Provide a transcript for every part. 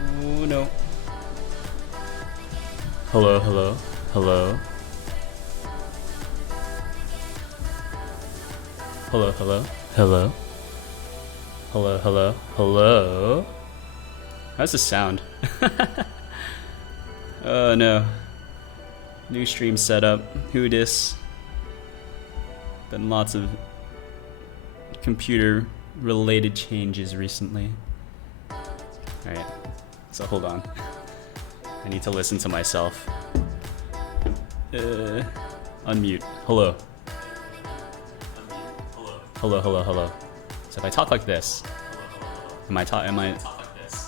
Oh no. Hello, hello, hello. Hello, hello, hello. Hello, hello, hello. How's this sound? Oh no. New stream setup. Who dis? Been lots of computer related changes recently. Alright, so hold on. I need to listen to myself. Unmute. Hello. Hello, hello, hello. So if I talk like this,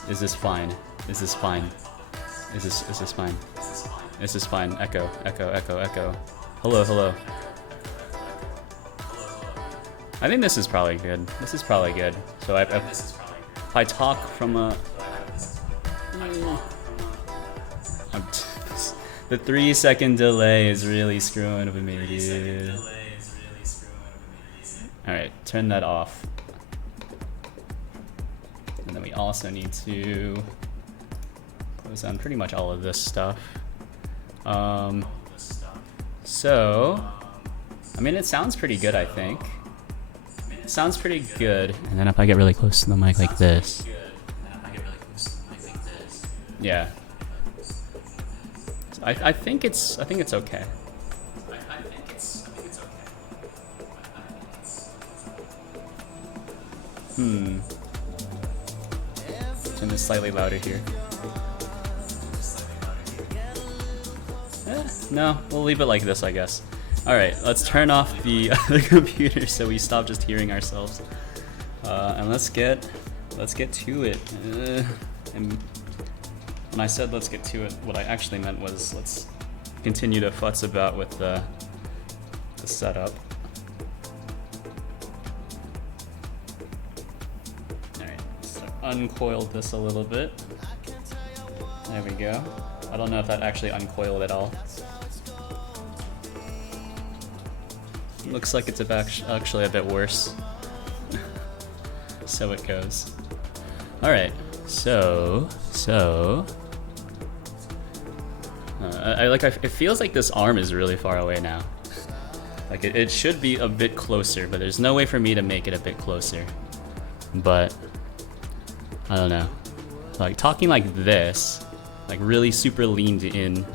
is this fine? Is this fine? Is this fine? Is this fine? Echo, echo, echo, echo. Hello, hello. I think this is probably good. This is probably good. So if I talk from a... The 3-second delay is really screwing with me, dude. Alright, turn that off. And then we also need to close down pretty much all of this stuff. So, I mean, it sounds pretty good, I think. It sounds pretty good. And then if I get really close to the mic like this. Yeah. I think it's okay. Turn this slightly louder here. No, we'll leave it like this, I guess. Alright, let's turn off the other computer so we stop just hearing ourselves. And let's get to it. And when I said let's get to it, what I actually meant was let's continue to futz about with the setup. Alright, so uncoil this a little bit. There we go. I don't know if that actually uncoiled at all. Looks like it's actually a bit worse. So it goes. Alright, so... it feels like this arm is really far away now. Like it should be a bit closer, but there's no way for me to make it a bit closer. But I don't know. Like talking like this, like really super leaned in,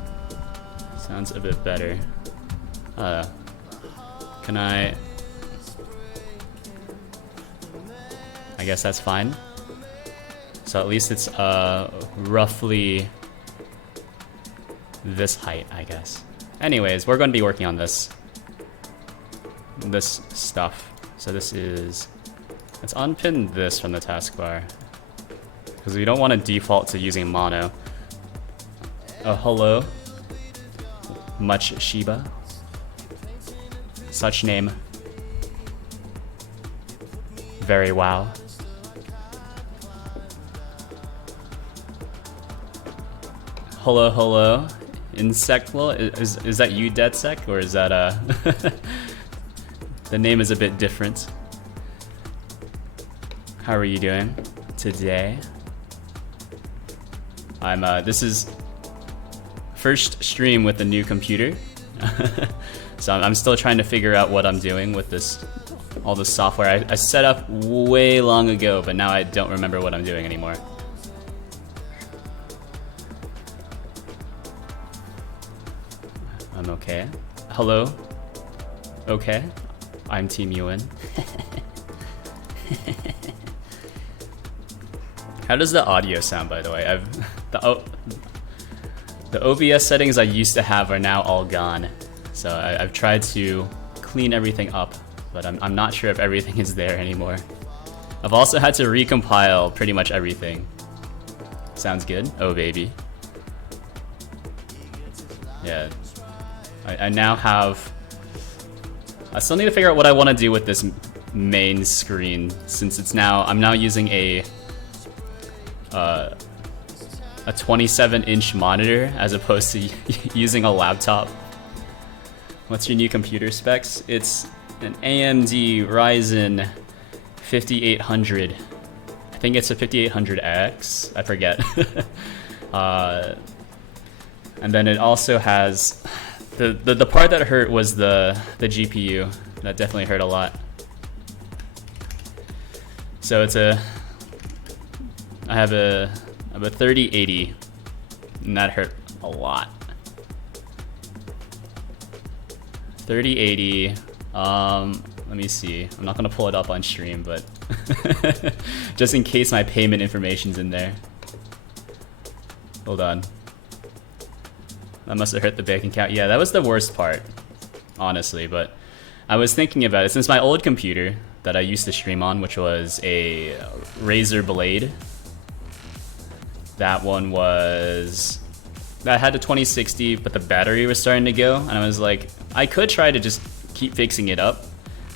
sounds a bit better. Can I guess that's fine. So at least it's roughly this height, I guess. Anyways, we're going to be working on this stuff. So this is, let's unpin this from the taskbar because we don't want to default to using mono. Oh, hello, much Shiba, such name, very wow. Hello, hello. Insectwell? Is that you, DeadSec, or is that the name is a bit different. How are you doing today? This is first stream with a new computer. So I'm still trying to figure out what I'm doing with all this software. I set up way long ago, but now I don't remember what I'm doing anymore. I'm okay. Hello? Okay. I'm Team Ewan. How does the audio sound, by the way? The OBS settings I used to have are now all gone. So I've tried to clean everything up, but I'm not sure if everything is there anymore. I've also had to recompile pretty much everything. Sounds good? Oh baby. Yeah. I now have... I still need to figure out what I want to do with this main screen, since I'm now using a 27-inch monitor as opposed to using a laptop. What's your new computer specs? It's an AMD Ryzen 5800 I think it's a 5800X. I forget. And then it also has the part that hurt was the GPU. That definitely hurt a lot. So it's I have a 3080, and that hurt a lot. 3080. Let me see. I'm not gonna pull it up on stream, but just in case my payment information's in there. Hold on. That must have hurt the bank account. Yeah, that was the worst part, honestly. But I was thinking about it since my old computer that I used to stream on, which was a Razer Blade. That one was... that had a 2060, but the battery was starting to go, and I was like, I could try to just keep fixing it up.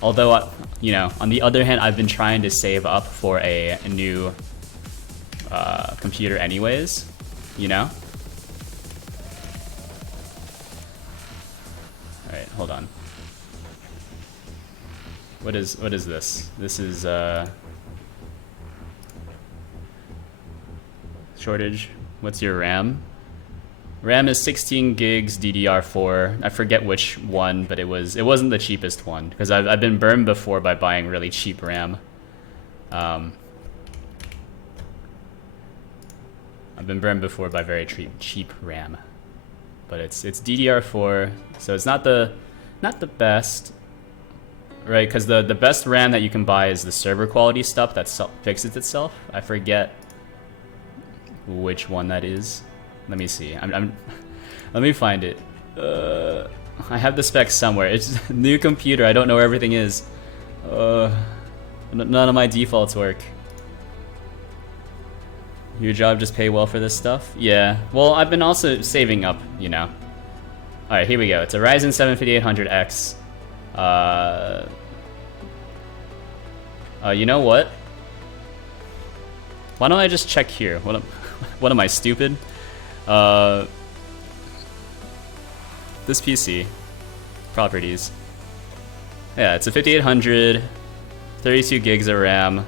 Although, you know, on the other hand, I've been trying to save up for a new computer anyways, you know? Alright, hold on. What is this? This is shortage. What's your RAM? RAM is 16 gigs DDR4. I forget which one, but it wasn't the cheapest one because I've been burned before by buying really cheap RAM. I've been burned before by very cheap RAM, but it's DDR4, so it's not the best, right? Because the best RAM that you can buy is the server quality stuff that fixes itself. I forget which one that is. Let me see. Let me find it. I have the specs somewhere. It's a new computer. I don't know where everything is. None of my defaults work. Your job just pay well for this stuff? Yeah. Well, I've been also saving up, you know. Alright, here we go. It's a Ryzen 7 5800X. You know what? Why don't I just check here? What am I, stupid? This PC. Properties. Yeah, it's a 5800, 32 gigs of RAM.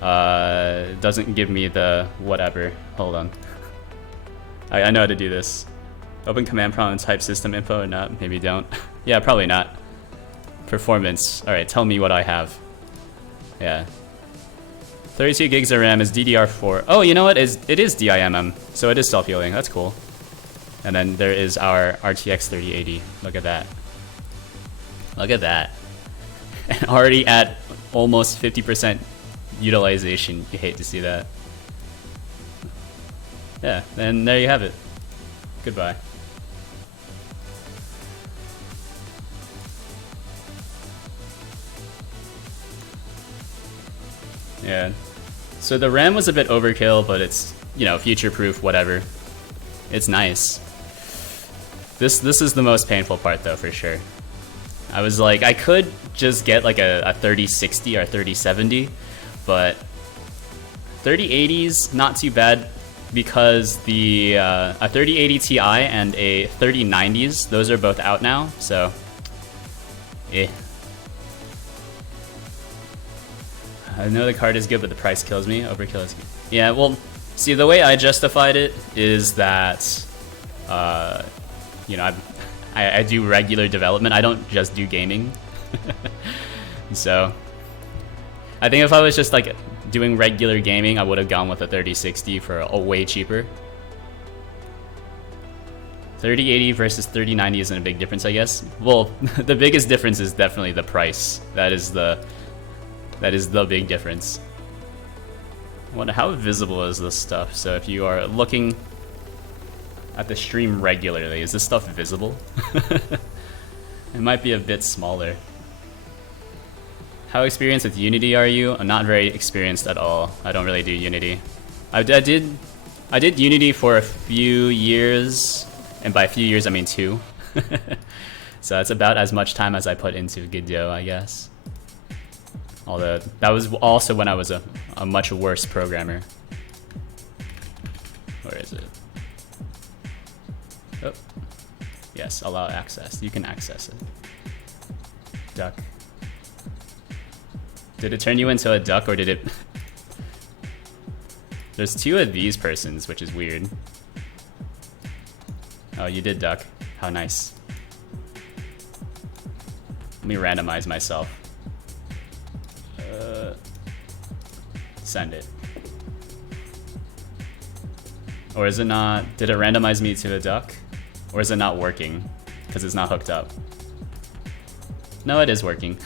Doesn't give me the whatever. Hold on. I know how to do this. Open command prompt and type system info or not. Maybe don't. Yeah, probably not. Performance. Alright, tell me what I have. Yeah. 32 gigs of RAM is DDR4. Oh, you know what? It is DIMM, so it is self-healing. That's cool. And then there is our RTX 3080. Look at that. Look at that. And already at almost 50% utilization. You hate to see that. Yeah, and there you have it. Goodbye. Yeah. So the RAM was a bit overkill, but it's, you know, future-proof, whatever. It's nice. This is the most painful part, though, for sure. I was like, I could just get like a 3060 or 3070, but 3080's not too bad because the a 3080 Ti and a 3090s, those are both out now, so I know the card is good, but the price kills me. Overkill is good. Yeah, well, see, the way I justified it is that, you know, I do regular development. I don't just do gaming. So, I think if I was just like doing regular gaming, I would have gone with a 3060 for a way cheaper. 3080 versus 3090 isn't a big difference, I guess. Well, the biggest difference is definitely the price. That is the big difference. I wonder how visible is this stuff? So if you are looking at the stream regularly, is this stuff visible? It might be a bit smaller. How experienced with Unity are you? I'm not very experienced at all. I don't really do Unity. I did Unity for a few years, and by a few years I mean 2. So that's about as much time as I put into Godot, I guess. Although that was also when I was a much worse programmer. Where is it? Oh. Yes, allow access. You can access it. Duck. Did it turn you into a duck, or did it There's 2 of these persons, which is weird. Oh, you did duck. How nice. Let me randomize myself. Send it. Or is it not? Did it randomize me to a duck? Or is it not working? Because it's not hooked up. No, it is working.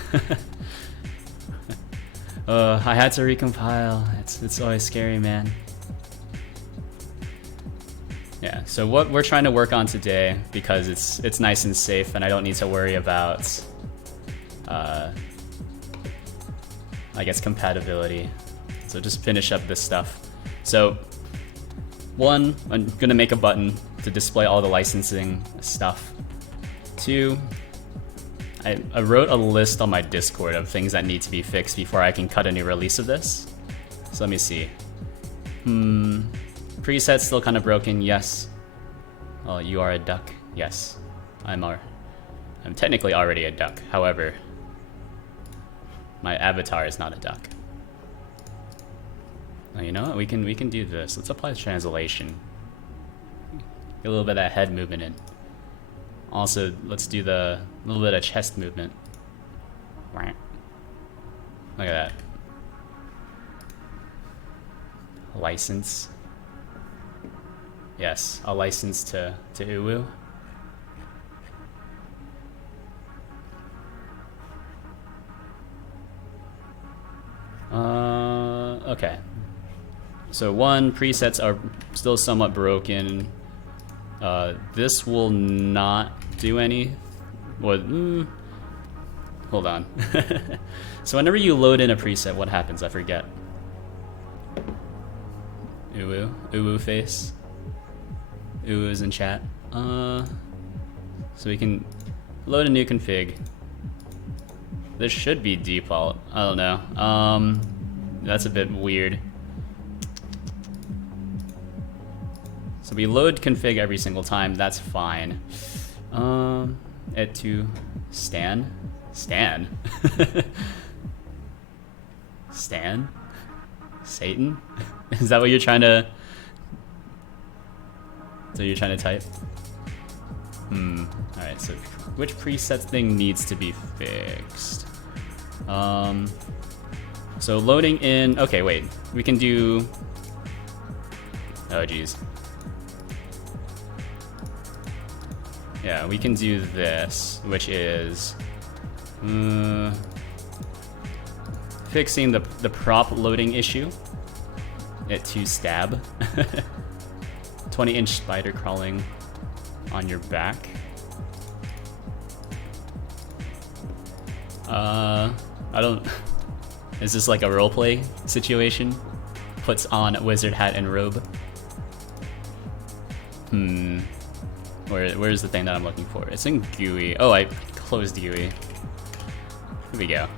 I had to recompile. It's always scary, man. Yeah, so what we're trying to work on today, because it's nice and safe and I don't need to worry about I guess compatibility. So just finish up this stuff. So 1, I'm gonna make a button to display all the licensing stuff. 2, I wrote a list on my Discord of things that need to be fixed before I can cut a new release of this. So let me see. Preset's still kind of broken, yes. Oh, you are a duck, yes. I'm technically already a duck, however, my avatar is not a duck. Oh, you know what, we can do this. Let's apply translation. Get a little bit of that head movement in. Also, let's do the little bit of chest movement. Look at that. License. Yes, a license to Uwu. Okay. So 1, presets are still somewhat broken. This will not do any. Hold on. So whenever you load in a preset, what happens? I forget. Uwu face. Uwu's in chat. So we can load a new config. This should be default. I don't know. That's a bit weird. So we load config every single time. That's fine. Et to Stan. Stan. Stan. Satan. Is that what you're trying to? So you're trying to type? Alright, so which preset thing needs to be fixed? So loading in, okay, wait, we can do, oh geez. Yeah, we can do this, which is fixing the prop loading issue. It to stab. 20-inch spider crawling on your back. I don't. Is this like a roleplay situation? Puts on wizard hat and robe. Where's the thing that I'm looking for? It's in GUI. Oh, I closed GUI. Here we go.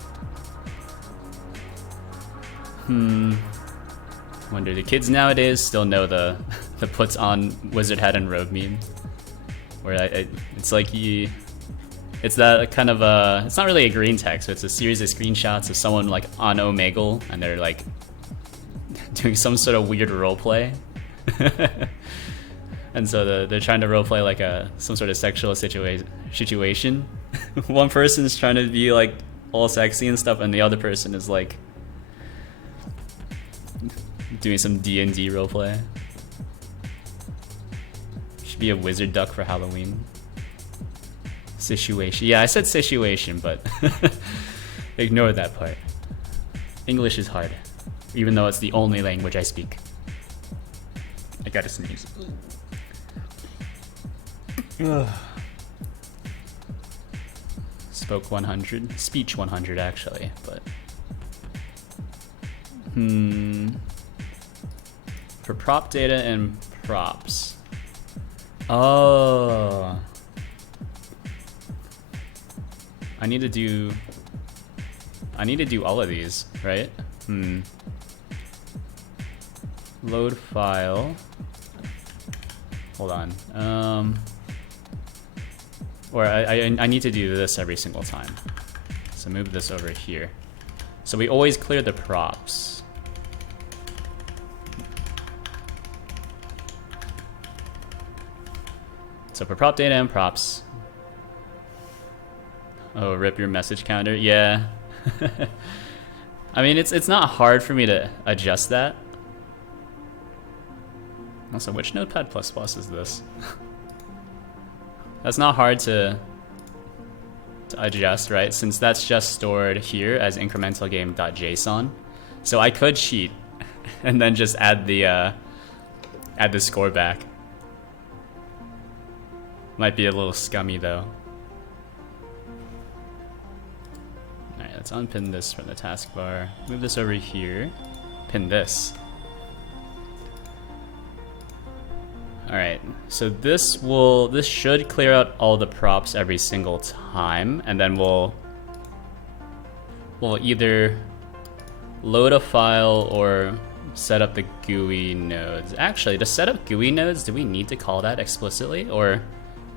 Wonder the kids nowadays still know the puts on wizard hat and robe meme, where it's like it's that kind of it's not really a green text, it's a series of screenshots of someone like on Omegle and they're like doing some sort of weird roleplay. And so they're trying to roleplay like some sort of sexual situation. One person is trying to be like all sexy and stuff, and the other person is like doing some D&D roleplay. Should be a wizard duck for Halloween. Situation. Yeah, I said situation, but ignore that part. English is hard, even though it's the only language I speak. I gotta sneeze. Spoke 100. Speech 100, actually, but... For prop data and props. Oh. I need to do all of these, right? Load file. Hold on. Or I need to do this every single time. So move this over here. So we always clear the props. So for prop data and props. Oh, rip your message counter. Yeah. I mean, it's not hard for me to adjust that. Also, which Notepad++ is this? That's not hard to adjust, right? Since that's just stored here as incremental game.json. So I could cheat and then just add the score back. Might be a little scummy though. Alright, let's unpin this from the taskbar. Move this over here. Pin this. Alright, so this should clear out all the props every single time, and then we'll either load a file or set up the GUI nodes. Actually, to set up GUI nodes, do we need to call that explicitly? Or,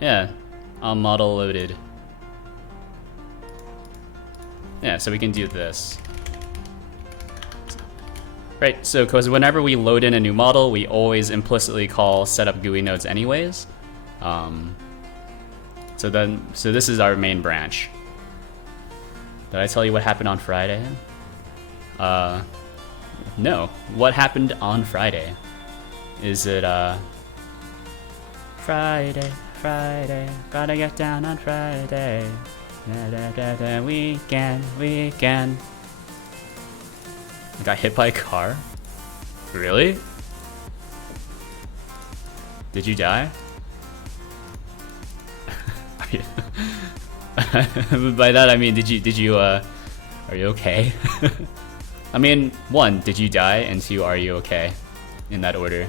yeah, on model loaded. Yeah, so we can do this. Right, so because whenever we load in a new model, we always implicitly call setup GUI nodes anyways. So this is our main branch. Did I tell you what happened on Friday? No. What happened on Friday? Is it Friday, gotta get down on Friday. Weekend. I got hit by a car? Really? Did you die? By that I mean, did you are you okay? I mean, 1, did you die? And 2, are you okay? In that order.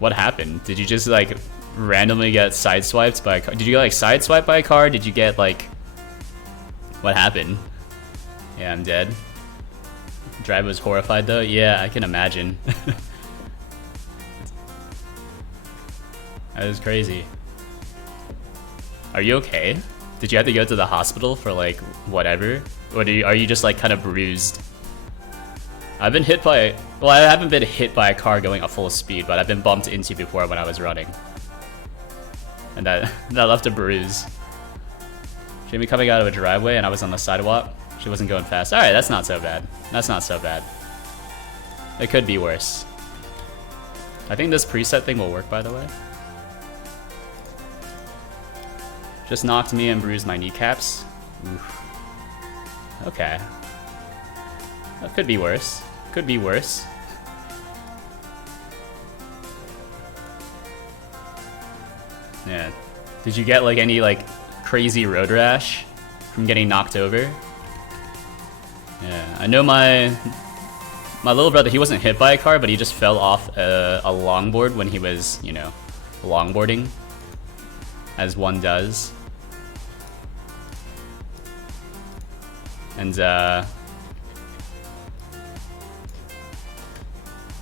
What happened? Did you just like randomly get sideswiped by a car? Did you get like sideswiped by a car? Did you get like... What happened? Yeah, I'm dead. Driver was horrified though? Yeah, I can imagine. That was crazy. Are you okay? Did you have to go to the hospital for like whatever? Or are you just like kind of bruised? I've been hit by... Well, I haven't been hit by a car going at full speed, but I've been bumped into before when I was running. And that left a bruise. She was coming out of a driveway and I was on the sidewalk. She wasn't going fast. Alright, that's not so bad. That's not so bad. It could be worse. I think this preset thing will work, by the way. Just knocked me and bruised my kneecaps. Oof. Okay. That could be worse. Could be worse. Yeah. Did you get like any like crazy road rash from getting knocked over? Yeah, I know my little brother, he wasn't hit by a car, but he just fell off a longboard when he was, you know, longboarding, as one does. And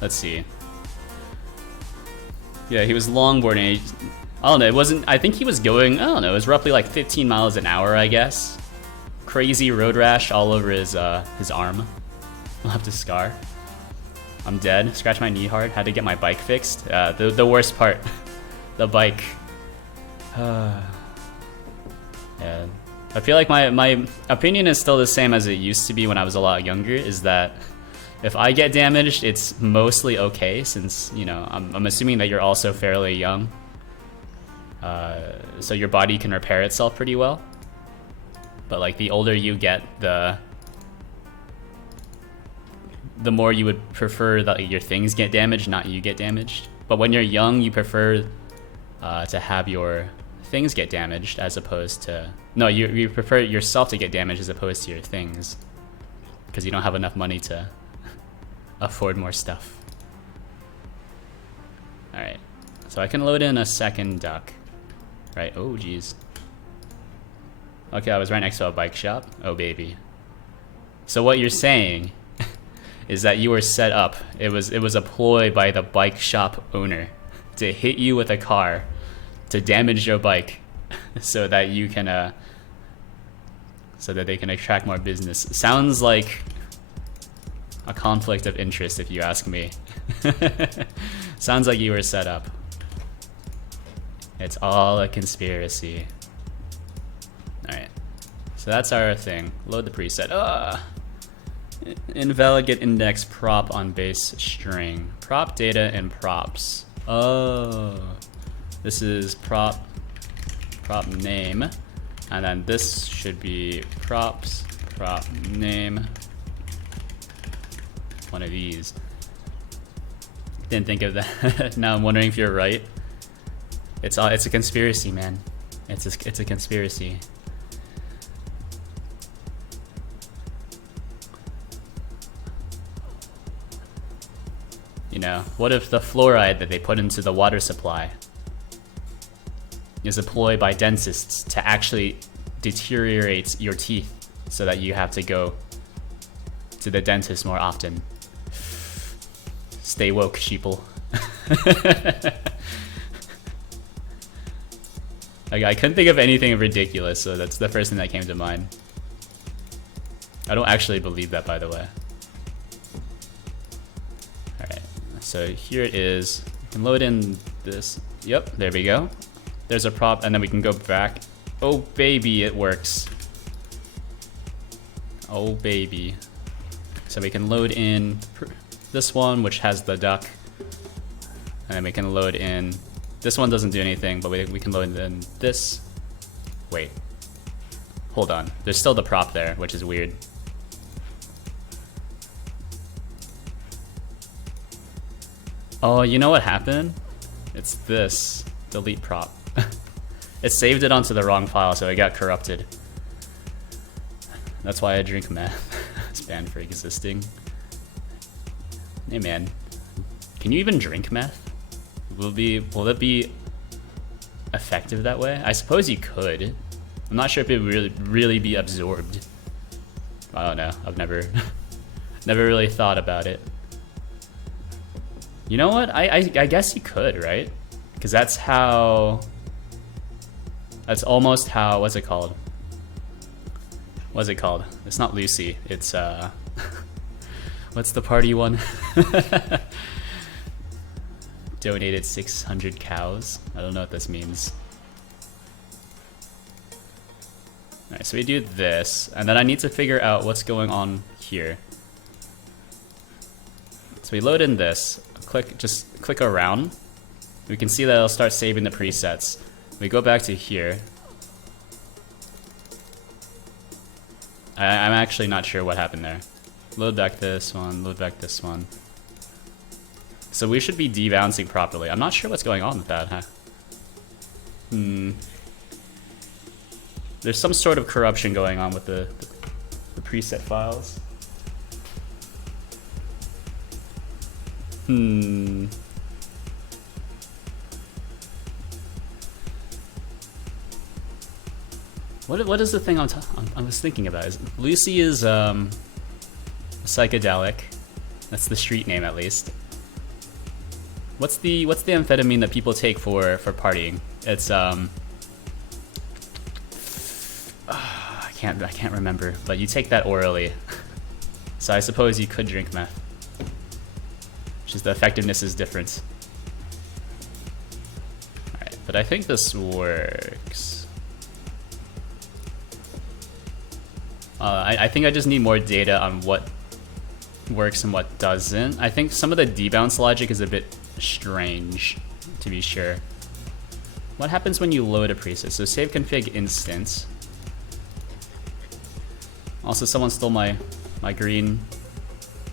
let's see. Yeah, he was longboarding. I don't know, it wasn't, I think he was going, I don't know, it was roughly like 15 miles an hour, I guess. Crazy road rash all over his arm. Left a scar. I'm dead. Scratched my knee hard. Had to get my bike fixed. The worst part. The bike. Yeah. I feel like my opinion is still the same as it used to be when I was a lot younger, is that if I get damaged, it's mostly okay, since, you know, I'm assuming that you're also fairly young. So your body can repair itself pretty well. But like the older you get, the more you would prefer that your things get damaged, not you get damaged. But when you're young, you prefer to have your things get damaged as opposed to... No, you prefer yourself to get damaged as opposed to your things. Because you don't have enough money to afford more stuff. Alright, so I can load in a second duck. Right, oh geez. Okay, I was right next to a bike shop. Oh baby. So what you're saying is that you were set up. It was a ploy by the bike shop owner to hit you with a car, to damage your bike, so that you can so that they can attract more business. Sounds like a conflict of interest, if you ask me. Sounds like you were set up. It's all a conspiracy. Alright. So that's our thing. Load the preset. Invalid get index prop on base string. Prop data and props. Oh. This is prop name. And then this should be props, prop name. One of these. Didn't think of that. Now I'm wondering if you're right. It's a conspiracy, man. It's a conspiracy. You know, what if the fluoride that they put into the water supply is a ploy by dentists to actually deteriorate your teeth so that you have to go to the dentist more often? Stay woke, sheeple. I couldn't think of anything ridiculous, so that's the first thing that came to mind. I don't actually believe that, by the way. Alright, so here it is. You can load in this. Yep, there we go. There's a prop, and then we can go back. Oh, baby, it works. Oh, baby. So we can load in this one, which has the duck. And then we can load in... This one doesn't do anything, but we can load in this. Wait. Hold on. There's still the prop there, which is weird. Oh, you know what happened? It's this. Delete prop. It saved it onto the wrong file, so it got corrupted. That's why I drink meth. It's banned for existing. Hey man, can you even drink meth? Will it be effective that way? I suppose you could. I'm not sure if it would really be absorbed. I don't know. I've never really thought about it. You know what? I guess you could, right? Because that's almost how, what's it called? What's it called? It's not Lucy. It's what's the party one? Donated 600 cows. I don't know what this means. Alright, so we do this, and then I need to figure out what's going on here. So we load in this, just click around. We can see that it'll start saving the presets. We go back to here. I'm actually not sure what happened there. Load back this one, load back this one. So we should be debouncing properly. I'm not sure what's going on with that, huh? There's some sort of corruption going on with the preset files. What is the thing I was thinking about? Lucy is psychedelic. That's the street name, at least. What's the amphetamine that people take for partying? It's I can't remember, but you take that orally. So I suppose you could drink meth. Just the effectiveness is different. Alright, but I think this works. I think I just need more data on what works and what doesn't. I think some of the debounce logic is a bit strange, to be sure. What happens when you load a preset? So save config instance. Also, someone stole my green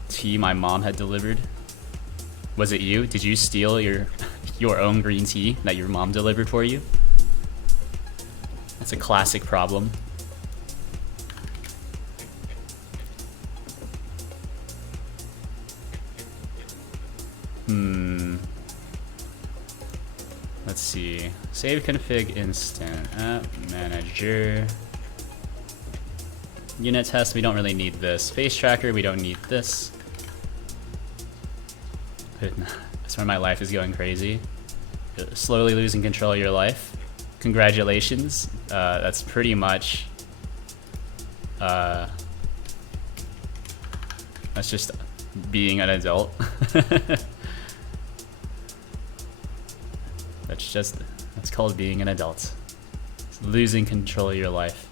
tea my mom had delivered. Was it you? Did you steal your own green tea that your mom delivered for you? That's a classic problem. Let's see. Save config instant app manager. Unit test, we don't really need this. Face tracker, we don't need this. That's where my life is going crazy. You're slowly losing control of your life. Congratulations. That's pretty much... that's just being an adult. That's called being an adult. It's losing control of your life.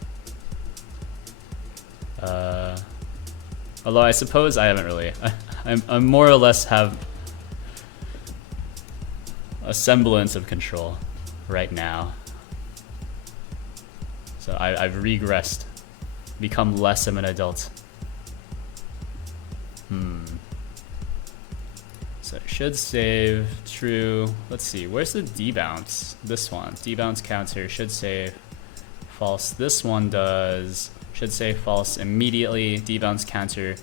Although I suppose I haven't really. I more or less have a semblance of control right now. So I've regressed, become less of an adult. So it should save true. Let's see, where's the debounce? This one, debounce counter should save false. This one should say false immediately. Debounce counter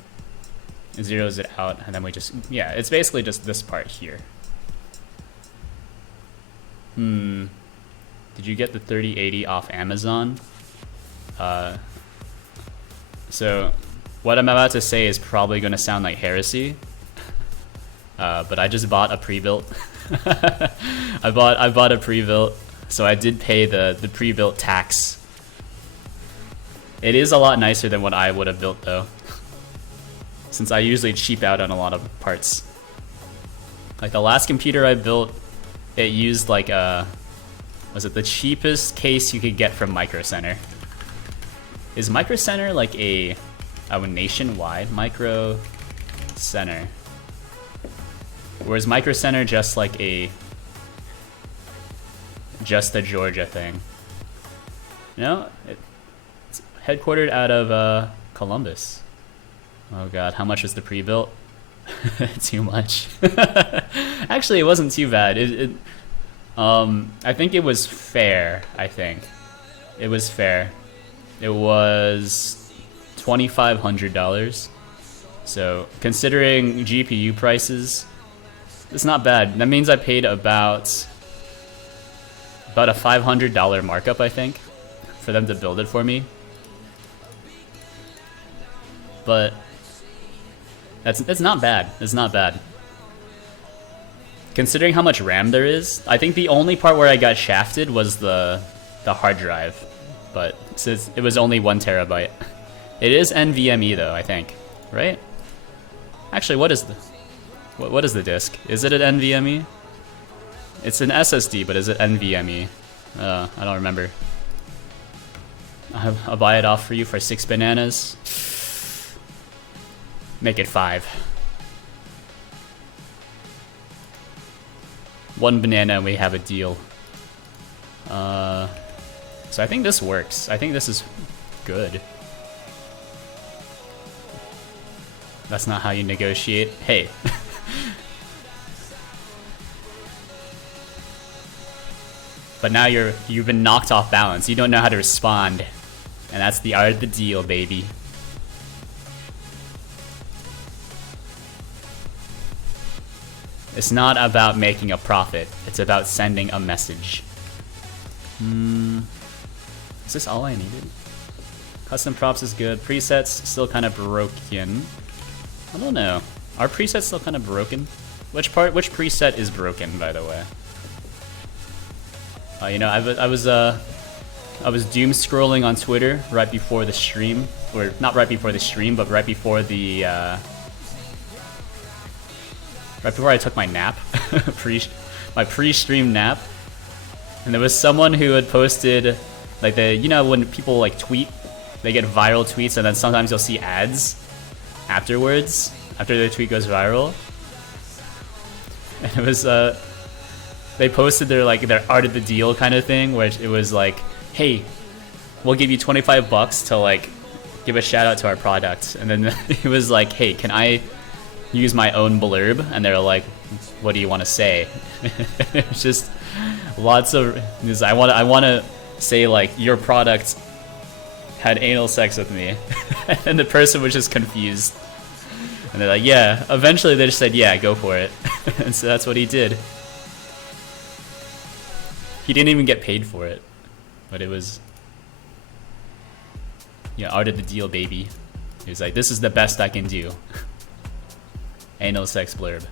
zeroes it out, and then we just, yeah, it's basically just this part here. Did you get the 3080 off Amazon? So what I'm about to say is probably going to sound like heresy, but I just bought a pre-built. I bought a pre-built, so I did pay the pre-built tax. It is a lot nicer than what I would have built though, since I usually cheap out on a lot of parts. Like the last computer I built, it used like was it the cheapest case you could get from Micro Center? Is Micro Center like a nationwide Micro Center? Or is Micro Center just like just a Georgia thing? No, it's headquartered out of Columbus. Oh god, how much was the pre-built? Too much. Actually, it wasn't too bad. I think it was fair. I think it was fair. It was $2,500. So considering GPU prices, it's not bad. That means I paid about a $500 markup, I think, for them to build it for me. But it's not bad. It's not bad. Considering how much RAM there is, I think the only part where I got shafted was the hard drive. But since it was only 1 terabyte. It is NVMe though, I think. Right? Actually, what is the disk? Is it an NVMe? It's an SSD, but is it NVMe? I don't remember. I'll buy it off for you for 6 bananas. Make it 5. 1 banana and we have a deal. So I think this works. I think this is good. That's not how you negotiate. Hey. But now you've been knocked off balance. You don't know how to respond. And that's the art of the deal, baby. It's not about making a profit. It's about sending a message. Is this all I needed? Custom props is good. Presets still kind of broken. I don't know. Are presets still kind of broken? Which preset is broken, by the way? You know, I was doom scrolling on Twitter right before the stream, or not right before the stream, but right before the right before I took my nap, my pre-stream nap, and there was someone who had posted like you know when people like tweet, they get viral tweets, and then sometimes you'll see ads afterwards after their tweet goes viral, and it was they posted their art of the deal kind of thing, where it was like, hey, we'll give you $25 to like give a shout out to our product, and then it was like, hey, can I use my own blurb? And they're like, what do you want to say? It's just lots of I want to say like, your product had anal sex with me. And the person was just confused, and they're like, yeah. Eventually they just said, yeah, go for it. And so that's what he did. He didn't even get paid for it, but it was, yeah, art of the deal, baby. He was like, this is the best I can do. Anal sex blurb.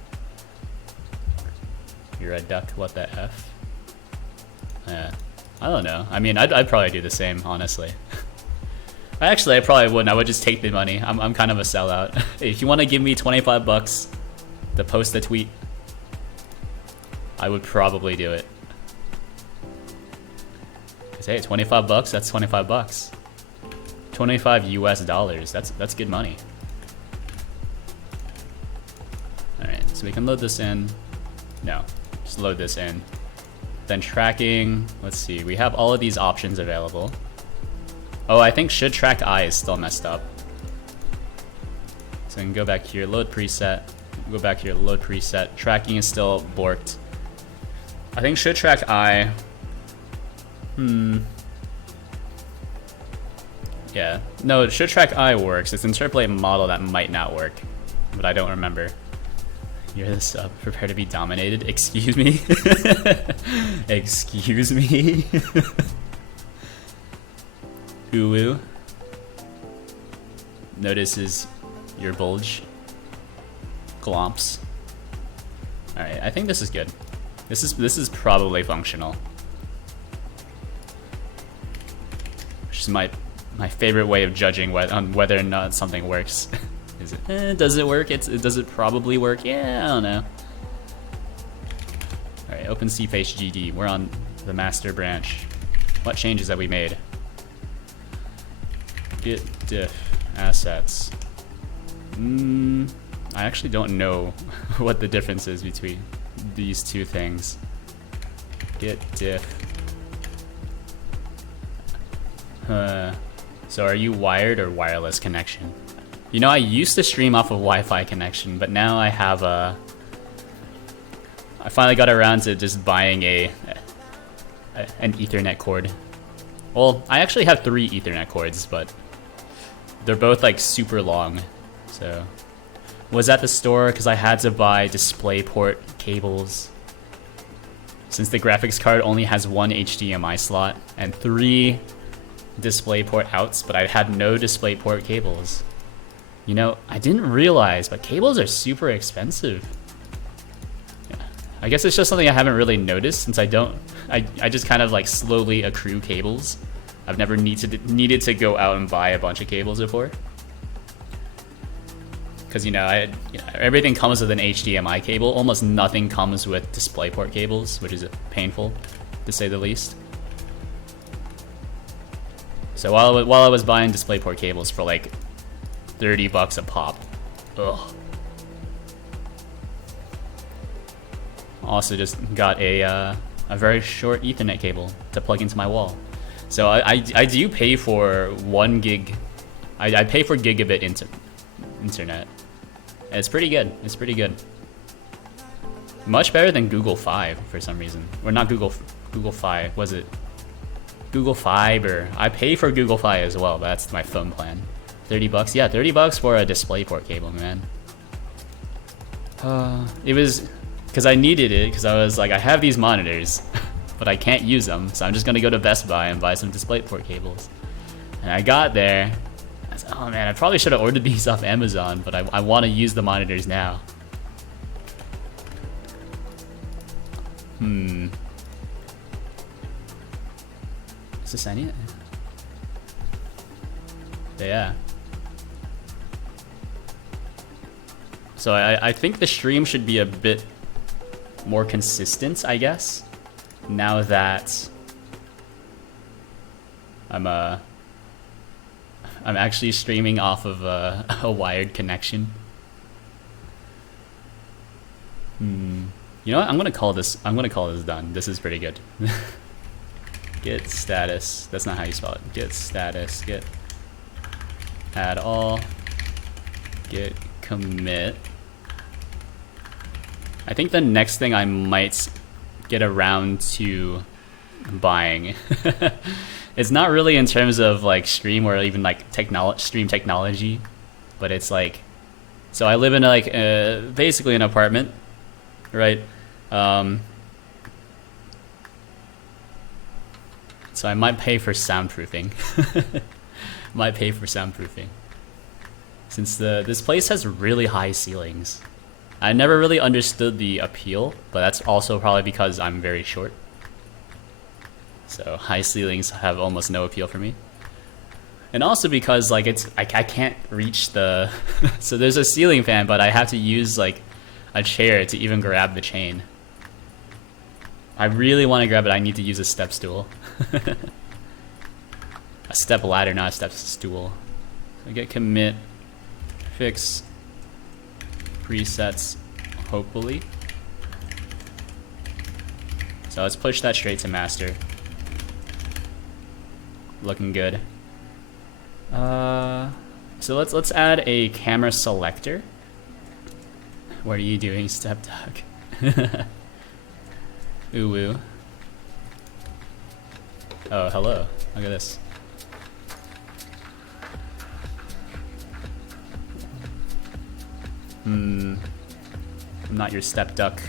You're a duck, what the F? Yeah, I don't know. I mean, I'd probably do the same, honestly. Actually, I probably wouldn't. I would just take the money. I'm kind of a sellout. If you want to give me $25 to post a tweet, I would probably do it. Hey, 25 bucks, that's 25 bucks. 25 US dollars, that's good money. Alright, so we can load this in. No, just load this in. Then tracking, let's see, we have all of these options available. Oh, I think should track I is still messed up. So we can go back here, load preset, go back here, load preset. Tracking is still borked. I think should track I. Yeah, no, should track I works. It's interpolate model that might not work, but I don't remember. You're the sub, prepare to be dominated. Excuse me? Excuse me? Hulu notices your bulge. Glomps. Alright, I think this is good. This is probably functional. Which is my favorite way of judging on whether or not something works. Is it? Does it work? Does it probably work? Yeah, I don't know. Alright, open cpace GD. We're on the master branch. What changes have we made? Git diff assets. I actually don't know what the difference is between these two things. Git diff. So are you wired or wireless connection? You know, I used to stream off of Wi-Fi connection, but now I have I finally got around to just buying an Ethernet cord. Well, I actually have 3 Ethernet cords, but they're both like super long. So was at the store because I had to buy DisplayPort cables. Since the graphics card only has 1 HDMI slot and 3 DisplayPort outs, but I had no DisplayPort cables. You know, I didn't realize, but cables are super expensive. Yeah. I guess it's just something I haven't really noticed since I just kind of like slowly accrue cables. I've never needed to go out and buy a bunch of cables before. Because, you know, everything comes with an HDMI cable. Almost nothing comes with DisplayPort cables, which is painful, to say the least. So while I was buying DisplayPort cables for like 30 bucks a pop. Ugh. Also just got a very short Ethernet cable to plug into my wall. So I do pay for 1 gig. I pay for gigabit internet. And it's pretty good. It's pretty good. Much better than Google Fi for some reason. Or not Google Fi. Was it Google Fiber? I pay for Google Fi as well, but that's my phone plan. 30 bucks? Yeah, 30 bucks for a DisplayPort cable, man. It was because I needed it because I was like, I have these monitors, but I can't use them, so I'm just gonna go to Best Buy and buy some DisplayPort cables. And I got there. I said, oh man, I probably should have ordered these off Amazon, but I want to use the monitors now. Is this any? Yeah. So I think the stream should be a bit more consistent, I guess. Now that I'm actually streaming off of a wired connection. You know what? I'm gonna call this done. This is pretty good. Git status. That's not how you spell it. Git status. Git add all. Git commit. I think the next thing I might get around to buying it's not really in terms of like stream or even like stream technology, but it's like, so I live in like basically an apartment, right? So I might pay for soundproofing. Might pay for soundproofing since this place has really high ceilings. I never really understood the appeal, but that's also probably because I'm very short. So high ceilings have almost no appeal for me. And also because like I can't reach the so there's a ceiling fan, but I have to use like a chair to even grab the chain. I really want to grab it. I need to use a step stool. a step ladder, not a step stool. So get commit, fix, presets, hopefully. So let's push that straight to master. Looking good. So let's add a camera selector. What are you doing, step dog? Ooh woo. Oh, hello. Look at this. I'm not your step duck.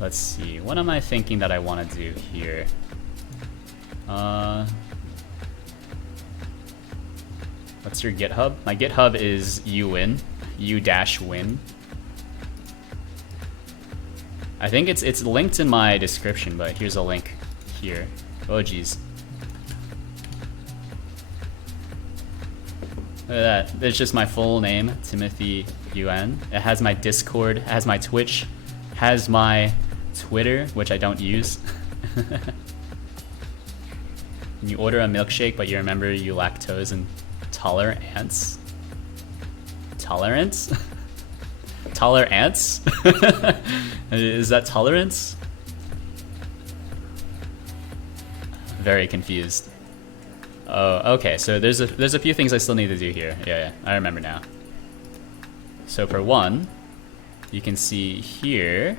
Let's see. What am I thinking that I want to do here? What's your GitHub? My GitHub is uwin, u-win. I think it's linked in my description, but here's a link here. Oh geez. Look at that. It's just my full name, Timothy UN. It has my Discord, it has my Twitch, has my Twitter, which I don't use. You order a milkshake, but you remember you lactose intolerance. Tolerance? Tolerance? Is that tolerance? Very confused. Oh, okay. So there's a few things I still need to do here. Yeah, I remember now. So for one, you can see here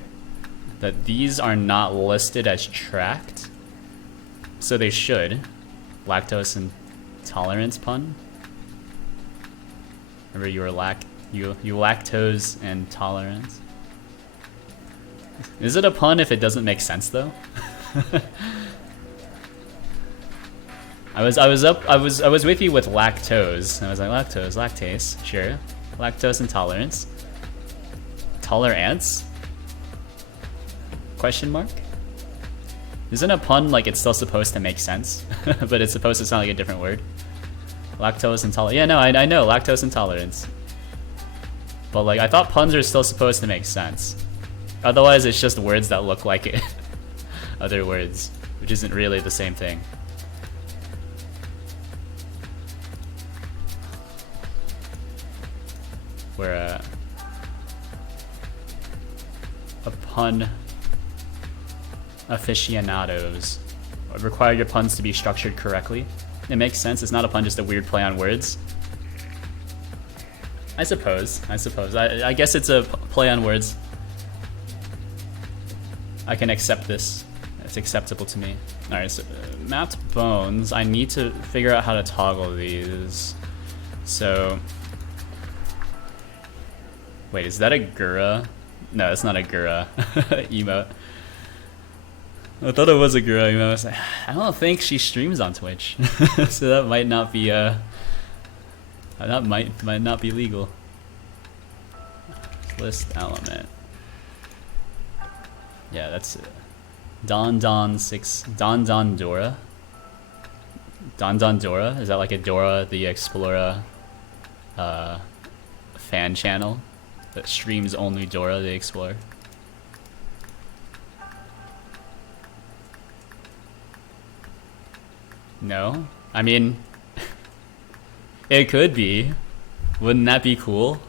that these are not listed as tracked. So they should. Lactose intolerance pun. Remember you were you lactose intolerance. Is it a pun if it doesn't make sense though? I was with you with lactose. I was like lactose, lactase, sure. Lactose intolerance. Tolerance? Question mark? Isn't a pun like it's still supposed to make sense, but it's supposed to sound like a different word? Lactose intolerance. Yeah, no, I know lactose intolerance. But like I thought puns are still supposed to make sense. Otherwise, it's just words that look like it. Other words, which isn't really the same thing. Where a pun aficionados require your puns to be structured correctly. It makes sense. It's not a pun, just a weird play on words. I suppose. I guess it's a play on words. I can accept this. It's acceptable to me. Alright, so mapped bones. I need to figure out how to toggle these. So... Wait, is that a Gura? No, it's not a Gura emote. I thought it was a Gura emote. I was like, I don't think she streams on Twitch. So that might not be that might not be legal. List element. Yeah, that's it. Don Dora. Don Dora? Is that like a Dora the Explorer fan channel that streams only Dora the Explorer? No? I mean, it could be. Wouldn't that be cool?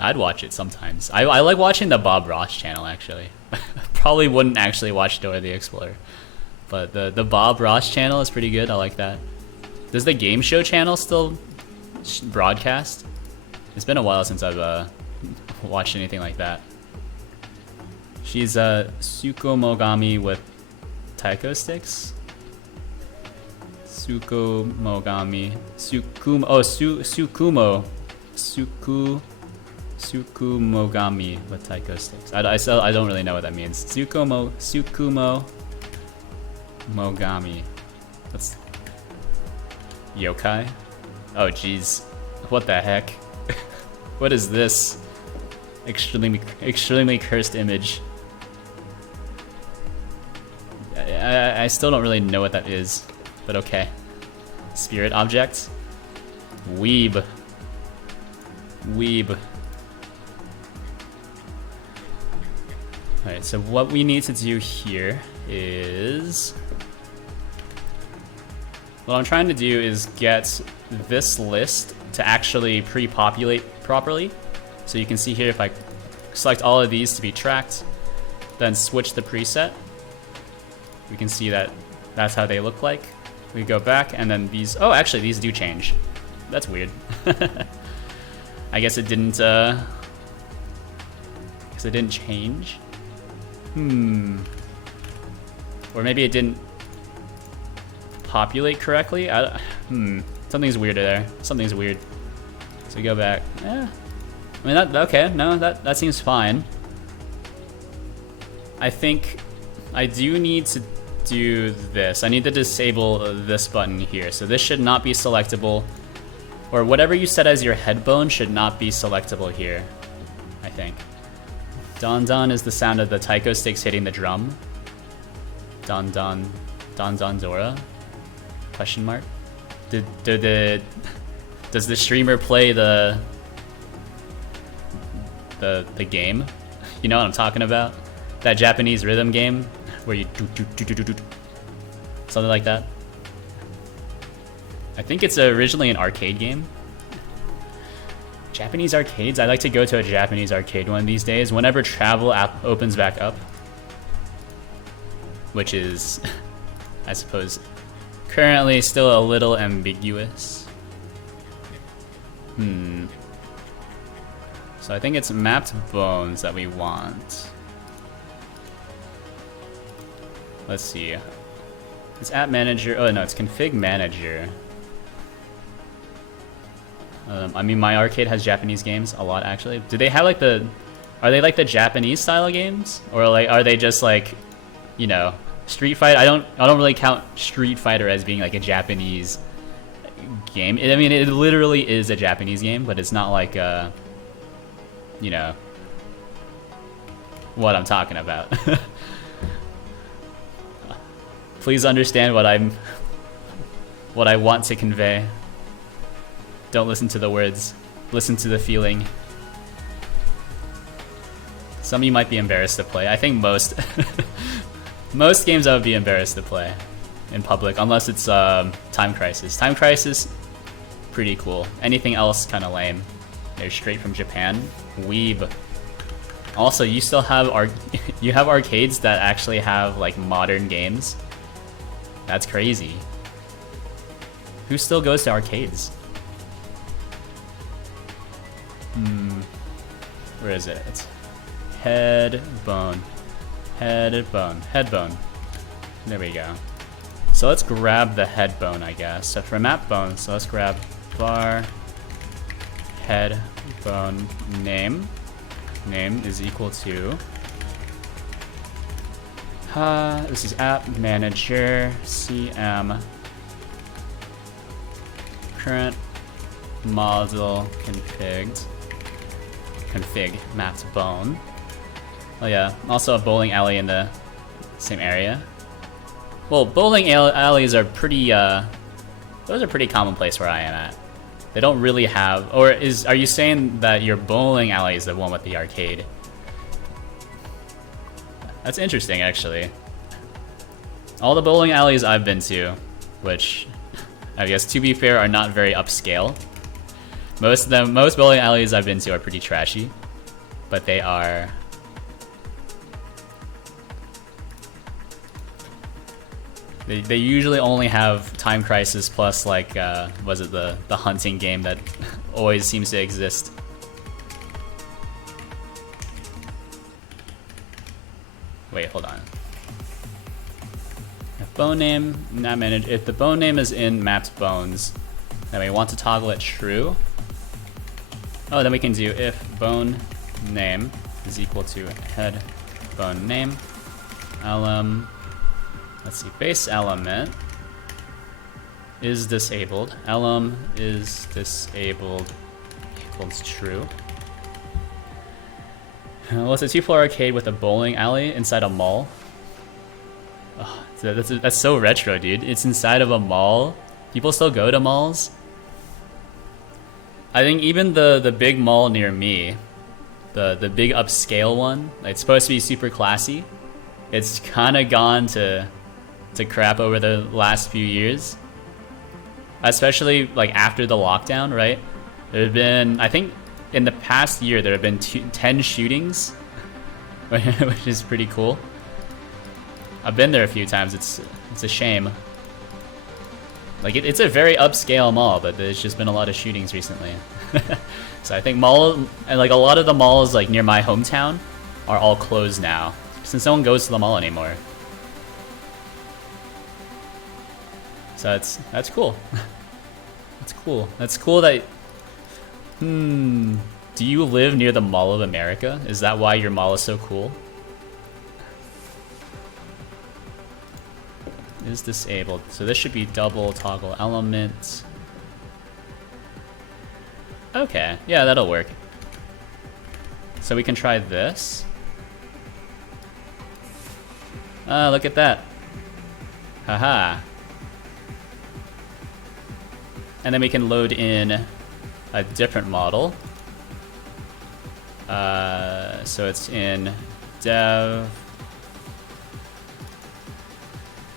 I'd watch it sometimes. I like watching the Bob Ross channel, actually. Probably wouldn't actually watch Dora the Explorer. But the Bob Ross channel is pretty good. I like that. Does the game show channel still broadcast? It's been a while since I've watched anything like that. She's Sukomogami with taiko sticks. Sukomogami. Sukumogami with taiko sticks. I don't really know what that means. Sukumo Mogami. That's yokai. Oh jeez, what the heck? What is this? Extremely cursed image. I still don't really know what that is, but okay. Spirit object. Weeb. Weeb. Alright, so what we need to do here is... What I'm trying to do is get this list to actually pre-populate properly. So you can see here if I select all of these to be tracked, then switch the preset, we can see that that's how they look like. We go back and then these, oh actually these do change. That's weird. I guess it didn't change. Or maybe it didn't populate correctly. Something's weird there. Something's weird. So we go back. I mean okay, no, that seems fine. I think I do need to do this. I need to disable this button here. So this should not be selectable, or whatever you set as your head bone should not be selectable here, I think. Don Don is the sound of the taiko sticks hitting the drum. Don Don Dora? Question mark? Does the streamer play the game? You know what I'm talking about? That Japanese rhythm game where you do something like that. I think it's originally an arcade game. Japanese arcades? I'd like to go to a Japanese arcade one of these days whenever travel app opens back up. Which is, I suppose, currently still a little ambiguous. So I think it's mapped bones that we want. Let's see. It's app manager. Oh no, it's config manager. I mean, my arcade has Japanese games a lot actually. Do they have like the? Are they like the Japanese style games, or like are they just like, you know, Street Fighter? I don't really count Street Fighter as being like a Japanese game. I mean, it literally is a Japanese game, but it's not like you know, what I'm talking about. Please understand what I want to convey. Don't listen to the words. Listen to the feeling. Some of you might be embarrassed to play. I think most most games I would be embarrassed to play in public, unless it's Time Crisis. Time Crisis, pretty cool. Anything else, kind of lame. They're straight from Japan. Weeb. Also, you still have you have arcades that actually have like modern games. That's crazy. Who still goes to arcades? Where is it? It's head bone. Head bone. Head bone. There we go. So let's grab the head bone, I guess. So for map bone, so let's grab var head bone name. Name is equal to this is app manager cm current model config mapped bone. Oh yeah, also a bowling alley in the same area. Well, bowling alleys are pretty those are pretty commonplace where I am at. They don't really have, or are you saying that your bowling alley is the one with the arcade? That's interesting, actually. All the bowling alleys I've been to, which I guess to be fair are not very upscale. Most bowling alleys I've been to are pretty trashy, but they are. They usually only have Time Crisis plus like was it the hunting game that always seems to exist. Wait, hold on. If bone name not managed, if the bone name is in mapped bones, then we want to toggle it true. Oh, then we can do if bone name is equal to head bone name. Let's see, base element is disabled. Elem is disabled equals true. Well, it's a 2-floor arcade with a bowling alley inside a mall. Oh, that's so retro, dude. It's inside of a mall. People still go to malls. I think even the big mall near me, the big upscale one, it's supposed to be super classy. It's kind of gone to crap over the last few years, especially like after the lockdown, right? There have been, I think, in the past year there have been 10 shootings, which is pretty cool. I've been there a few times. It's a shame. Like it's a very upscale mall, but there's just been a lot of shootings recently. So I think and like a lot of the malls like near my hometown are all closed now, since no one goes to the mall anymore. So that's cool. That's cool. That's cool that. Do you live near the Mall of America? Is that why your mall is so cool? Is disabled. So this should be double toggle element. Okay, yeah, that'll work. So we can try this. Look at that. Haha. And then we can load in a different model. So it's in dev.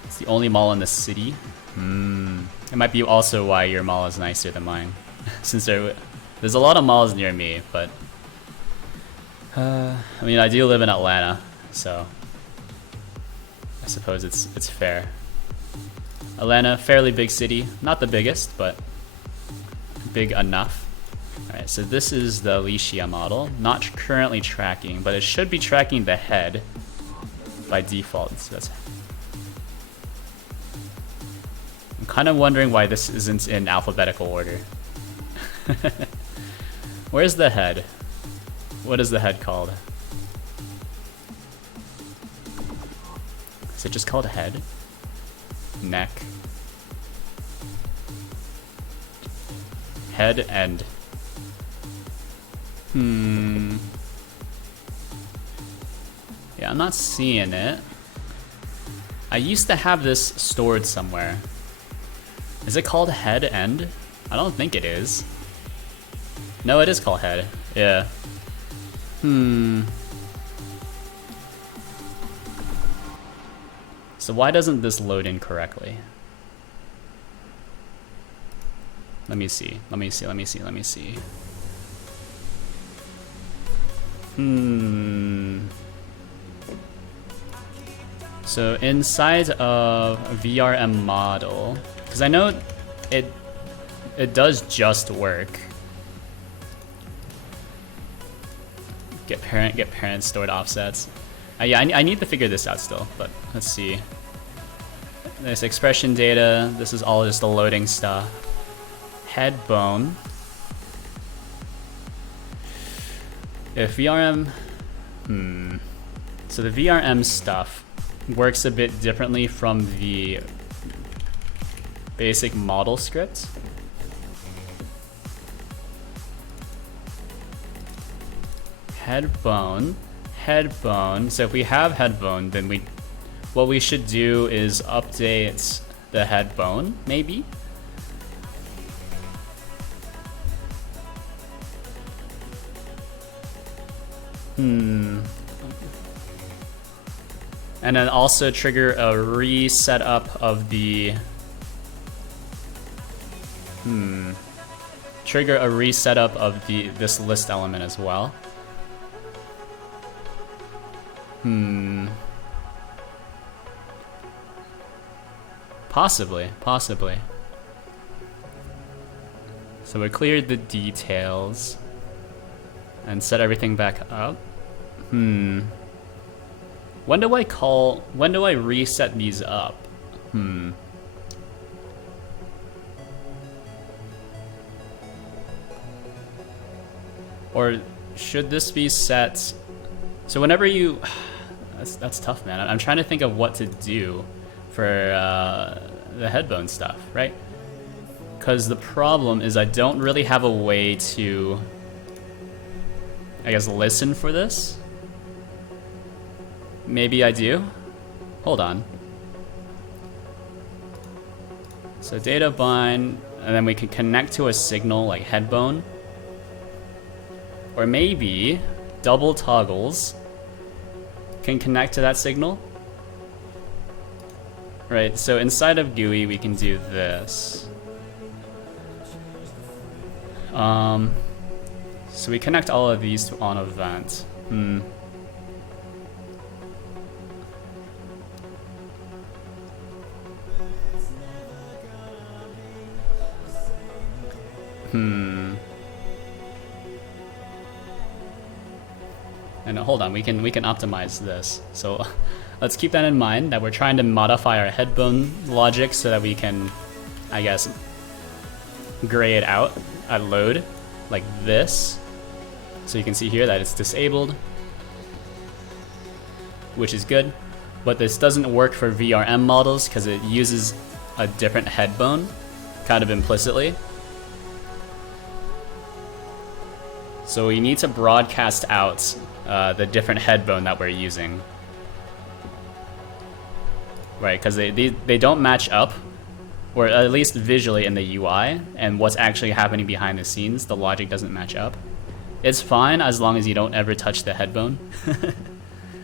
It's the only mall in the city. It might be also why your mall is nicer than mine. Since there's a lot of malls near me, but I mean, I do live in Atlanta, so I suppose it's fair. Atlanta, fairly big city, not the biggest, but big enough. All right, so this is the Alicia model, not currently tracking, but it should be tracking the head by default. So that's. I'm kind of wondering why this isn't in alphabetical order. Where's the head? What is the head called? Is it just called head? Neck? Head and... Yeah, I'm not seeing it. I used to have this stored somewhere. Is it called head end? I don't think it is. No, it is called head. Yeah. So why doesn't this load in correctly? Let me see. So inside of a VRM model, because I know it does just work. Get parent stored offsets. Yeah, I need to figure this out still, but let's see. There's expression data. This is all just the loading stuff. Head bone. If VRM, so the VRM stuff works a bit differently from the basic model script. Head bone. So if we have head bone, then what we should do is update the head bone, maybe. And then also trigger a reset up of the this list element as well. Possibly. So we cleared the details and set everything back up. When do I reset these up? Or should this be set? So whenever you, that's tough, man. I'm trying to think of what to do for the headbone stuff, right? Because the problem is I don't really have a way to, I guess, listen for this. Maybe I do. Hold on. So data bind, and then we can connect to a signal like headbone, Or maybe double toggles can connect to that signal. Right, so inside of GUI we can do this. So we connect all of these to on event. And hold on, we can optimize this. So let's keep that in mind, that we're trying to modify our headbone logic so that we can, I guess, gray it out at load like this. So you can see here that it's disabled, which is good. But this doesn't work for VRM models because it uses a different headbone, kind of implicitly. So we need to broadcast out the different headbone that we're using. Right, because they don't match up, or at least visually in the UI, and what's actually happening behind the scenes, the logic doesn't match up. It's fine as long as you don't ever touch the headbone,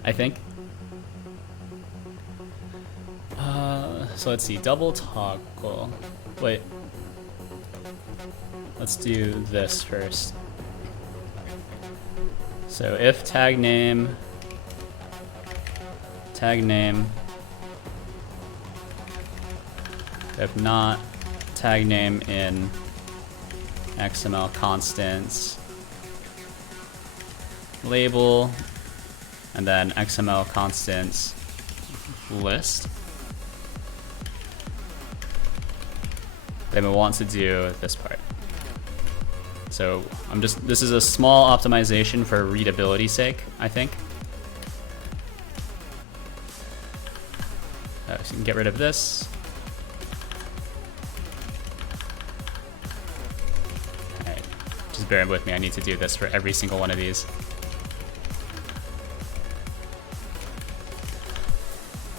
I think. So let's see, double toggle. Wait. Let's do this first. So if tag name, if not, tag name in XML constants, label, and then XML constants list. Then we want to do this part. So this is a small optimization for readability sake, I think. So you can get rid of this. Alright, just bear with me, I need to do this for every single one of these.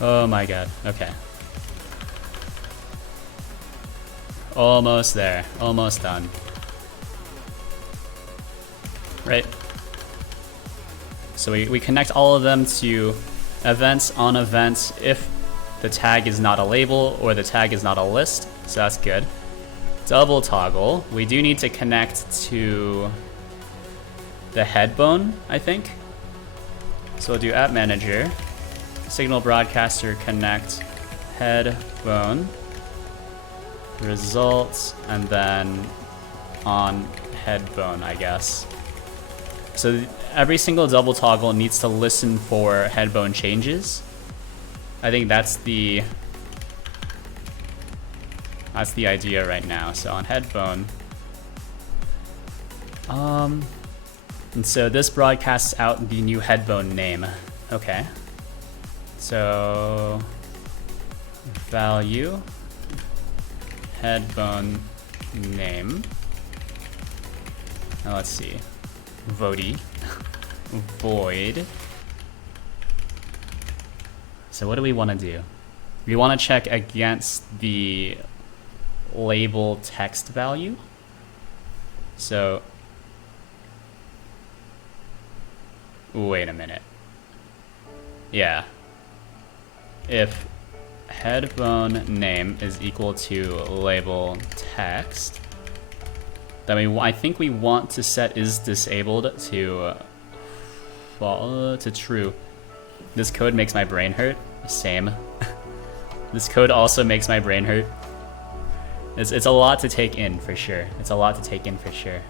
Oh my god, okay. Almost there, almost done. Right? So we connect all of them to events on events if the tag is not a label or the tag is not a list, so that's good. Double toggle, we do need to connect to the headbone, I think. So we'll do app manager, signal broadcaster connect headbone, results, and then on headbone, I guess. So every single double toggle needs to listen for headbone changes. I think that's the idea right now. So on headbone, and so this broadcasts out the new headbone name. Okay. So value headbone name. Now let's see. Vody void. So what do we want to do? We want to check against the label text value. So wait a minute. Yeah. If headbone name is equal to label text, then I think we want to set is disabled to true. This code makes my brain hurt. Same. This code also makes my brain hurt. It's a lot to take in for sure. It's a lot to take in for sure.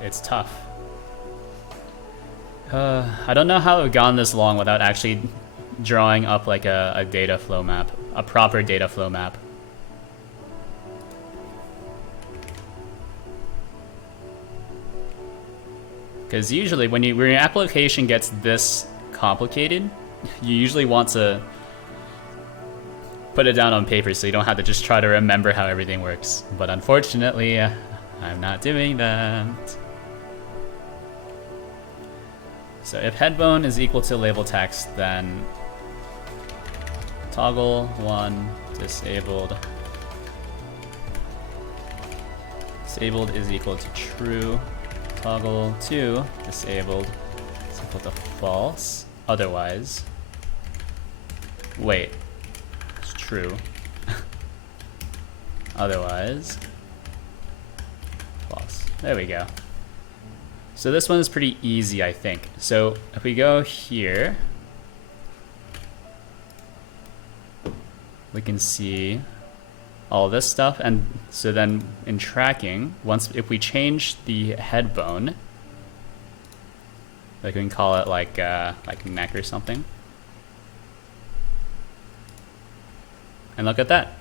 It's tough. I don't know how it would gone this long without actually drawing up like a data flow map, a proper data flow map. Because usually when your application gets this complicated, you usually want to put it down on paper so you don't have to just try to remember how everything works. But unfortunately, I'm not doing that. So if headbone is equal to label text, then toggle 1 disabled disabled is equal to true. Toggle to disabled is equal to false. Otherwise, wait, it's true. Otherwise, false. There we go. So this one is pretty easy, I think. So if we go here, we can see all this stuff, and so then in tracking, if we change the head bone, like we can call it like neck or something, and look at that,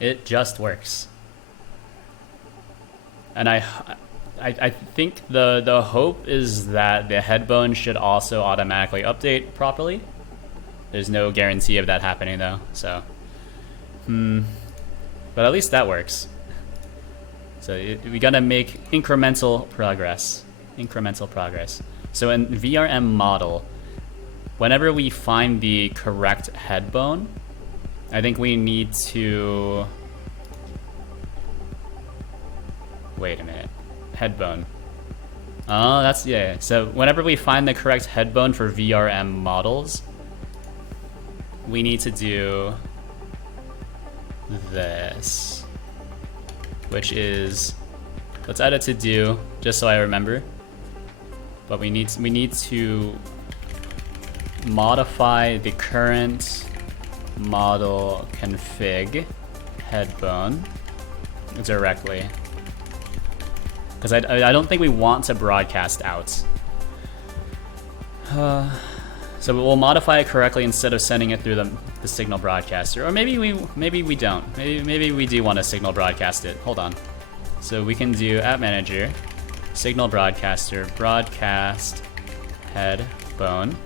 it just works. And I think the hope is that the head bone should also automatically update properly. There's no guarantee of that happening though, so but at least that works. So we gotta make incremental progress. So in VRM model, whenever we find the correct head bone, I think we need to wait a minute. Head bone. Oh, that's, yeah. So whenever we find the correct head bone for VRM models, we need to do this, which is, let's add it to do just so I remember. But we need to modify the current model config head bone directly, because I don't think we want to broadcast out. So we'll modify it correctly instead of sending it through the signal broadcaster, or maybe we don't. Maybe we do want to signal broadcast it. Hold on. So we can do app manager, signal broadcaster, broadcast head bone,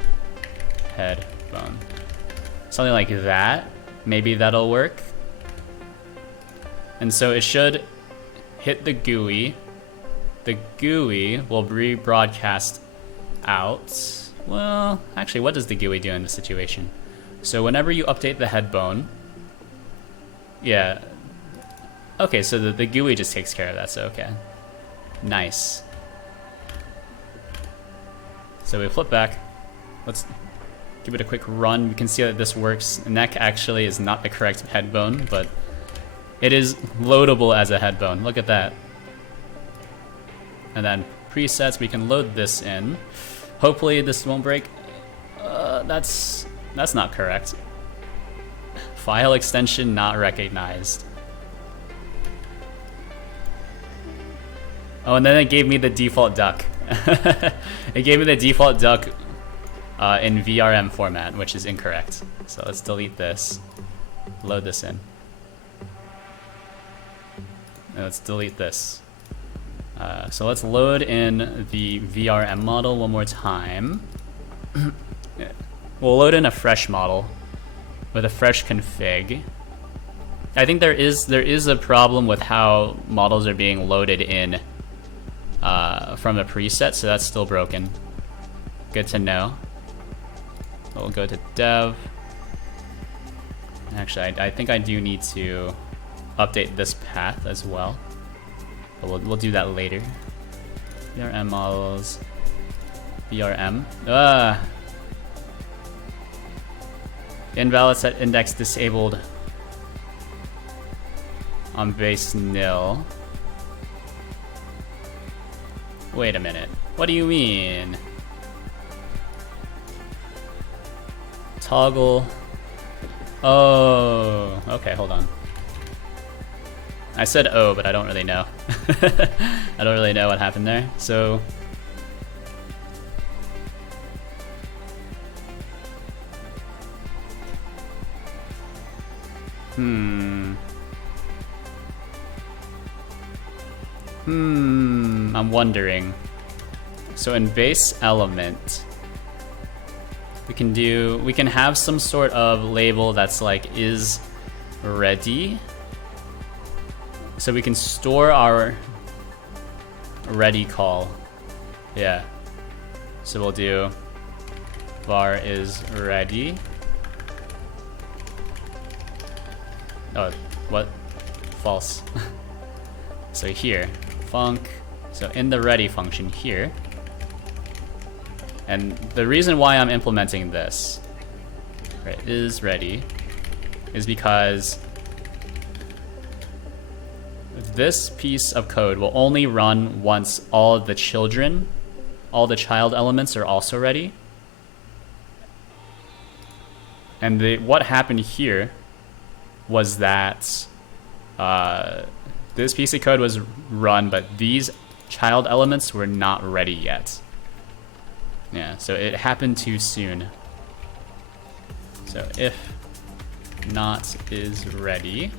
something like that. Maybe that'll work. And so it should hit the GUI. The GUI will rebroadcast out. Well, actually, what does the GUI do in this situation? So whenever you update the head bone, yeah. Okay, so the GUI just takes care of that, so okay. Nice. So we flip back. Let's give it a quick run. We can see that this works. Neck actually is not the correct head bone, but it is loadable as a head bone. Look at that. And then presets, we can load this in. Hopefully this won't break. That's not correct. File extension not recognized. Oh, and then it gave me the default duck. It gave me the default duck in VRM format, which is incorrect. So let's delete this. Load this in. And let's delete this. So let's load in the VRM model one more time. We'll load in a fresh model with a fresh config. I think there is a problem with how models are being loaded in from a preset, so that's still broken. Good to know. We'll go to dev. Actually, I think I do need to update this path as well. But we'll do that later. VRM models. VRM. Invalid set index disabled on base nil. Wait a minute. What do you mean? Toggle. Oh, okay, hold on. I said oh, but I don't really know. I don't really know what happened there. So I'm wondering. So in base element, we can have some sort of label that's like is ready. So we can store our ready call. Yeah. So we'll do var is ready. Oh, what? False. So here, func, so in the ready function here, and the reason why I'm implementing this, right, is ready, is because this piece of code will only run once all of the children, all the child elements are also ready. And what happened here was that this piece of code was run, but these child elements were not ready yet. Yeah, so it happened too soon. So if not is ready,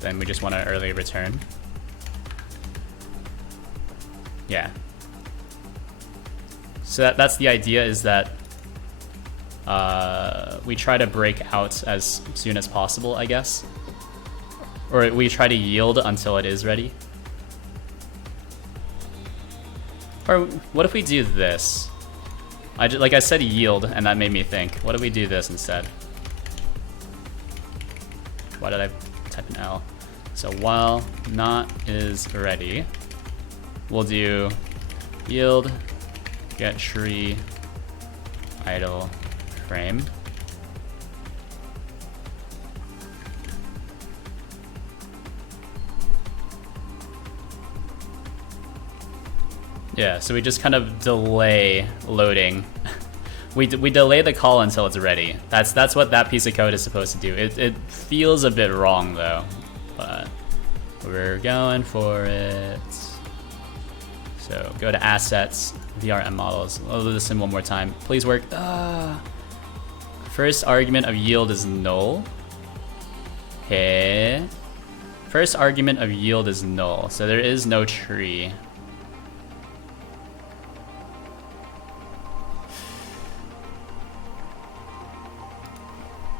then we just want to early return. Yeah. So that's the idea, is that we try to break out as soon as possible, I guess. Or we try to yield until it is ready. Or what if we do this? Like I said yield, and that made me think. What if we do this instead? Why did I type an L? So while not is ready, we'll do yield get tree idle frame. Yeah, so we just kind of delay loading. we delay the call until it's ready. That's what that piece of code is supposed to do. It feels a bit wrong though, but we're going for it. So go to assets, VRM models. I'll do this in one more time. Please work. First argument of yield is null. Okay. First argument of yield is null, so there is no tree.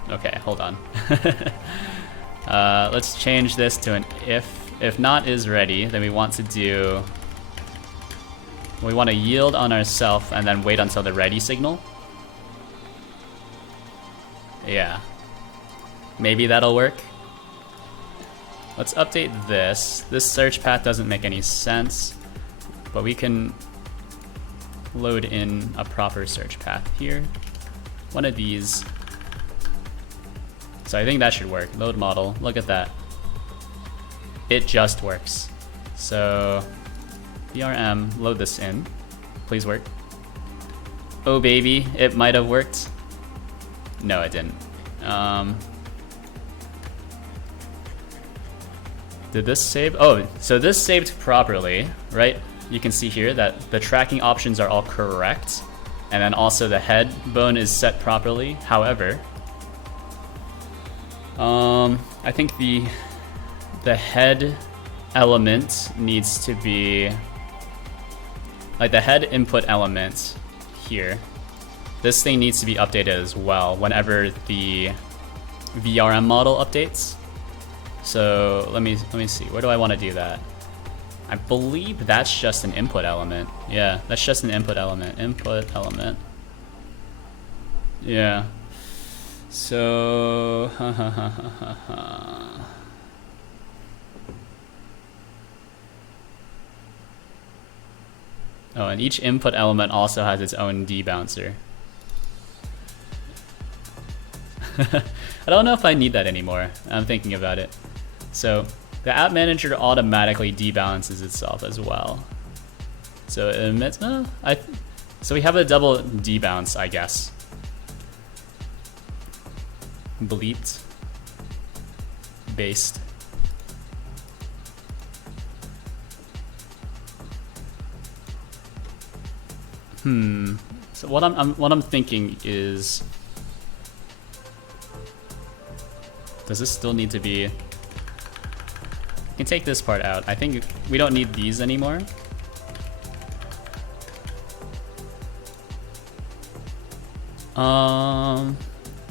Okay, hold on. Let's change this to an if. If not is ready, then we want to do... We want to yield on ourself and then wait until the ready signal. Yeah. Maybe that'll work. Let's update this. This search path doesn't make any sense, but we can load in a proper search path here. One of these. So I think that should work. Load model, look at that. It just works. So VRM, load this in. Please work. Oh baby, it might have worked. No, it didn't. Did this save? Oh, so this saved properly, right? You can see here that the tracking options are all correct. And then also the head bone is set properly. However, I think the head element needs to be, like the head input element here. This thing needs to be updated as well whenever the VRM model updates. So let me see. Where do I want to do that? I believe that's just an input element. Yeah, that's just an input element. Input element. Yeah. So oh, and each input element also has its own debouncer. I don't know if I need that anymore. I'm thinking about it. So the app manager automatically debalances itself as well. So it emits, so we have a double debounce, I guess. Bleeped. Based. So what I'm thinking is, does this still need to be? You can take this part out. I think we don't need these anymore.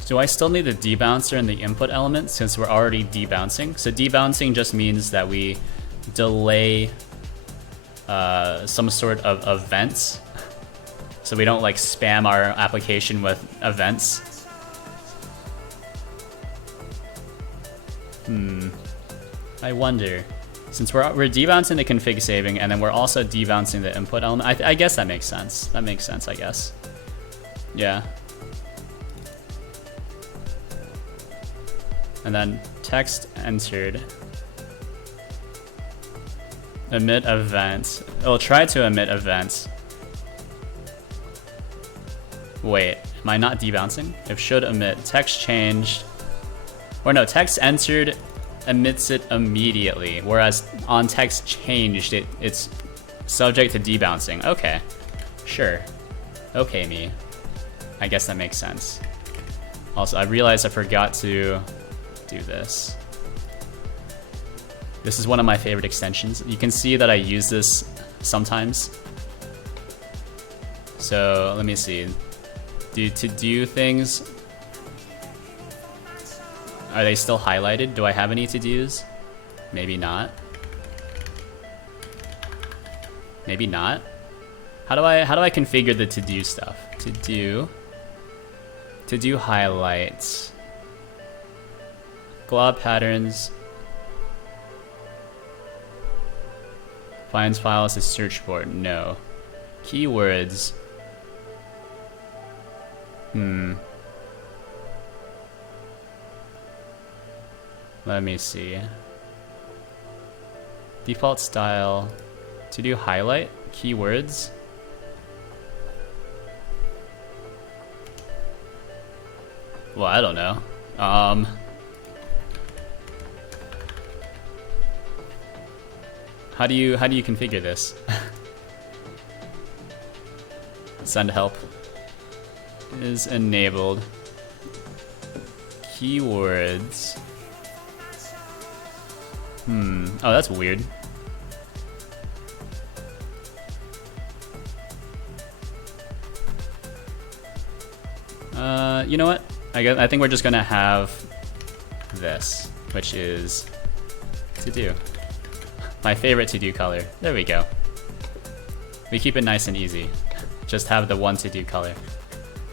Do I still need the debouncer and the input element since we're already debouncing? So debouncing just means that we delay some sort of events. So we don't like spam our application with events. I wonder. Since we're debouncing the config saving, and then we're also debouncing the input element, I guess that makes sense. That makes sense, I guess. Yeah. And then text entered. Emit event. It'll try to emit events. Wait, am I not debouncing? If should emit, text changed. Or no, text entered emits it immediately, whereas on text changed, it's subject to debouncing. Okay, sure. Okay, me. I guess that makes sense. Also, I realized I forgot to do this. This is one of my favorite extensions. You can see that I use this sometimes. So let me see. To do things. Are they still highlighted? Do I have any to-dos? Maybe not. Maybe not. How do I configure the to-do stuff? To-do highlights. Glob patterns. Finds files to search for. No. Keywords. Let me see. Default style. To do highlight. Keywords. Well, I don't know. How do you configure this? Send help is enabled. Keywords. Oh, that's weird. You know what? I think we're just gonna have this, which is to do. My favorite to do color. There we go. We keep it nice and easy. Just have the one to do color.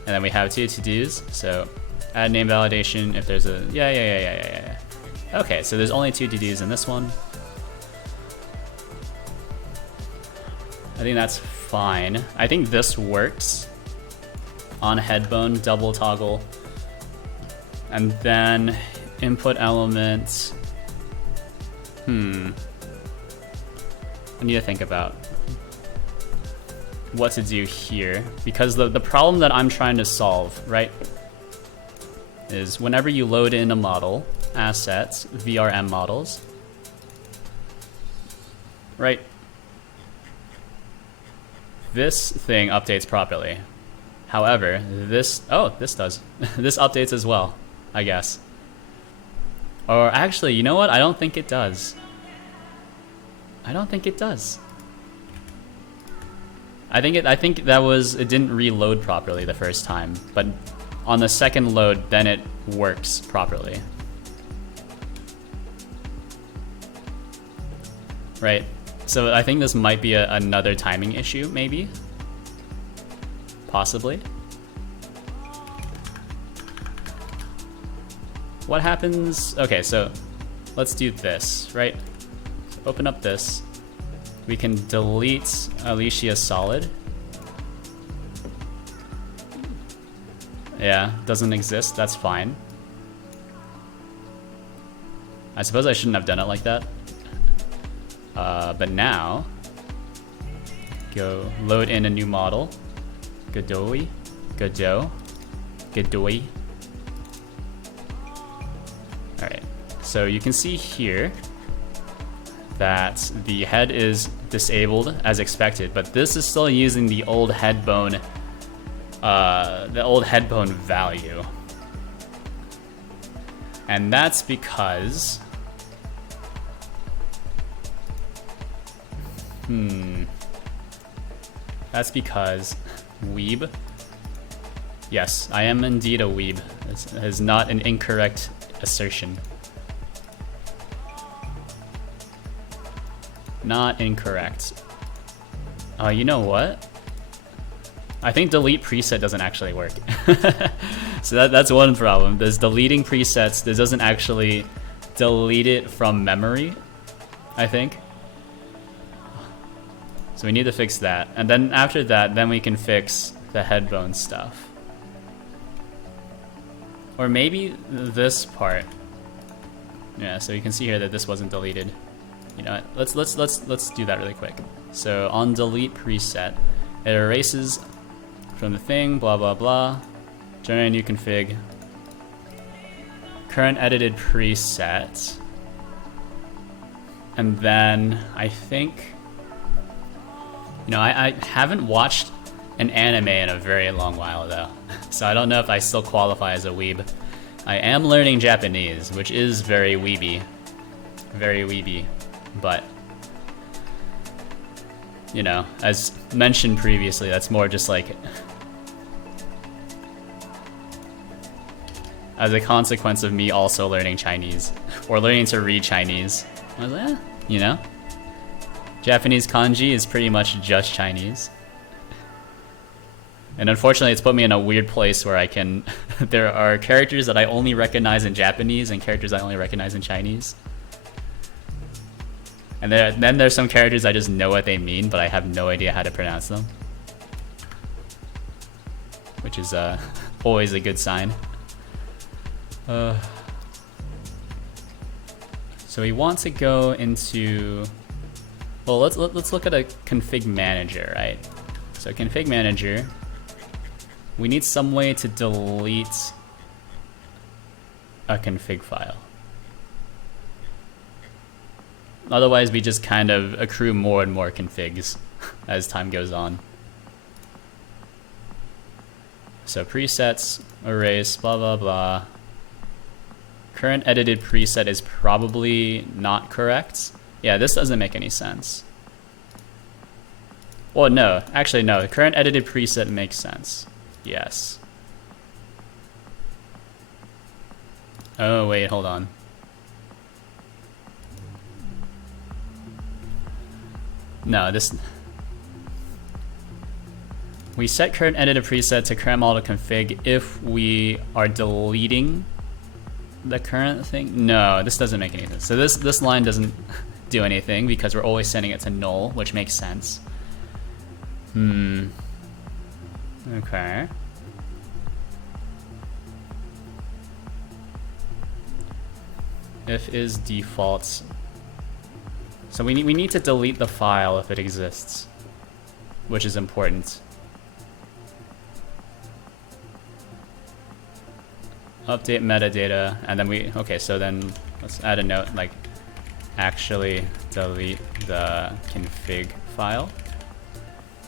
And then we have two to dos. So add name validation if there's a yeah. Okay, so there's only two to dos in this one. I think that's fine. I think this works on headbone, double toggle. And then input element. I need to think about what to do here, because the problem that I'm trying to solve, right, is whenever you load in a model, assets, VRM models, right, this thing updates properly. However, this does. This updates as well, I guess. Or actually, you know what? I don't think it does. I don't think it does. I think it didn't reload properly the first time, but on the second load, then it works properly. Right? So I think this might be another timing issue, maybe? Possibly? What happens? Okay, so let's do this, right? Open up this. We can delete Alicia Solid. Yeah, doesn't exist, that's fine. I suppose I shouldn't have done it like that. But now, go load in a new model. Godot. Alright, so you can see here that the head is disabled as expected, but this is still using the old headbone value. And that's because weeb. Yes, I am indeed a weeb. This is not an incorrect assertion. Not incorrect. You know what? I think delete preset doesn't actually work. So that's one problem. There's deleting presets. This doesn't actually delete it from memory. I think. So we need to fix that. And then after that, then we can fix the headbone stuff. Or maybe this part. Yeah, so you can see here that this wasn't deleted. You know what? Let's do that really quick. So on delete preset, it erases from the thing, blah blah blah. Generate a new config. Current edited preset. And then I think, you know, I haven't watched an anime in a very long while though. So I don't know if I still qualify as a weeb. I am learning Japanese, which is very weeby. Very weeby. But, you know, as mentioned previously, that's more just like as a consequence of me also learning Chinese or learning to read Chinese. I was like, eh, you know, Japanese kanji is pretty much just Chinese. And unfortunately, it's put me in a weird place where I can, there are characters that I only recognize in Japanese and characters I only recognize in Chinese. And then there's some characters I just know what they mean, but I have no idea how to pronounce them. Which is always a good sign. So we want to go into, well, let's look at a config manager, right? So config manager, we need some way to delete a config file. Otherwise, we just kind of accrue more and more configs as time goes on. So presets, erase, blah, blah, blah. Current edited preset is probably not correct. Yeah, this doesn't make any sense. Well, no, actually no, current edited preset makes sense. Yes. Oh, wait, hold on. No, this... We set current edited preset to current model config if we are deleting the current thing. No, this doesn't make any sense. So this line doesn't do anything because we're always sending it to null, which makes sense. Okay. If is default. So we need to delete the file if it exists, which is important. Update metadata, and then okay, so then let's add a note like actually delete the config file.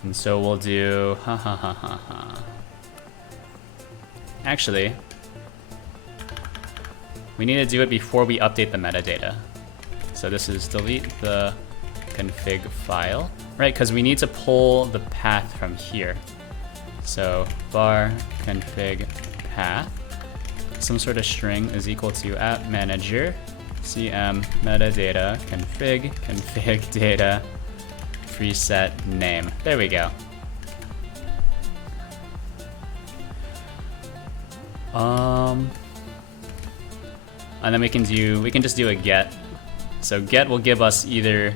And so we'll do, Actually, we need to do it before we update the metadata. So this is delete the config file, right? Because we need to pull the path from here. So var config path, some sort of string is equal to app manager, cm metadata config data preset name. There we go. And then we can just do a get. So get will give us either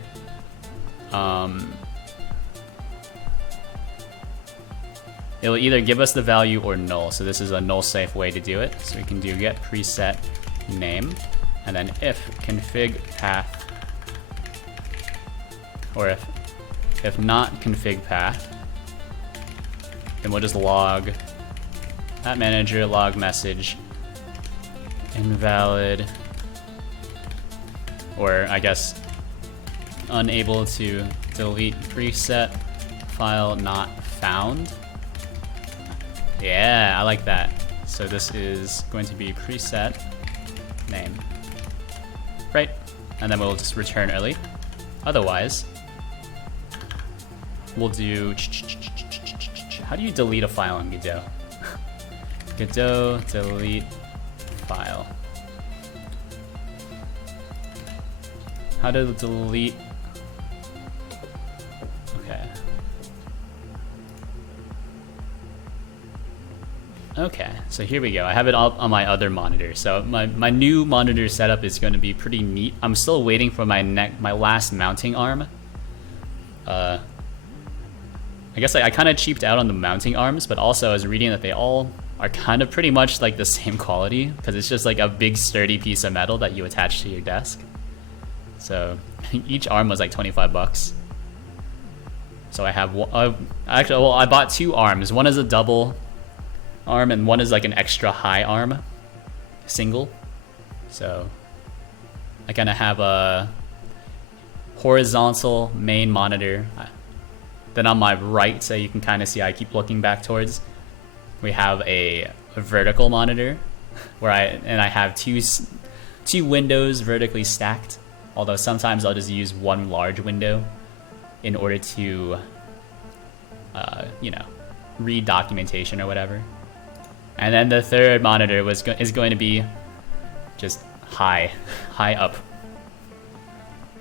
it'll either give us the value or null. So this is a null safe way to do it. So we can do get preset name, and then if config path, or if not config path, then we'll just log app manager log message invalid, or I guess unable to delete preset file not found. Yeah, I like that. So this is going to be preset name, right? And then we'll just return early. Otherwise, we'll do, how do you delete a file in Godot? Godot delete file. How to delete, okay. Okay, so here we go. I have it up on my other monitor. So my new monitor setup is going to be pretty neat. I'm still waiting for my last mounting arm. I guess I kind of cheaped out on the mounting arms, but also I was reading that they all are kind of pretty much like the same quality, because it's just like a big sturdy piece of metal that you attach to your desk. So each arm was like 25 bucks. So I have actually, well, I bought 2 arms. One is a double arm and one is like an extra high arm, single. So I kind of have a horizontal main monitor. Then on my right, so you can kind of see, I keep looking back towards, we have a vertical monitor where I have two windows vertically stacked, although sometimes I'll just use one large window in order to you know, read documentation or whatever. And then the third monitor is going to be just high up.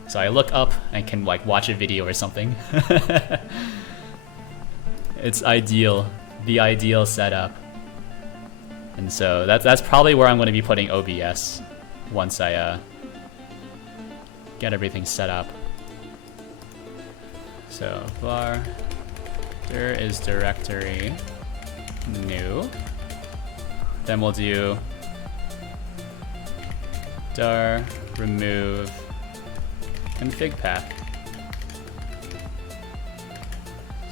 So I look up and can like watch a video or something. It's ideal, the ideal setup. And so that's probably where I'm going to be putting OBS once I get everything set up. So var there is directory new. Then we'll do dir remove config path.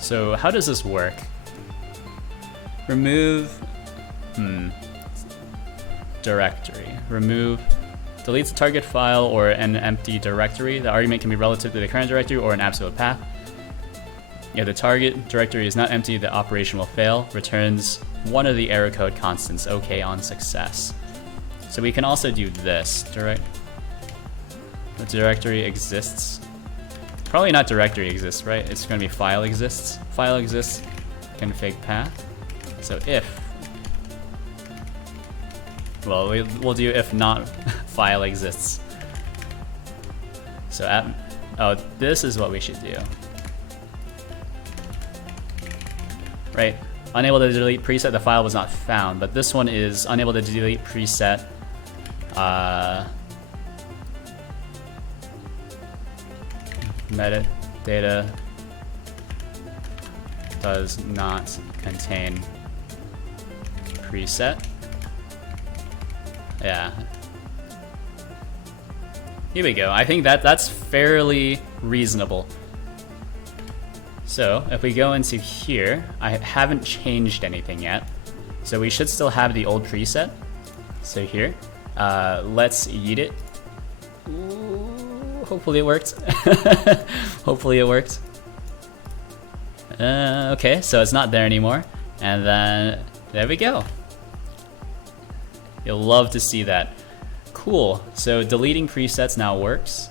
So how does this work? Remove directory. Remove deletes the target file or an empty directory. The argument can be relative to the current directory or an absolute path. If the target directory is not empty, the operation will fail. Returns one of the error code constants, OK on success. So we can also do this. The directory exists. Probably not directory exists, right? It's going to be file exists. File exists, config path. So if, well, we'll do if not file exists. So oh, this is what we should do. Right, unable to delete preset, the file was not found, but this one is unable to delete preset. Metadata does not contain preset. Yeah. Here we go. I think that's fairly reasonable. So if we go into here, I haven't changed anything yet. So we should still have the old preset. So here, let's eat it. Ooh, hopefully it worked. Hopefully it worked. Okay, so it's not there anymore. And then there we go. You'll love to see that. Cool, so deleting presets now works.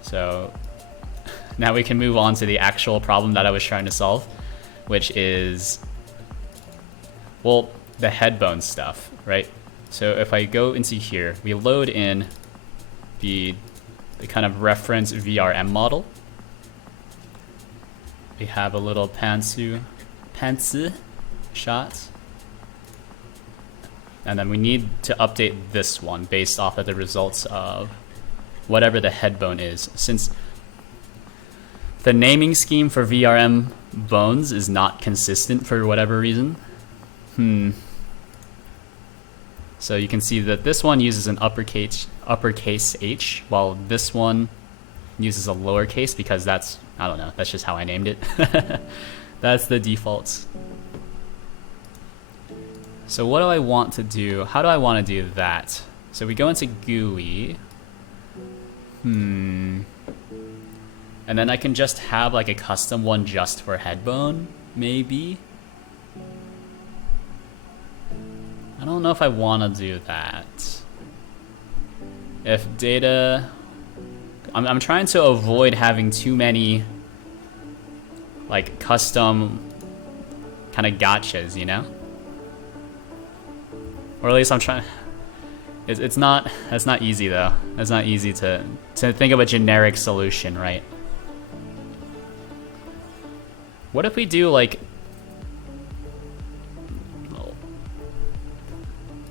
So now we can move on to the actual problem that I was trying to solve, which is, well, the headbone stuff, right? So if I go into here, we load in the kind of reference VRM model. We have a little pantsu shot. And then we need to update this one based off of the results of whatever the headbone is. Since the naming scheme for VRM bones is not consistent for whatever reason. So you can see that this one uses an uppercase H, while this one uses a lowercase because that's, I don't know, that's just how I named it. That's the defaults. So what do I want to do? How do I want to do that? So we go into GUI. And then I can just have like a custom one just for headbone, maybe? I don't know if I want to do that. If data... I'm trying to avoid having too many like custom kind of gotchas, you know? Or at least I'm trying... That's not easy though. It's not easy to think of a generic solution, right? What if we do like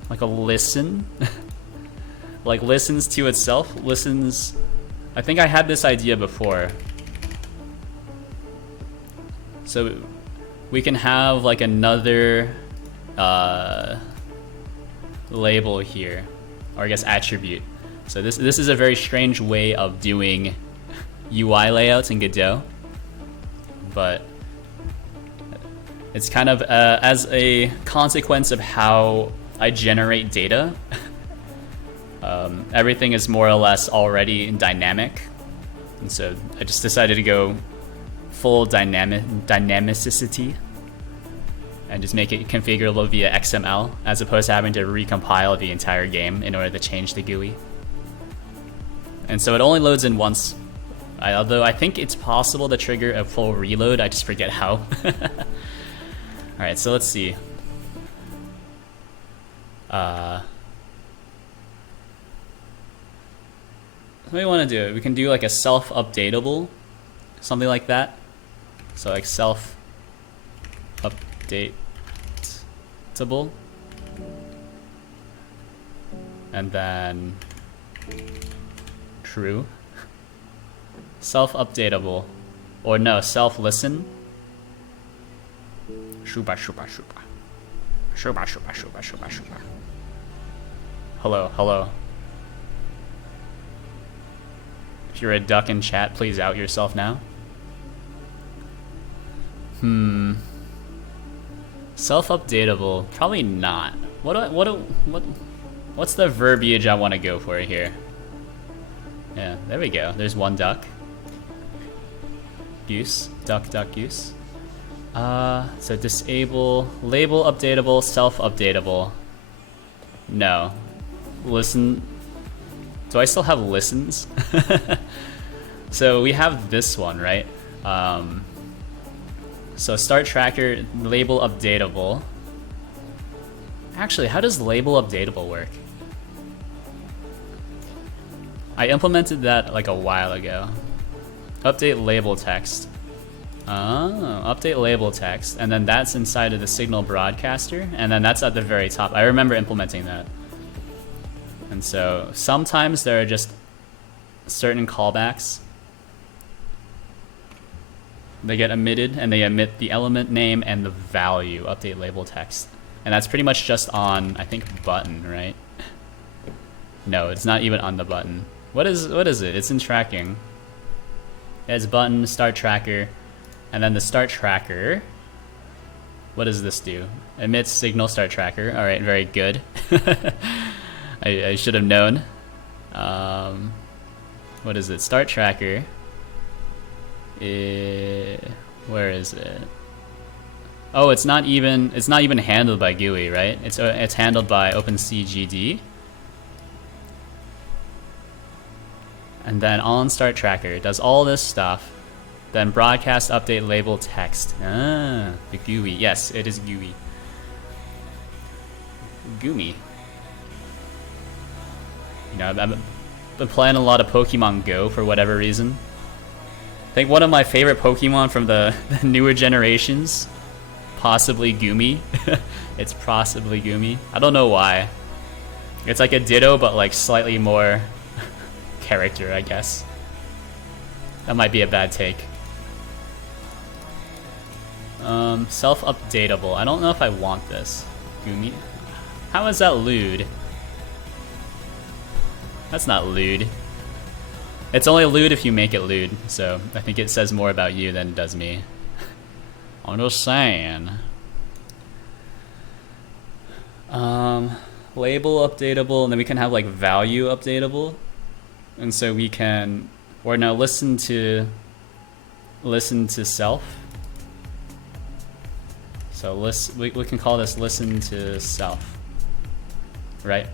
like a listen, like listens to itself, listens. I think I had this idea before. So we can have like another label here, or I guess attribute. So this is a very strange way of doing UI layouts in Godot, but it's kind of as a consequence of how I generate data. Everything is more or less already dynamic, and so I just decided to go full dynamicity and just make it configurable via XML as opposed to having to recompile the entire game in order to change the GUI. And so it only loads in once, although I think it's possible to trigger a full reload, I just forget how. Alright, so let's see. What do we want to do? We can do like a self-updatable, something like that. So like self-updatable, and then true. Self-updatable, or no, self-listen. Shuba shuba shuba. Shuba shuba shuba shuba shuba. Hello, hello. If you're a duck in chat, please out yourself now. Self-updatable, probably not. What's the verbiage I want to go for here? Yeah, there we go. There's one duck. Goose, duck, duck, goose. So disable, label updatable, self-updatable. No. Listen. Do I still have listens? So we have this one, right? So start tracker, label updatable. Actually, how does label updatable work? I implemented that like a while ago. Update label text. Oh, update label text, and then that's inside of the signal broadcaster, and then that's at the very top. I remember implementing that. And so sometimes there are just certain callbacks. They get emitted, and they emit the element name and the value, update label text. And that's pretty much just on, I think, button, right? No, it's not even on the button. What is it? It's in tracking. It's button, start tracker, and then the start tracker. What does this do? Emits signal start tracker. All right, very good. I should have known. What is it? Start tracker. Where is it? Oh, it's not even handled by GUI, right? It's handled by OpenCGD. And then on start tracker, it does all this stuff. Then broadcast update label text. Ah, the GUI. Yes, it is GUI. GUI. You know, I've been playing a lot of Pokemon Go for whatever reason. I think one of my favorite Pokemon from the newer generations, possibly Gumi. It's possibly Gumi. I don't know why. It's like a Ditto, but like slightly more character, I guess. That might be a bad take. Self-updatable. I don't know if I want this. Gumi. How is that lewd? That's not lewd. It's only lewd if you make it lewd, so I think it says more about you than it does me. I'm just saying. Label updatable, and then we can have like value updatable. And so we can, or no, listen to self. So we can call this listen to self, right?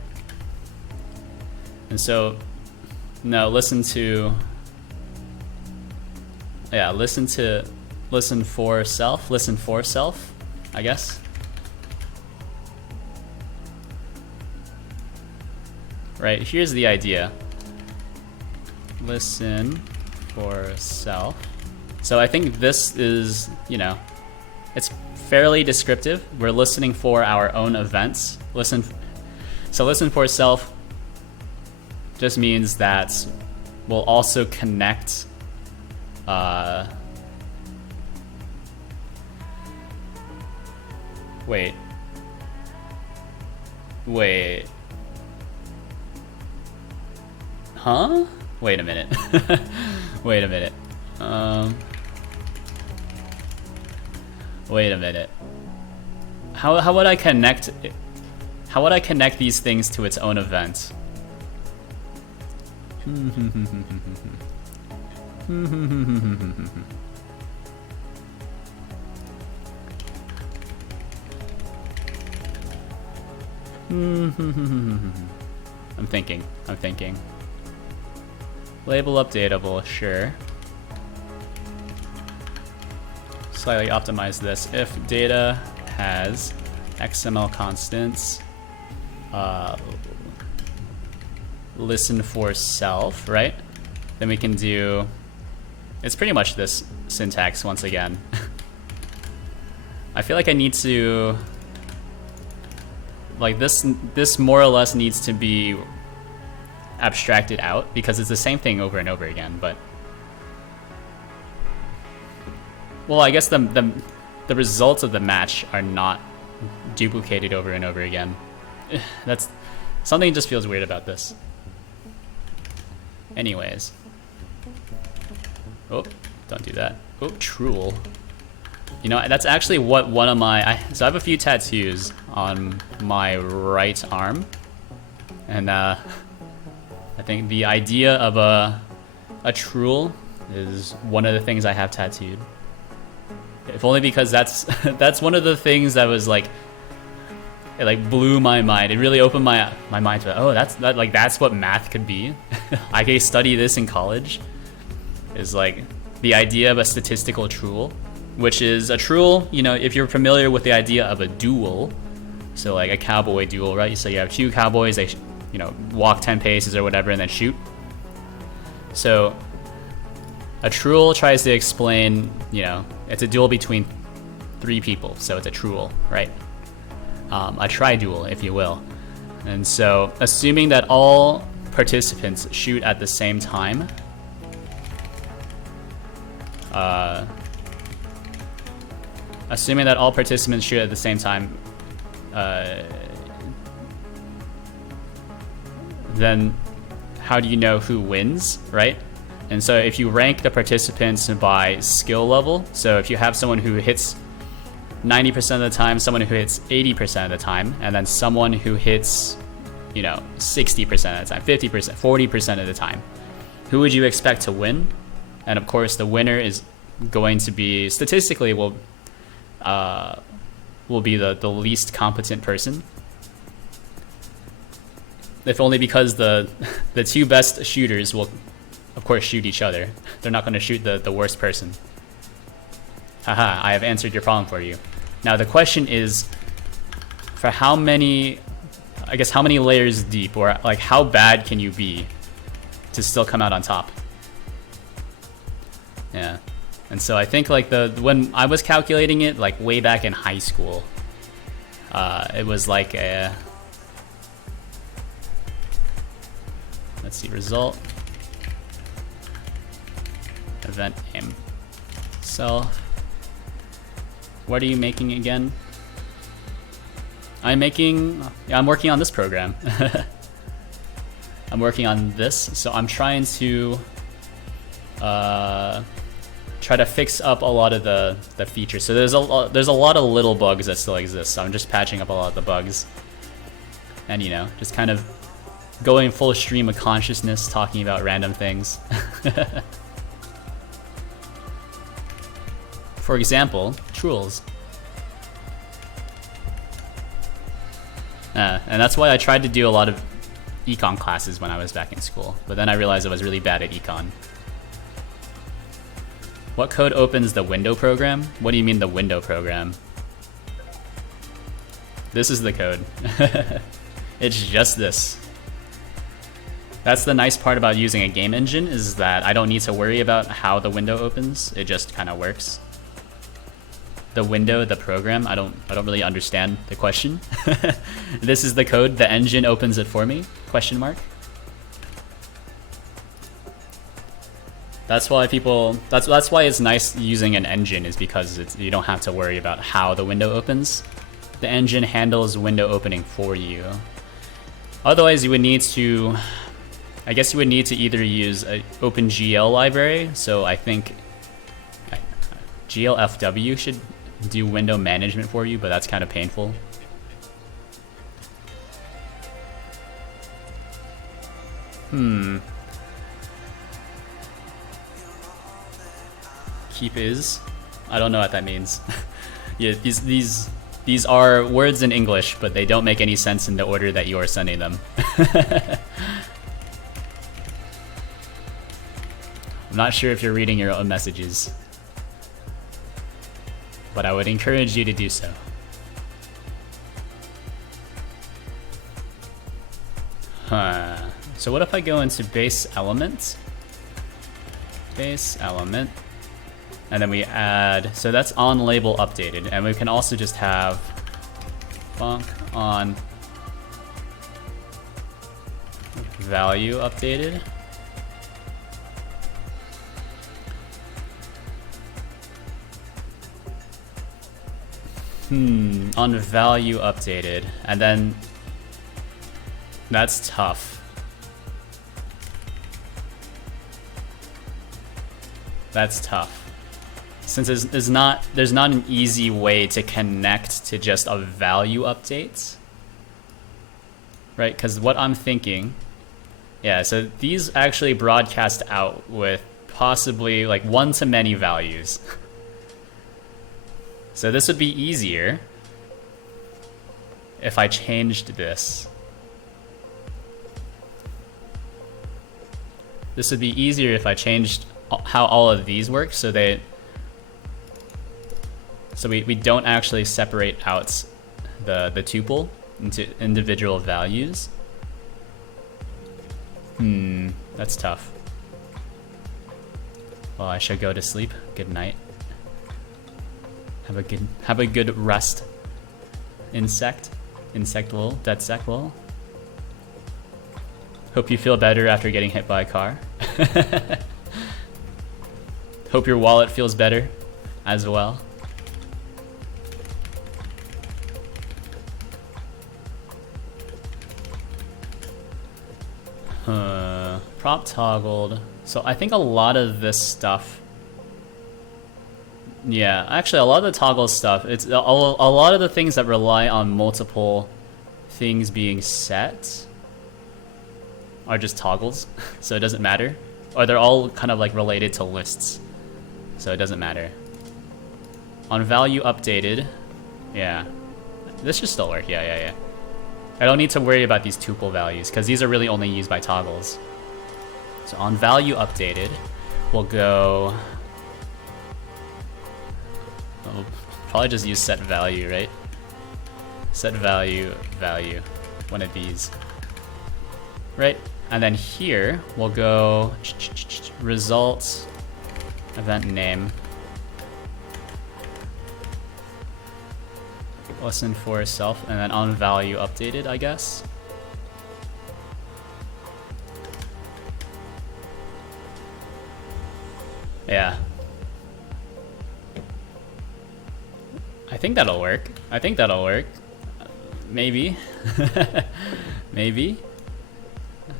And so, no, listen for self, I guess. Right, here's the idea. Listen for self. So I think this is, you know, it's fairly descriptive. We're listening for our own events. So listen for self just means that we'll also connect wait. Huh? Wait a minute. Wait a minute. Wait a minute. How would I connect it? How would I connect these things to its own event? I'm thinking. Label updatable, sure. Slightly optimize this. If data has XML constants, listen for self, right? Then we can do, it's pretty much this syntax once again. I feel like I need to, like this more or less needs to be abstracted out because it's the same thing over and over again, but well, I guess the results of the match are not duplicated over and over again. That's something just feels weird about this. Anyways. Oh, don't do that. Oh, Truel. You know, that's actually what one of my... so I have a few tattoos on my right arm. And I think the idea of a Truel is one of the things I have tattooed. If only because that's one of the things that was like... It like blew my mind. It really opened my mind to, oh, that's what math could be. I could study this in college. Is like the idea of a statistical Truel, which is a Truel, you know, if you're familiar with the idea of a duel, so like a cowboy duel, right? So you have two cowboys, they, you know, walk 10 paces or whatever and then shoot. So a Truel tries to explain, you know, it's a duel between 3 people, so it's a Truel, right? A tri-duel, if you will. And so assuming that all participants shoot at the same time, assuming that all participants shoot at the same time, then how do you know who wins, right? And so if you rank the participants by skill level, so if you have someone who hits 90% of the time, someone who hits 80% of the time, and then someone who hits, you know, 60% of the time, 50%, 40% of the time, who would you expect to win? And of course, the winner is going to be, statistically, will be the least competent person. If only because the 2 best shooters will, of course, shoot each other. They're not going to shoot the worst person. Haha, I have answered your problem for you. Now the question is, for how many, I guess how many layers deep, or like how bad can you be to still come out on top? Yeah. And so I think like when I was calculating it, like way back in high school, it was like a, let's see, result, event name, self. What are you making again? I'm working on this program. I'm working on this, so I'm trying to try to fix up a lot of the features. So there's a lot of little bugs that still exist. So I'm just patching up a lot of the bugs, and you know, just kind of going full stream of consciousness, talking about random things. For example, Truels. And that's why I tried to do a lot of econ classes when I was back in school, but then I realized I was really bad at econ. What code opens the window program? What do you mean the window program? This is the code. It's just this. That's the nice part about using a game engine, is that I don't need to worry about how the window opens. It just kind of works. the window, the program. I don't really understand the question. This is the code. The engine opens it for me? Question mark. That's why people. That's why it's nice using an engine, is because you don't have to worry about how the window opens. The engine handles window opening for you. Otherwise, you would need to. I guess you would need to either use an OpenGL library. So I think GLFW should do window management for you, but that's kind of painful. Keep is? I don't know what that means. Yeah, these are words in English, but they don't make any sense in the order that you are sending them. I'm not sure if you're reading your own messages, but I would encourage you to do so. So what if I go into base element? Base element. And then we add, so that's on label updated. And we can also just have func on value updated. On value updated, and then that's tough. That's tough. Since there's not an easy way to connect to just a value update, right? Because what I'm thinking, yeah, so these actually broadcast out with possibly like one-to-many values. So this would be easier if I changed this. This would be easier if I changed how all of these work, so we don't actually separate out the tuple into individual values. That's tough. Well, I should go to sleep. Good night. Have a good rest. Insect lol, dead sec lol. Hope you feel better after getting hit by a car. Hope your wallet feels better as well. Prop toggled. So I think a lot of this stuff. Yeah, actually a lot of the toggle stuff, it's a lot of the things that rely on multiple things being set are just toggles, so it doesn't matter. Or they're all kind of like related to lists, so it doesn't matter. On value updated, yeah, this should still work, yeah. I don't need to worry about these tuple values, because these are really only used by toggles. So on value updated, we'll go... I'll probably just use set value, right? Set value, one of these. Right? And then here, we'll go results, event name. Listen for self, and then on value updated, I guess. Yeah. I think that'll work. Maybe. Maybe.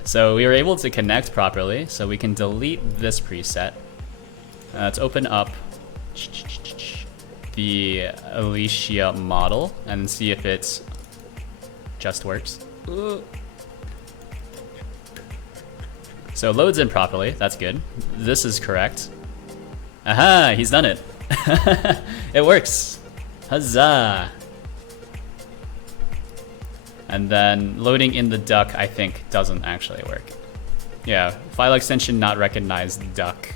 So we were able to connect properly, so we can delete this preset. Let's open up the Alicia model and see if it just works. So it loads in properly, that's good. This is correct. Aha, he's done it. It works. Huzzah! And then loading in the duck, I think, doesn't actually work. Yeah, file extension not recognized duck.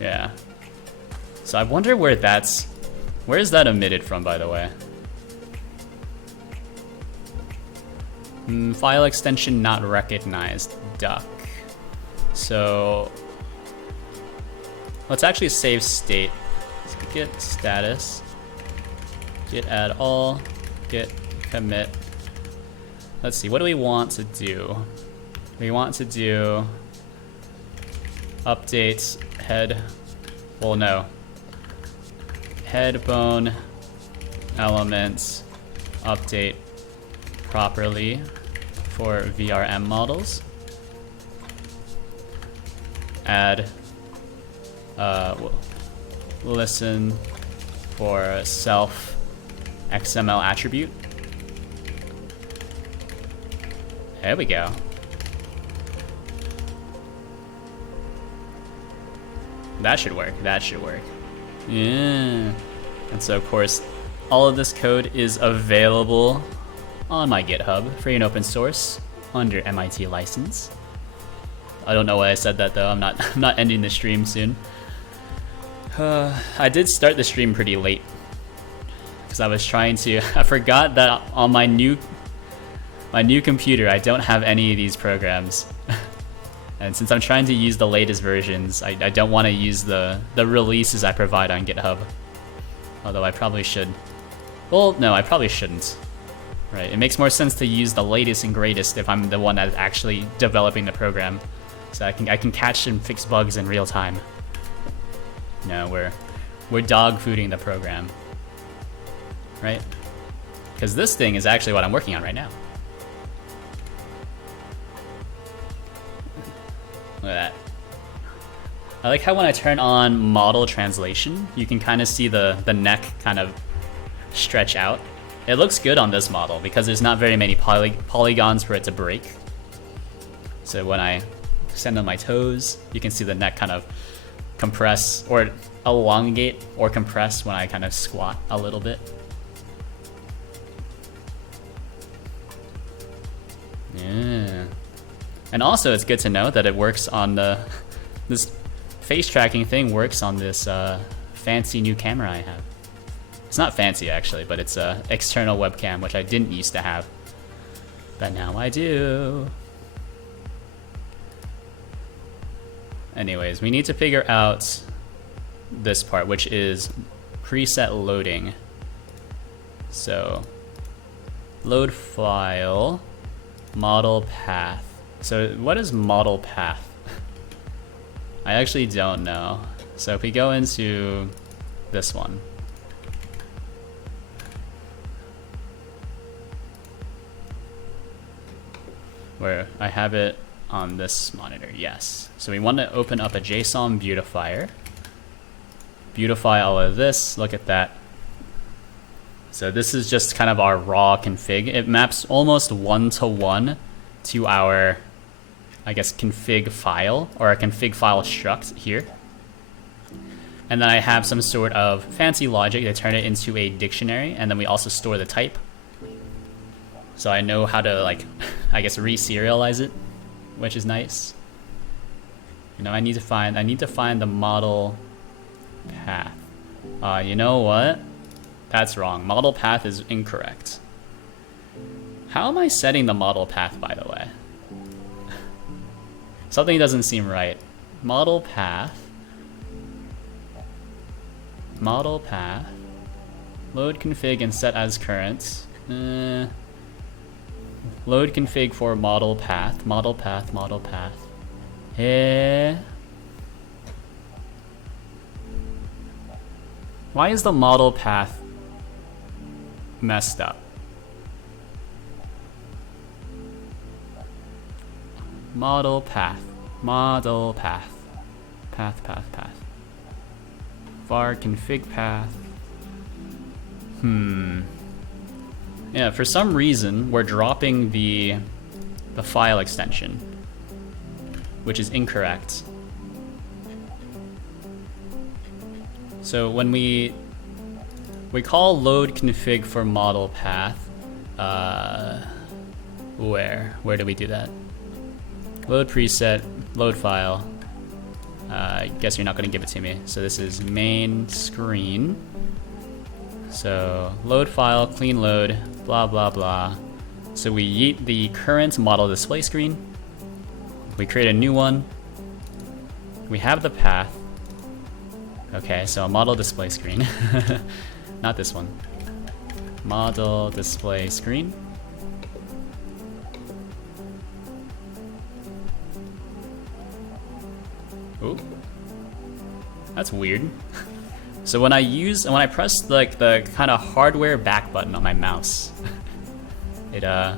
Yeah. So I wonder where is that emitted from, by the way? File extension not recognized duck. So let's actually save state, git status, git add all, git commit. Let's see, what do we want to do? We want to do updates head, well no, head bone elements update properly for VRM models. Add listen for self XML attribute. There we go. That should work, that should work. Yeah. And so of course, all of this code is available on my GitHub, free and open source, under MIT license. I don't know why I said that though, I'm not ending the stream soon. I did start the stream pretty late, because I was trying to, I forgot that on my new computer I don't have any of these programs. And since I'm trying to use the latest versions, I don't want to use the releases I provide on GitHub. Although I probably should. Well, no, I probably shouldn't. Right, it makes more sense to use the latest and greatest if I'm the one that's actually developing the program. So I can catch and fix bugs in real time. No, we're dog fooding the program. Right? Because this thing is actually what I'm working on right now. Look at that. I like how when I turn on model translation, you can kind of see the neck kind of stretch out. It looks good on this model because there's not very many polygons for it to break. So when I stand on my toes, you can see the neck kind of compress or elongate or compress when I kind of squat a little bit. Yeah. And also it's good to know that it works on this face tracking thing works on this fancy new camera I have. It's not fancy actually, but it's a external webcam, which I didn't used to have, but now I do. Anyways, we need to figure out this part, which is preset loading. So load file, model path. So what is model path? I actually don't know. So if we go into this one, where I have it on this monitor, yes. So we want to open up a JSON beautifier. Beautify all of this, look at that. So this is just kind of our raw config. It maps almost one-to-one to our, I guess, config file, or a config file struct here. And then I have some sort of fancy logic to turn it into a dictionary, and then we also store the type. So I know how to, like, I guess, re-serialize it, which is nice. You know, I need to find the model path. You know what? That's wrong. Model path is incorrect. How am I setting the model path, by the way? Something doesn't seem right. Model path. Model path. Load config and set as current. Load config for model path. Model path, model path. Why is the model path messed up? Model path. Model path. Path, path, path. Var config path. Yeah, for some reason, we're dropping the file extension, which is incorrect. So when we call load config for model path, where do we do that? Load preset, load file. I guess you're not gonna give it to me. So this is main screen. So load file, clean load, blah, blah, blah. So we yeet the current model display screen. We create a new one. We have the path. Okay, so a model display screen. Not this one. Model display screen. Ooh. That's weird. So when I press like the kind of hardware back button on my mouse, it I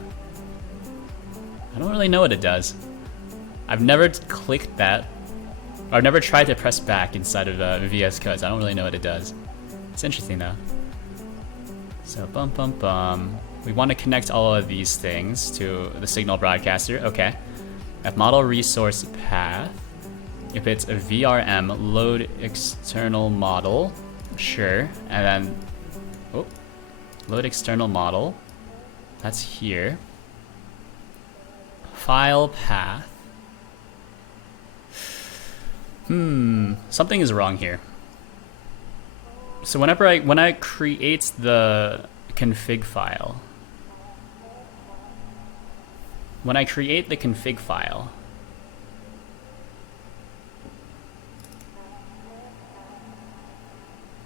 don't really know what it does. I've never clicked that. I've never tried to press back inside of VS Code, so I don't really know what it does. It's interesting though. So bum bum bum. We want to connect all of these things to the signal broadcaster. Okay. At model resource path, if it's a VRM, load external model. Sure. And then, oh, load external model. That's here. File path. Something is wrong here. So when I create the config file,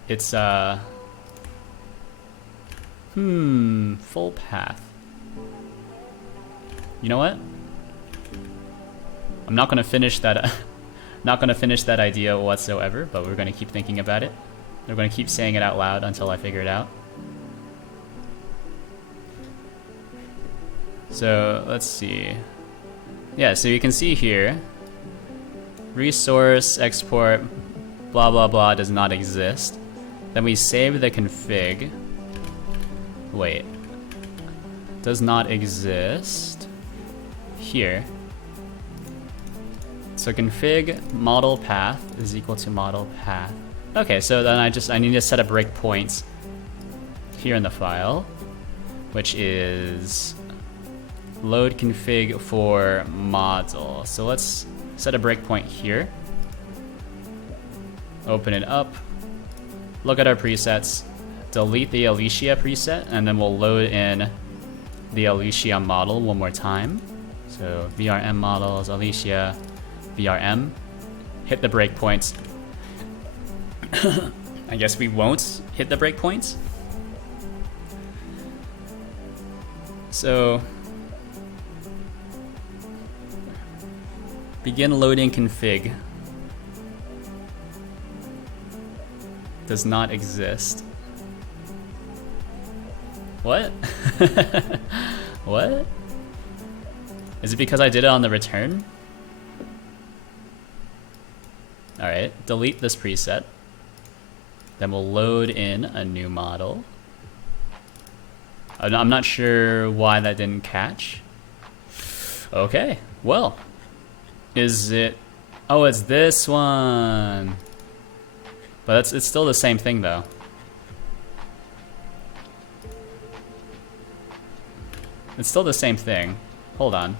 it's full path. You know what? I'm not gonna finish that. Not gonna finish that idea whatsoever, but we're gonna keep thinking about it. We're gonna keep saying it out loud until I figure it out. So let's see. Yeah, so you can see here, resource export blah blah blah does not exist. Then we save the config. Wait, does not exist here. So config model path is equal to model path. Okay, so then I need to set a breakpoint here in the file, which is load config for model. So let's set a breakpoint here. Open it up. Look at our presets. Delete the Alicia preset, and then we'll load in the Alicia model one more time. So VRM models, Alicia, VRM. Hit the breakpoints. I guess we won't hit the breakpoints. So begin loading config. Does not exist. What? What? Is it because I did it on the return? Alright, delete this preset. Then we'll load in a new model. I'm not sure why that didn't catch. Okay, well. Is it... Oh, it's this one. But it's still the same thing though. It's still the same thing. Hold on.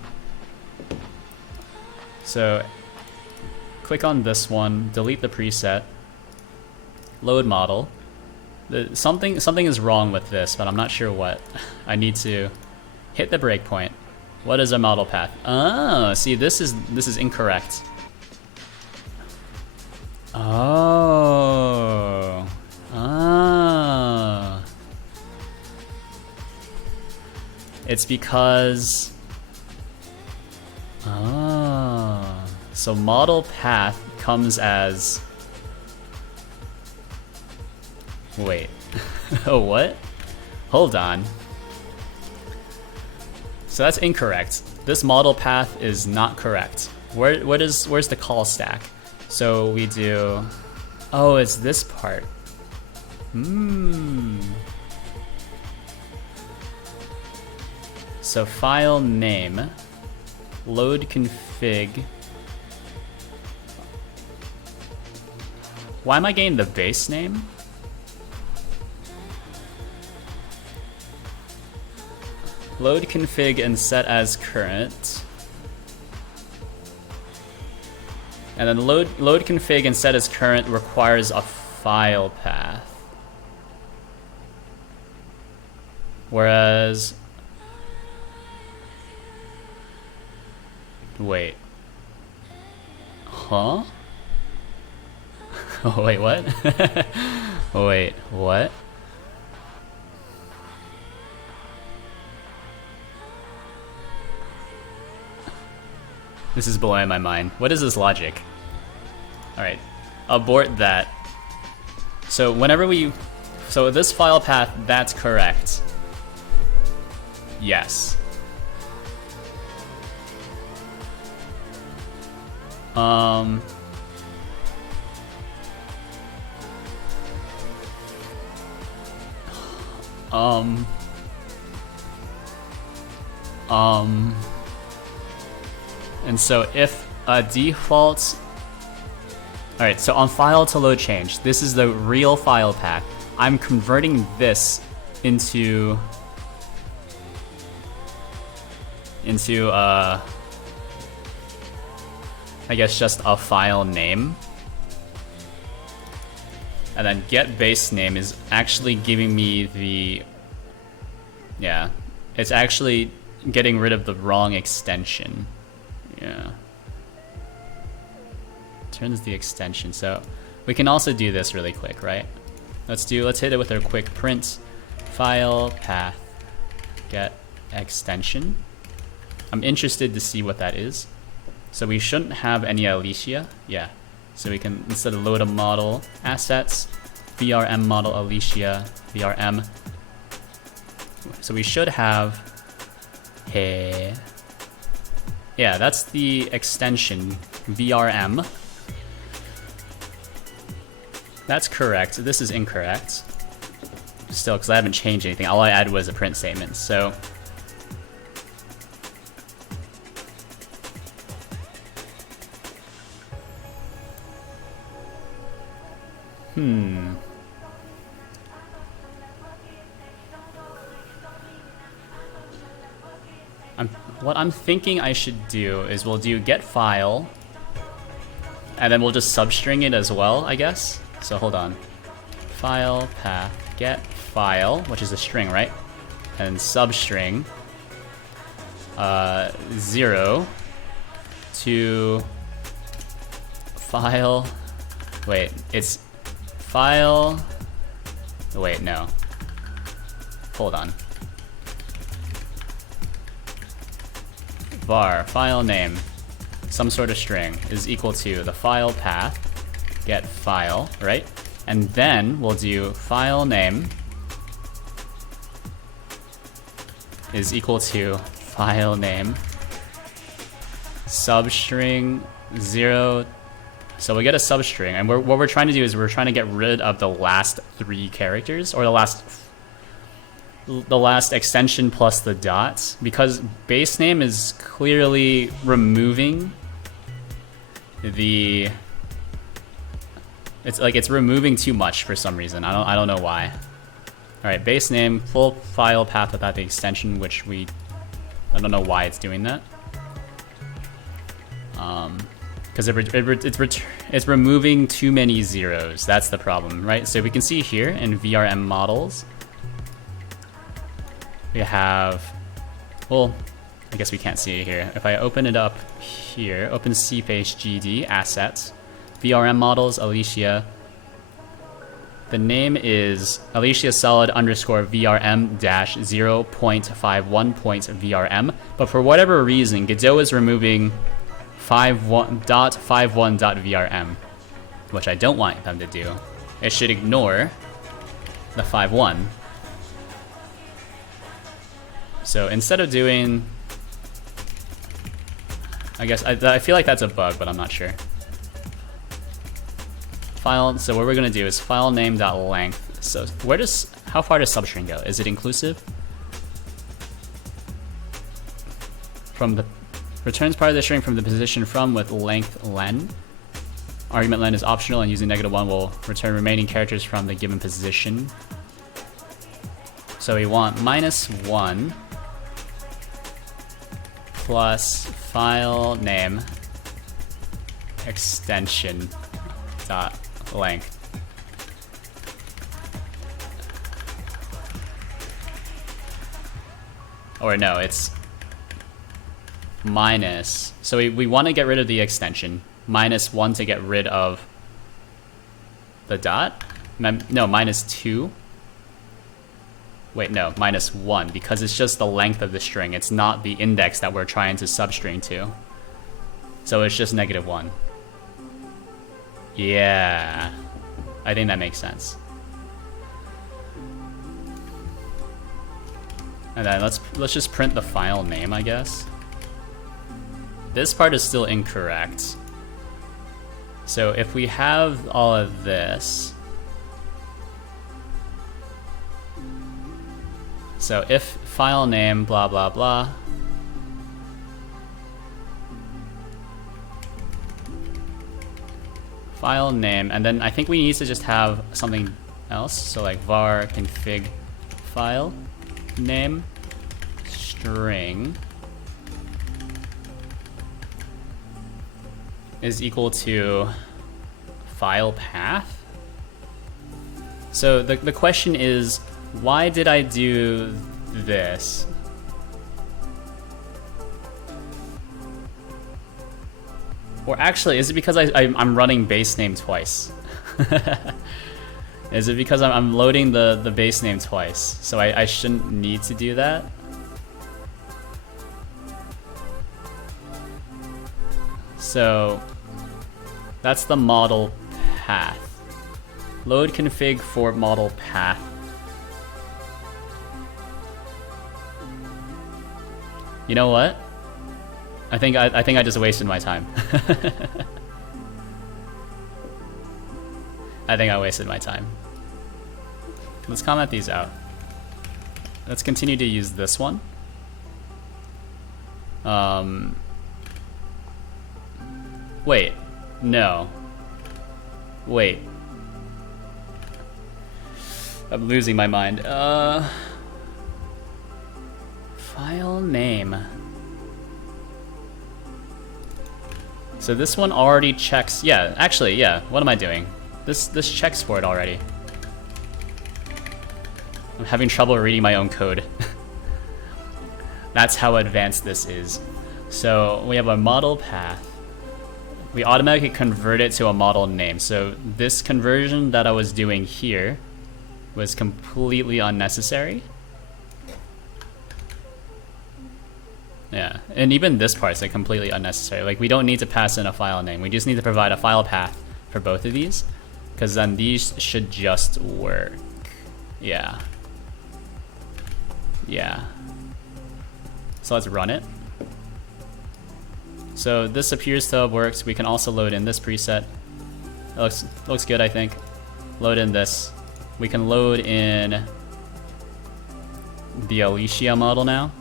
So, click on this one, delete the preset, load model. Something is wrong with this, but I'm not sure what. I need to hit the breakpoint. What is a model path? Oh, see, this is incorrect. Oh. Ah. It's because... Ah. So model path comes as... Wait. Oh, what? Hold on. So that's incorrect. This model path is not correct. Where's the call stack? So we do... Oh, it's this part. So file name, load config. Why am I getting the base name? Load config and set as current. And then load config and set as current requires a file path. Whereas... Wait. Huh? Oh wait, what? Oh wait, what? This is blowing my mind. What is this logic? Alright, abort that. So whenever so this file path, that's correct. Yes. And so if a default... Alright, so on file to load change, this is the real file path. I'm converting this into I guess just a file name. And then get base name is actually giving me the... Yeah, it's actually getting rid of the wrong extension. Yeah. Turns the extension. So we can also do this really quick, right? Let's hit it with our quick print file path get extension. I'm interested to see what that is. So we shouldn't have any Alicia. Yeah. So we can, instead of load a model, assets, VRM model Alicia, VRM. So we should have, hey. Yeah, that's the extension, VRM. That's correct. This is incorrect. Still, because I haven't changed anything. All I added was a print statement, so. What I'm thinking I should do is we'll do get file, and then we'll just substring it as well, I guess. So hold on. File path get file, which is a string, right? And substring 0 to file. Wait, it's file. Wait, no. Hold on. Var file name, some sort of string, is equal to the file path get file, right? And then we'll do file name is equal to file name substring 0. So we get a substring, and what we're trying to do is we're trying to get rid of the last 3 characters, or the last extension plus the dots, because base name is clearly removing the... It's removing too much for some reason. I don't know why. All right, base name, full file path without the extension, which I don't know why it's doing that. Because it's removing too many zeros. That's the problem, right? So we can see here in VRM models, we have, well, I guess we can't see it here. If I open it up here, open cpace GD assets, VRM models, Alicia. The name is Alicia solid underscore VRM dash 0.51.vrm. But for whatever reason, Godot is removing 51.vrm, which I don't want them to do. It should ignore the 51. So instead of doing, I guess, I feel like that's a bug, but I'm not sure. File, so what we're gonna do is file name.length. So how far does substring go? Is it inclusive? From the, returns part of the string from the position from with length len. Argument len is optional, and using -1 will return remaining characters from the given position. So we want -1 plus file name extension dot length. Or no, it's minus. So we want to get rid of the extension. -1 to get rid of The dot? No, -2. Wait, no, -1, because it's just the length of the string. It's not the index that we're trying to substring to. So it's just -1. Yeah, I think that makes sense. And then let's just print the file name, I guess. This part is still incorrect. So if we have all of this, so if file name blah blah blah, file name, and then I think we need to just have something else. So like var config file name string is equal to file path. So the question is, why did I do this? Or actually, is it because I'm running base name twice? Is it because I'm loading the base name twice? So I shouldn't need to do that? So that's the model path. Load config for model path. You know what? I think I just wasted my time. I think I wasted my time. Let's comment these out. Let's continue to use this one. Wait, no. Wait. I'm losing my mind. File name. So this one already checks. Yeah, actually, yeah. What am I doing? This checks for it already. I'm having trouble reading my own code. That's how advanced this is. So we have a model path. We automatically convert it to a model name. So this conversion that I was doing here was completely unnecessary. Yeah, and even this part's like completely unnecessary. Like we don't need to pass in a file name. We just need to provide a file path for both of these, because then these should just work. Yeah. Yeah. So let's run it. So this appears to have worked. We can also load in this preset. It looks good, I think. Load in this. We can load in the Alicia model now.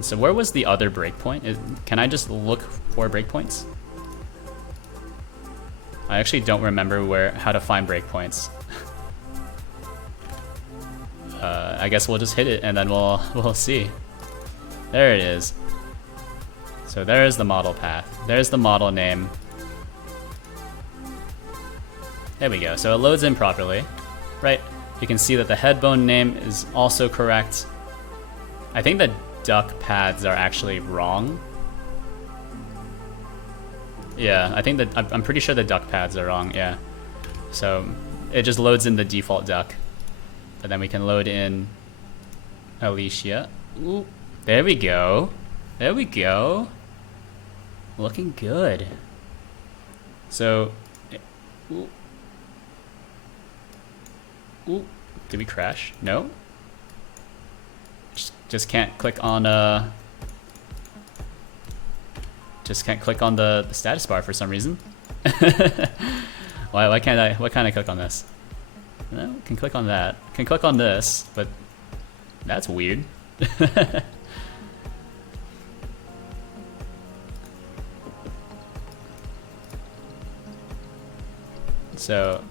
So where was the other breakpoint? Can I just look for breakpoints? I actually don't remember how to find breakpoints. I guess we'll just hit it and then we'll see. There it is. So there's the model path. There's the model name. There we go. So it loads in properly, right? You can see that the headbone name is also correct. I think the duck paths are actually wrong. Yeah, I think that I'm pretty sure the duck paths are wrong. Yeah. So it just loads in the default duck, and then we can load in Alicia. Ooh, there we go. There we go. Looking good. So, ooh. Ooh, did we crash? No. Just can't click on just can't click on the status bar for some reason. Why can't I click on this? No, can click on that. Can click on this, but that's weird. So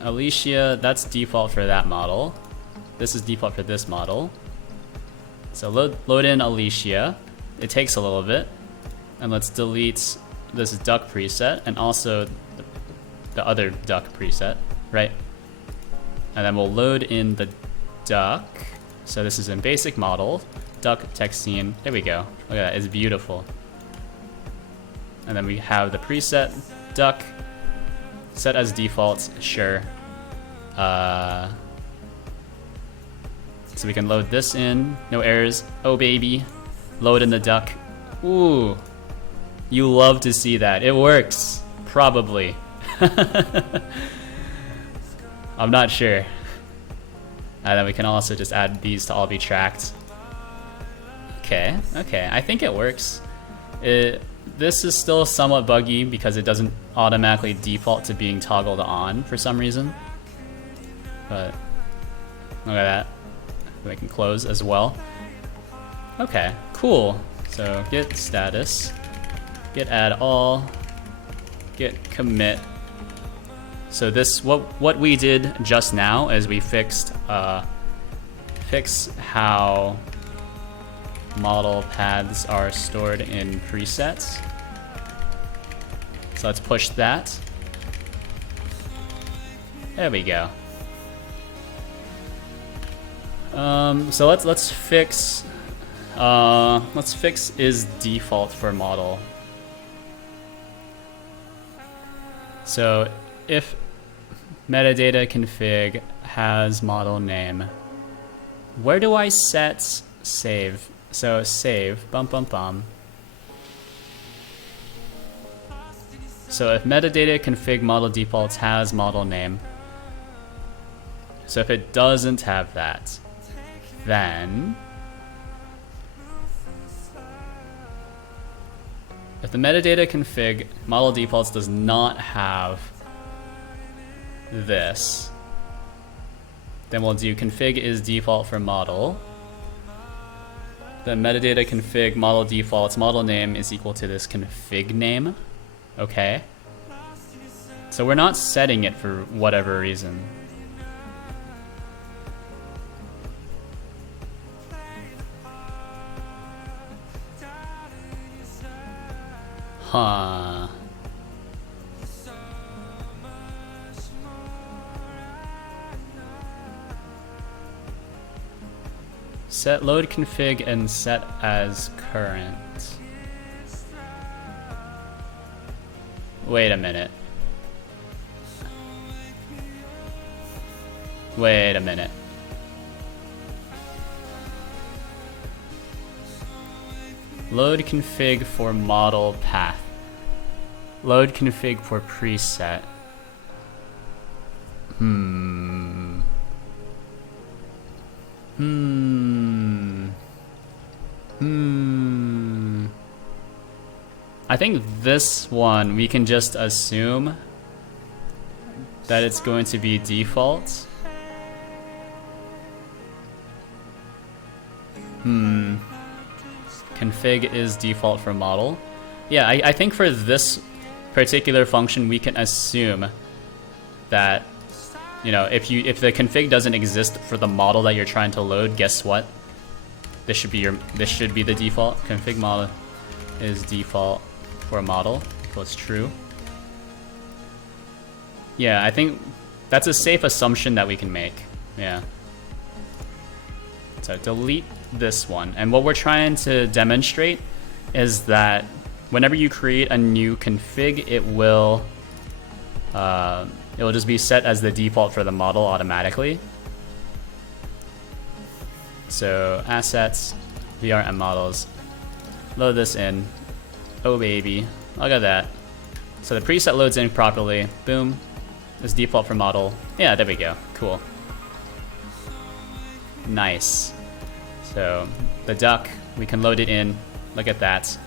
Alicia, that's default for that model. This is default for this model. So load in Alicia. It takes a little bit. And let's delete this duck preset and also the other duck preset, right? And then we'll load in the duck. So this is in basic model, duck text scene. There we go. Look at that, it's beautiful. And then we have the preset duck. Set as default, sure. So we can load this in, no errors. Oh baby, load in the duck. Ooh, you love to see that. It works, probably. I'm not sure. And then we can also just add these to all be tracked. Okay, I think it works. This is still somewhat buggy because it doesn't automatically default to being toggled on for some reason. But look at that. We can close as well. Okay, cool. So git status, git add all, git commit. So this, what we did just now is we fixed how model paths are stored in presets. So let's push that. There we go. So let's fix is default for model. So if metadata config has model name, where do I set save? So save, bum. So if metadata config model defaults has model name, so if it doesn't have that, then if the metadata config model defaults does not have this, then we'll do config is default for model. Then metadata config model defaults model name is equal to this config name. Okay. So we're not setting it for whatever reason. Huh. Set load config and set as current. Wait a minute. Wait a minute. Load config for model path. Load config for preset. I think this one we can just assume that it's going to be default. Config is default for model. Yeah, I think for this particular function we can assume that, you know, if the config doesn't exist for the model that you're trying to load, guess what? This should be the default. Config model is default for model equals true. Yeah, I think that's a safe assumption that we can make. Yeah. So delete this one. And what we're trying to demonstrate is that whenever you create a new config, it will just be set as the default for the model automatically. So assets, VRM models, load this in. Oh baby, look at that. So the preset loads in properly. Boom, it's default for model. Yeah, there we go. Cool. Nice. So the duck, we can load it in. Look at that.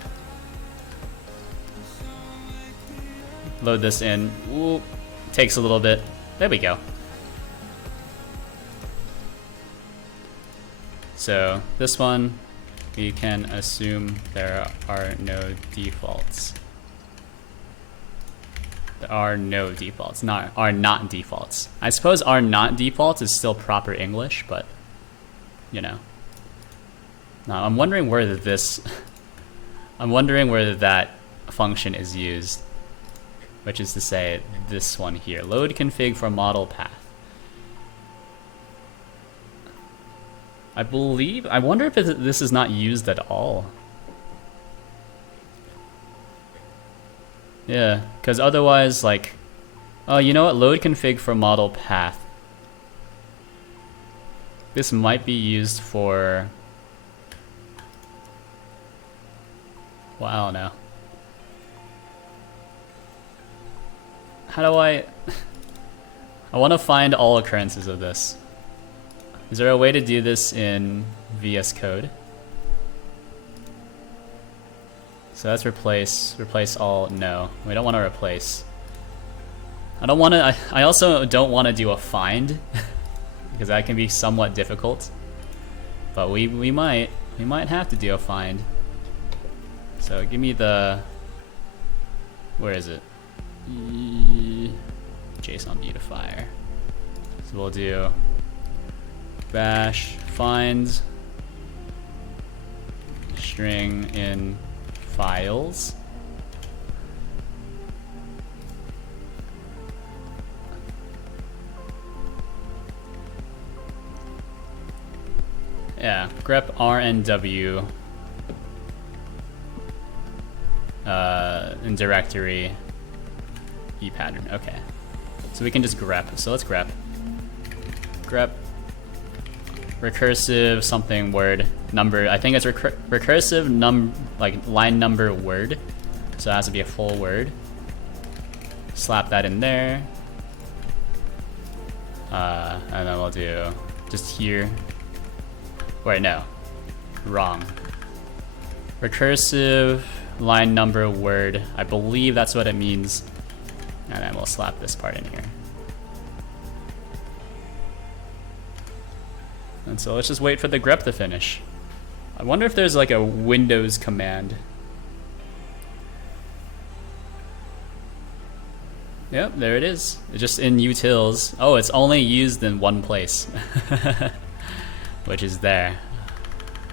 Load this in. Ooh, takes a little bit. There we go. So this one, we can assume there are no defaults. There are no defaults, are not defaults. I suppose are not defaults is still proper English, but you know. Now I'm wondering where that function is used, which is to say this one here, load config for model path. I wonder if this is not used at all. Yeah, because otherwise, like, Oh, you know what? Load config for model path. This might be used for... Well, I don't know. How do I... I want to find all occurrences of this. Is there a way to do this in VS Code? So that's replace all. No, we don't want to replace. I don't want to. I also don't want to do a find because that can be somewhat difficult. But we might have to do a find. So give me the. Where is it? JSON beautifier. So we'll do bash find string in files. Yeah, grep rnw in directory e pattern. Okay, so we can just grep. So let's grep recursive something word number. I think it's recursive like line number word. So it has to be a full word. Slap that in there. And then we'll do just here. Wait, no, wrong. Recursive line number word. I believe that's what it means. And then we'll slap this part in here. And so let's just wait for the grep to finish. I wonder if there's like a Windows command. Yep, there it is. It's just in utils. Oh, it's only used in one place. Which is there.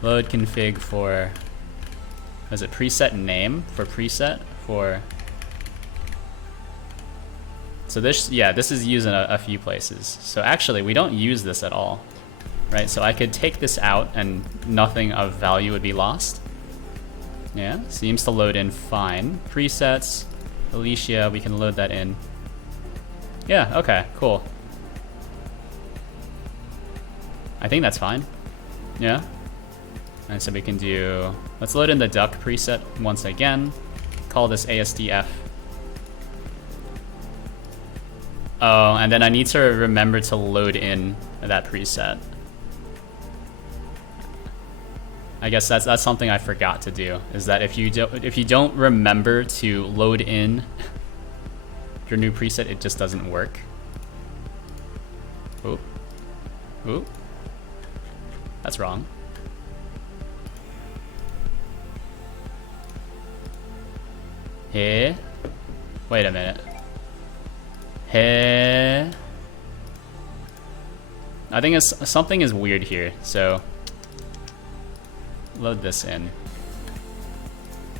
Load config for, is it preset name for preset for? So this, yeah, this is used in a few places. So actually we don't use this at all, right? So I could take this out and nothing of value would be lost. Yeah, seems to load in fine. Presets, Alicia, we can load that in. Yeah, okay, cool. I think that's fine. Yeah. And so we can do, let's load in the duck preset once again. Call this ASDF. Oh, and then I need to remember to load in that preset. I guess that's something I forgot to do, is that if you don't remember to load in your new preset, it just doesn't work. Oop. Oop. That's wrong. Hey. Wait a minute. Hey. I think something is weird here, so load this in.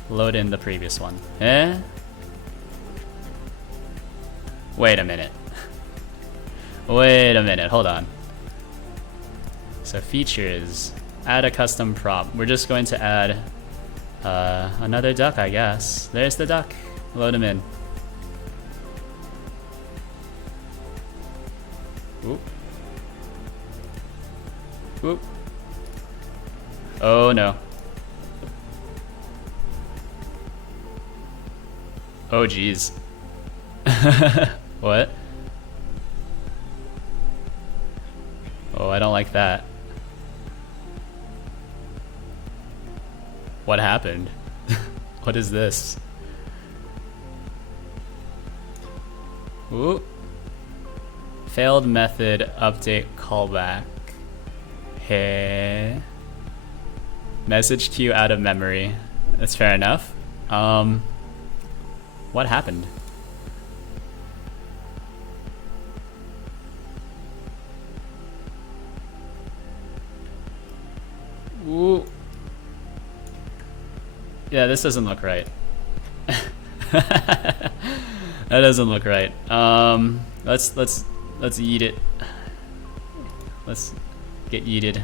Load in the previous one. Eh? Wait a minute. Wait a minute, hold on. So features, add a custom prop. We're just going to add another duck, I guess. There's the duck. Load him in. Oop. Oop. Oh no. Oh geez. What? Oh, I don't like that. What happened? What is this? Ooh. Failed method update callback. Hey. Message queue out of memory. That's fair enough. What happened? Ooh. Yeah, this doesn't look right. That doesn't look right. Let's eat it. Let's get yeeted.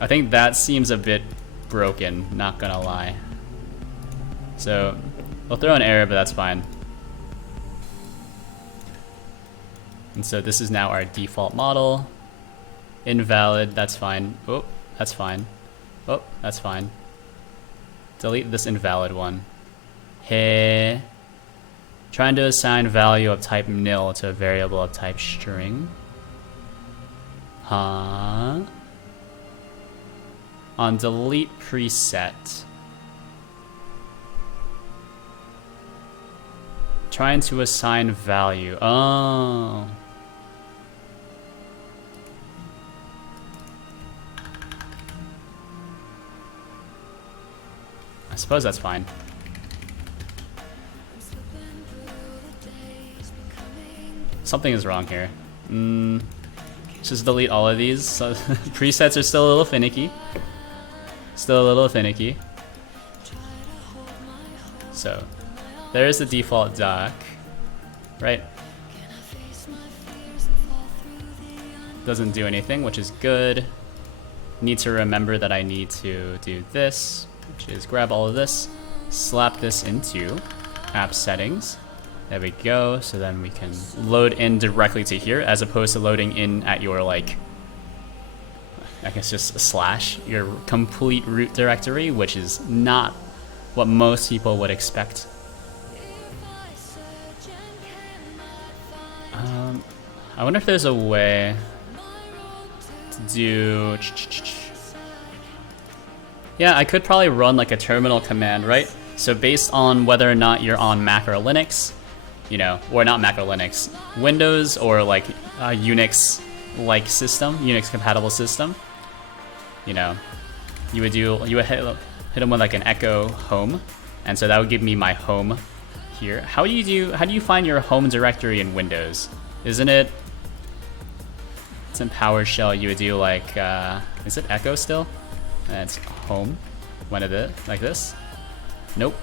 I think that seems a bit broken, not gonna lie. So, we'll throw an error, but that's fine. And so this is now our default model. Invalid, that's fine. Oh, that's fine. Oh, that's fine. Delete this invalid one. Hey. Trying to assign value of type nil to a variable of type string. Huh? On delete preset. Trying to assign value. Oh. I suppose that's fine. Something is wrong here. Just delete all of these. So presets are still a little finicky. So there's the default doc, right? Doesn't do anything, which is good. Need to remember that I need to do this, which is grab all of this, slap this into app settings. There we go. So then we can load in directly to here as opposed to loading in at your, like, I guess just a slash, your complete root directory, which is not what most people would expect. I wonder if there's a way to do... Yeah, I could probably run like a terminal command, right? So based on whether or not you're on Mac or Linux, you know, or not Mac or Linux, Windows or like a Unix-like system, Unix-compatible system, you know, you would hit them with like an echo home, and so that would give me my home here. How do you find your home directory in Windows? Isn't it? It's in PowerShell. You would do like, is it echo still? And it's home. When is it like this? Nope.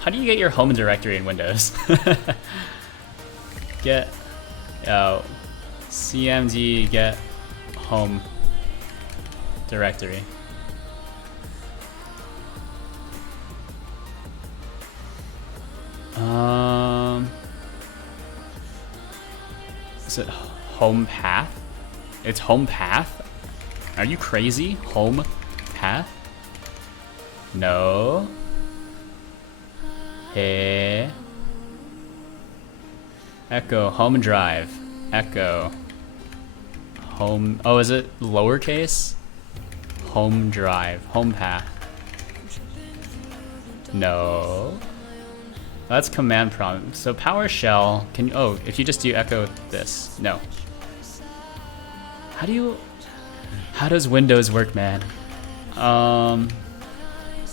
How do you get your home directory in Windows? Get cmd get home directory. Is it home path? It's home path? Are you crazy? Home path? No. Hey. Echo home drive. Echo home. Oh, is it lowercase? Home drive. Home path. No. That's command prompt. So PowerShell can. Oh, if you just do echo this. No. How does Windows work, man?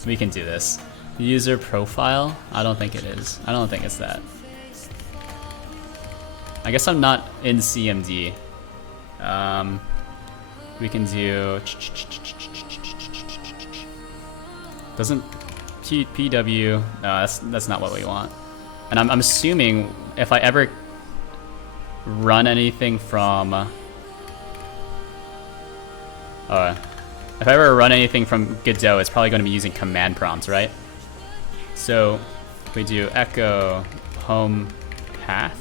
We can do this. User profile? I don't think it is. I don't think it's that. I guess I'm not in CMD. We can do... Doesn't PW... No, that's not what we want. And I'm assuming if I ever run anything from... if I ever run anything from Godot, it's probably going to be using command prompts, right? So we do echo home path.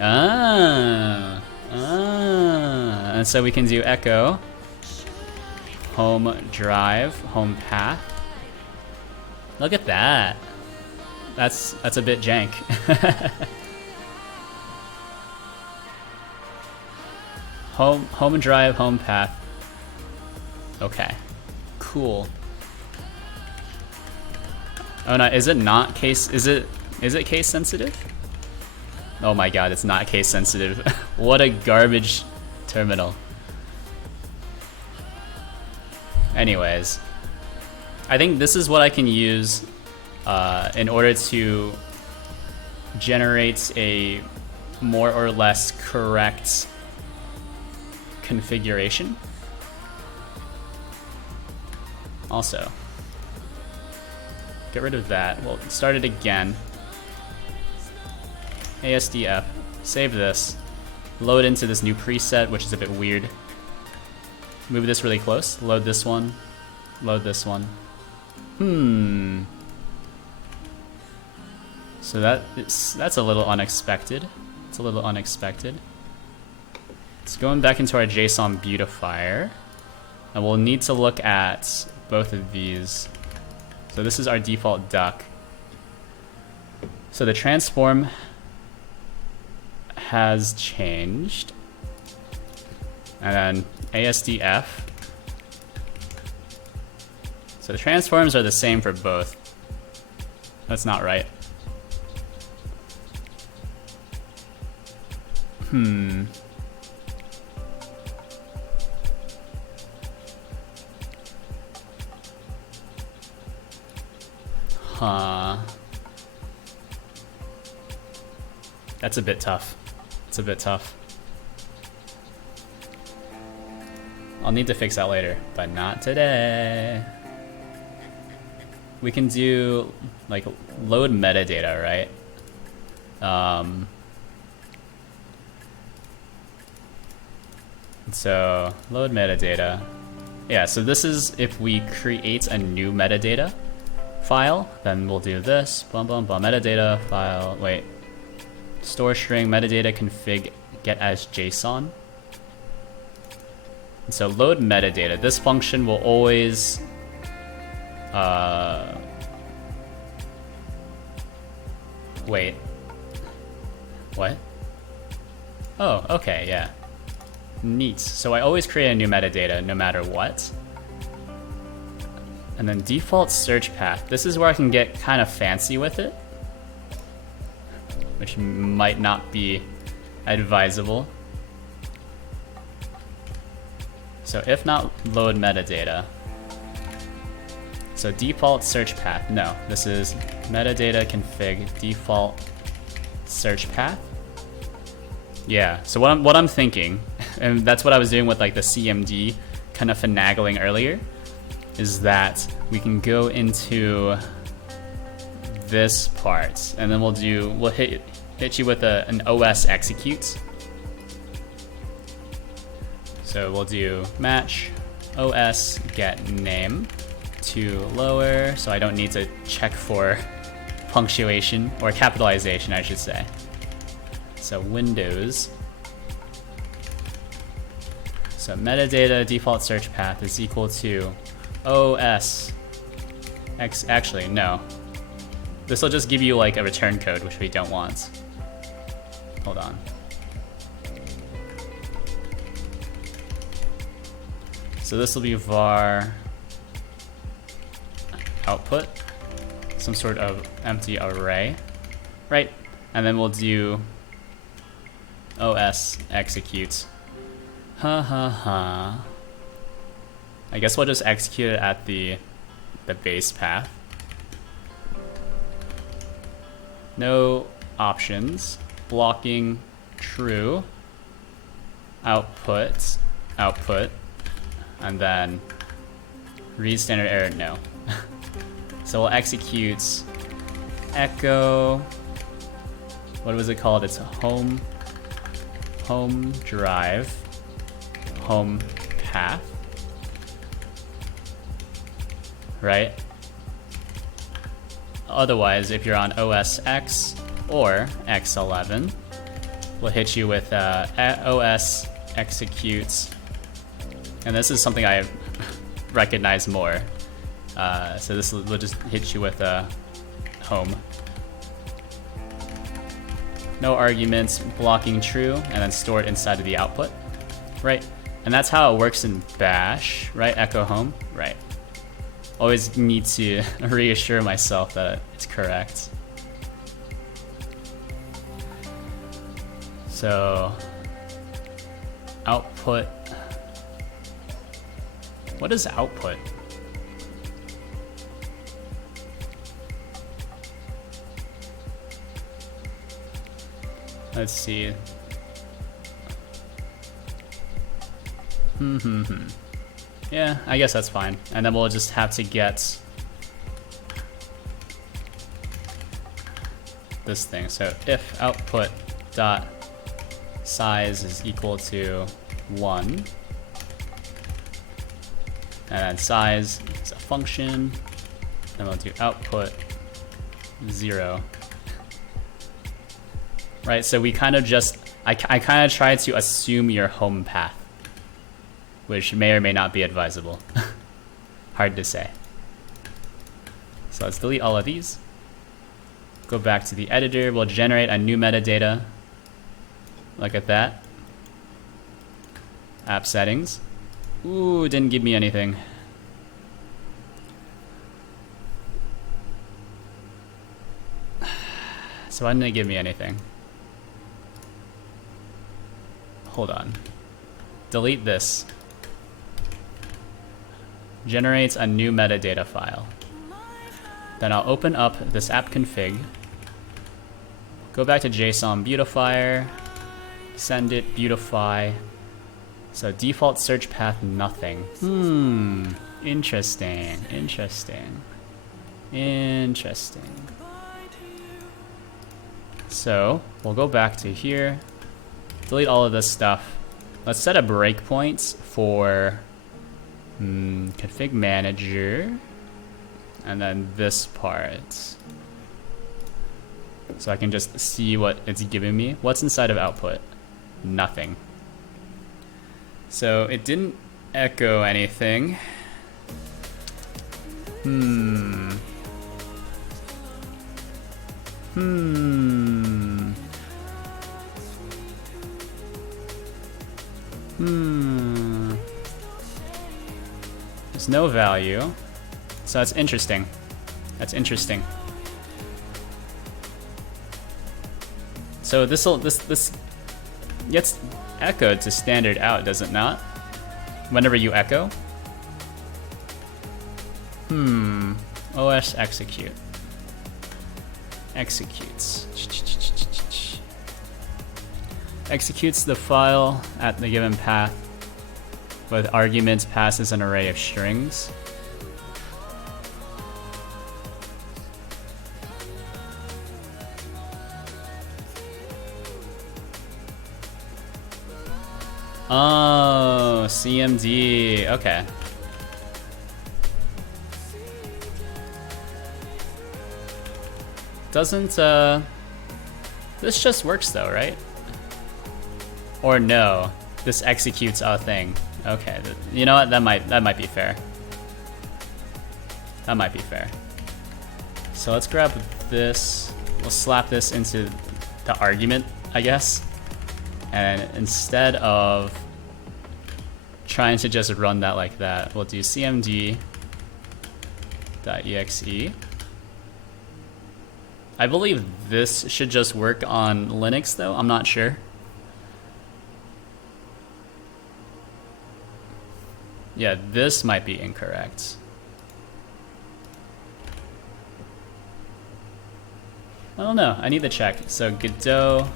And so we can do echo home drive, home path. Look at that. That's a bit jank. home drive, home path. Okay, cool. Oh no, is it not case? Is it case sensitive? Oh my god, it's not case sensitive. What a garbage terminal. Anyways, I think this is what I can use in order to generate a more or less correct configuration. Also, get rid of that. We'll start it again. ASDF. Save this. Load into this new preset, which is a bit weird. Move this really close. Load this one. Load this one. So that's a little unexpected. It's a little unexpected. It's going back into our JSON beautifier. And we'll need to look at both of these. So this is our default duck. So the transform has changed. And then ASDF. So the transforms are the same for both. That's not right. Huh. That's a bit tough. It's a bit tough. I'll need to fix that later, but not today. We can do like load metadata, right? So load metadata. Yeah, so this is if we create a new metadata file, then we'll do this. Metadata file. Wait. Store string metadata config get as JSON. And so load metadata. This function will always wait. What? Oh, okay, yeah. Neat. So I always create a new metadata no matter what. And then default search path. This is where I can get kind of fancy with it, which might not be advisable. So if not load metadata. So default search path. No, this is metadata config default search path. Yeah, so what I'm thinking, and that's what I was doing with like the CMD kind of finagling earlier, is that we can go into this part, and then we'll hit you with an OS execute. So we'll do match OS get name to lower, so I don't need to check for punctuation or capitalization, I should say. So Windows. So metadata default search path is equal to OS X. Actually, no. This will just give you like a return code, which we don't want. Hold on. So this will be var output, some sort of empty array, right? And then we'll do OS execute. Ha ha ha. I guess we'll just execute it at the base path. No options. Blocking true. Output. And then read standard error, no. So we'll execute echo. What was it called? It's home drive, home path, right? Otherwise, if you're on OS X or X11, we'll hit you with OS execute. And this is something I recognize more. So this will just hit you with home. No arguments, blocking true, and then store it inside of the output, right? And that's how it works in Bash, right? Echo home, right? Always need to reassure myself that it's correct. So output. What is output? Let's see. Yeah, I guess that's fine. And then we'll just have to get this thing. So if output dot size is equal to 1, and then size is a function, then we'll do output 0. right? So we kind of just, I kind of try to assume your home path, which may or may not be advisable. Hard to say. So let's delete all of these. Go back to the editor. We'll generate a new metadata. Look at that. App settings. Ooh, didn't give me anything. So why didn't it give me anything? Hold on. Delete this. Generates a new metadata file. Then I'll open up this app config. Go back to JSON beautifier. Send it beautify. So default search path, nothing. Interesting, interesting, interesting. So we'll go back to here, delete all of this stuff. Let's set a breakpoint for config manager, and then this part. So I can just see what it's giving me. What's inside of output? Nothing. So it didn't echo anything. There's no value. So that's interesting. That's interesting. So this gets echoed to standard out, does it not? Whenever you echo? OS execute. Executes. Executes the file at the given path with arguments, passes an array of strings. Oh, CMD. Okay. Doesn't this just works though, right? Or no, this executes a thing. Okay, you know what? That might be fair. That might be fair. So let's grab this. We'll slap this into the argument, I guess. And instead of trying to just run that like that, we'll do cmd.exe. I believe this should just work on Linux though, I'm not sure. Yeah, this might be incorrect. I don't know, I need to check. So Godot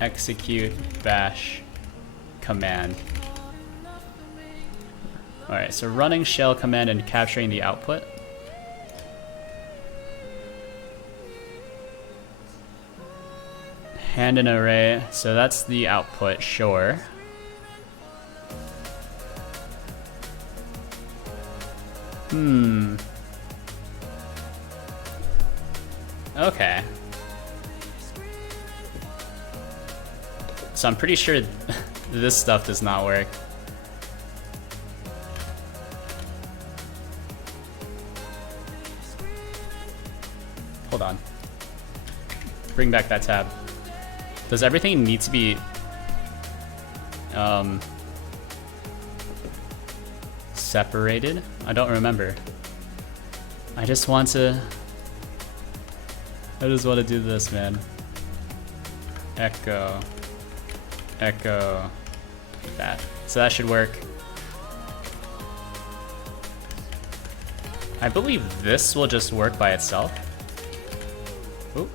execute bash command. Alright, so running shell command and capturing the output. Hand an array, so that's the output, sure. Okay. So I'm pretty sure this stuff does not work. Hold on. Bring back that tab. Does everything need to be separated? I don't remember. I just want to do this, man. Echo that. So that should work. I believe this will just work by itself. Oop.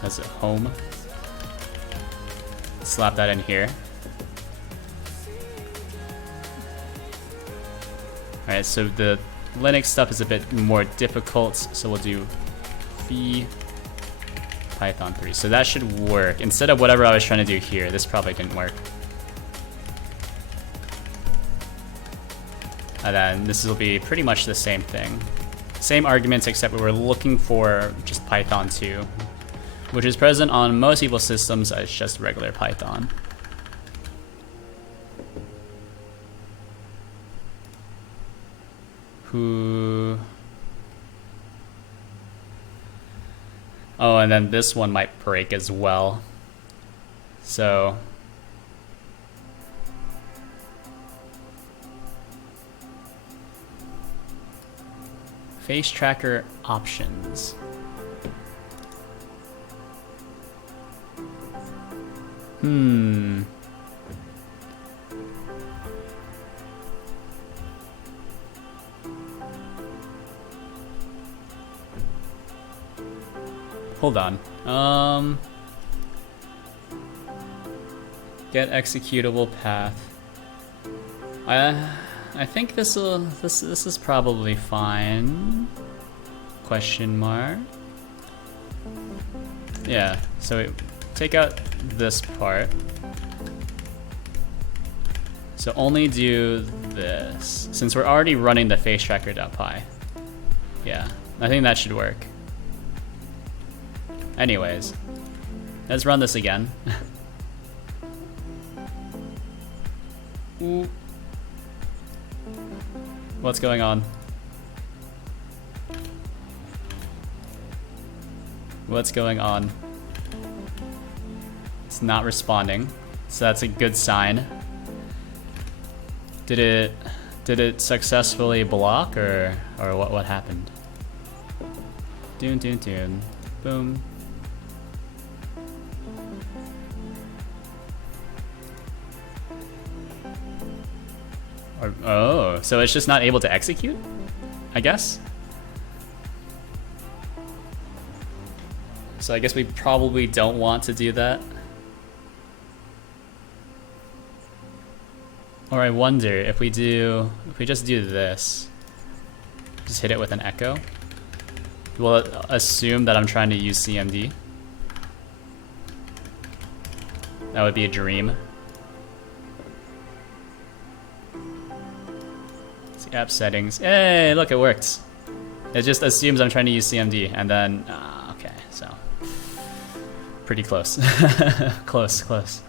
That's it, home. Slap that in here. Alright, so the Linux stuff is a bit more difficult, so we'll do v Python 3. So that should work. Instead of whatever I was trying to do here, this probably didn't work. And then this will be pretty much the same thing. Same arguments, except we were looking for just Python 2, which is present on most people's systems as just regular Python. Who... Oh, and then this one might break as well. So... Face tracker options. Hold on. Get executable path. I think this is probably fine. Question mark. Yeah. So we take out this part. So only do this since we're already running the face tracker.py. Yeah, I think that should work. Anyways, let's run this again. Ooh. What's going on? What's going on? It's not responding, so that's a good sign. Did it successfully block or what happened? Doon. Boom. Oh, so it's just not able to execute, I guess? So I guess we probably don't want to do that. Or I wonder if we just do this, just hit it with an echo, will it assume that I'm trying to use CMD? That would be a dream. App settings. Hey, look, it worked. It just assumes I'm trying to use CMD, and then okay, so pretty close. close.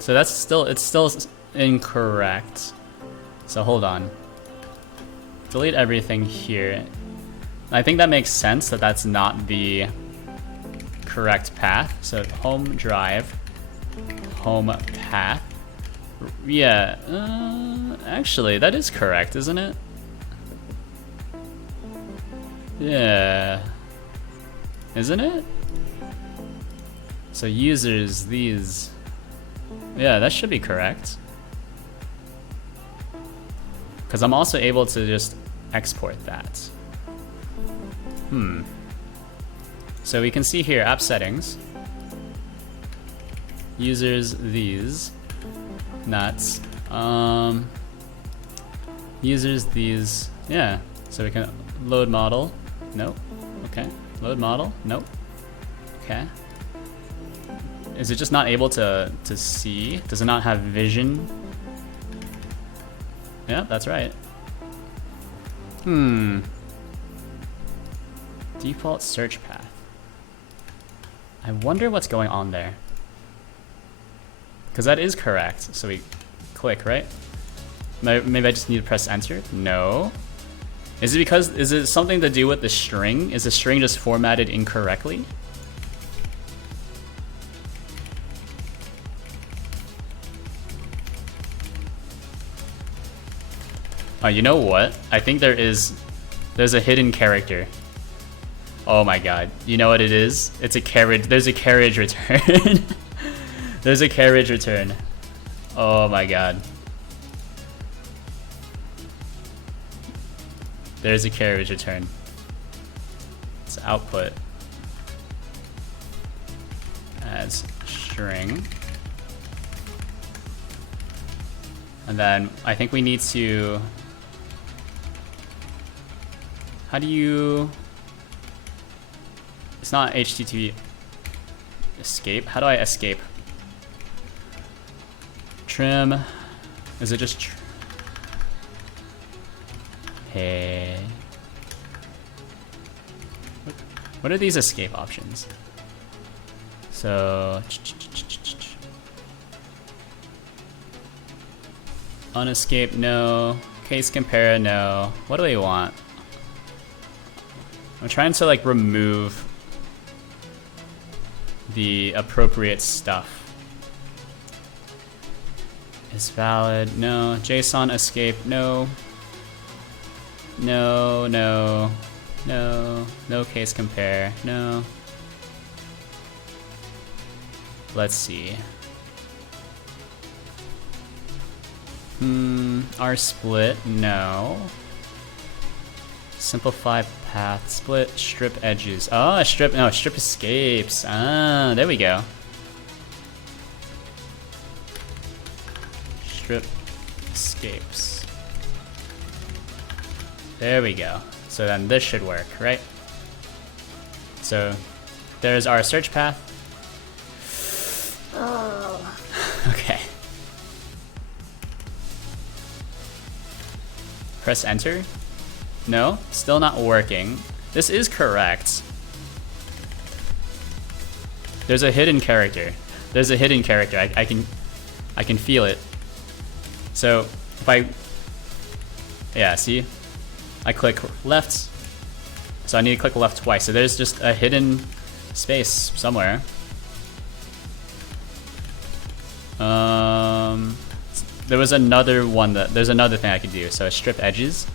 So that's still incorrect. So hold on. Delete everything here. I think that makes sense that that's not the correct path. So home drive, home path. Yeah, actually that is correct, isn't it? Yeah, isn't it? So users, these, yeah, that should be correct. Because I'm also able to just export that. So we can see here, app settings, users, these, nuts, users, these, yeah. So we can load model, nope, okay. Load model, nope, okay. Is it just not able to see? Does it not have vision? Yeah, that's right. Default search path. I wonder what's going on there. Because that is correct. So we click, right? Maybe I just need to press enter? No. Is it something to do with the string? Is the string just formatted incorrectly? Oh, you know what? I think there's a hidden character. Oh my god. You know what it is? It's a carriage. There's a carriage return. There's a carriage return. Oh my god. There's a carriage return. It's output as string. And then I think we need to... How do you... It's not HTTP. Escape? How do I escape? Trim. Is it just hey. What are these escape options? So unescape, no. Case compare, no. What do they want? I'm trying to like remove the appropriate stuff. Is valid, no. JSON escape, no. No, no, no. No case compare, no. Let's see. R split, no. Simplify path, split, strip edges. Oh, strip escapes. Ah, there we go. Strip escapes. There we go. So then this should work, right? So there's our search path. Oh. Okay. Press enter. No, still not working. This is correct. There's a hidden character. There's a hidden character. I can feel it. So if I, yeah, see, I click left. So I need to click left twice. So there's just a hidden space somewhere. There was another one there's another thing I could do. So strip edges.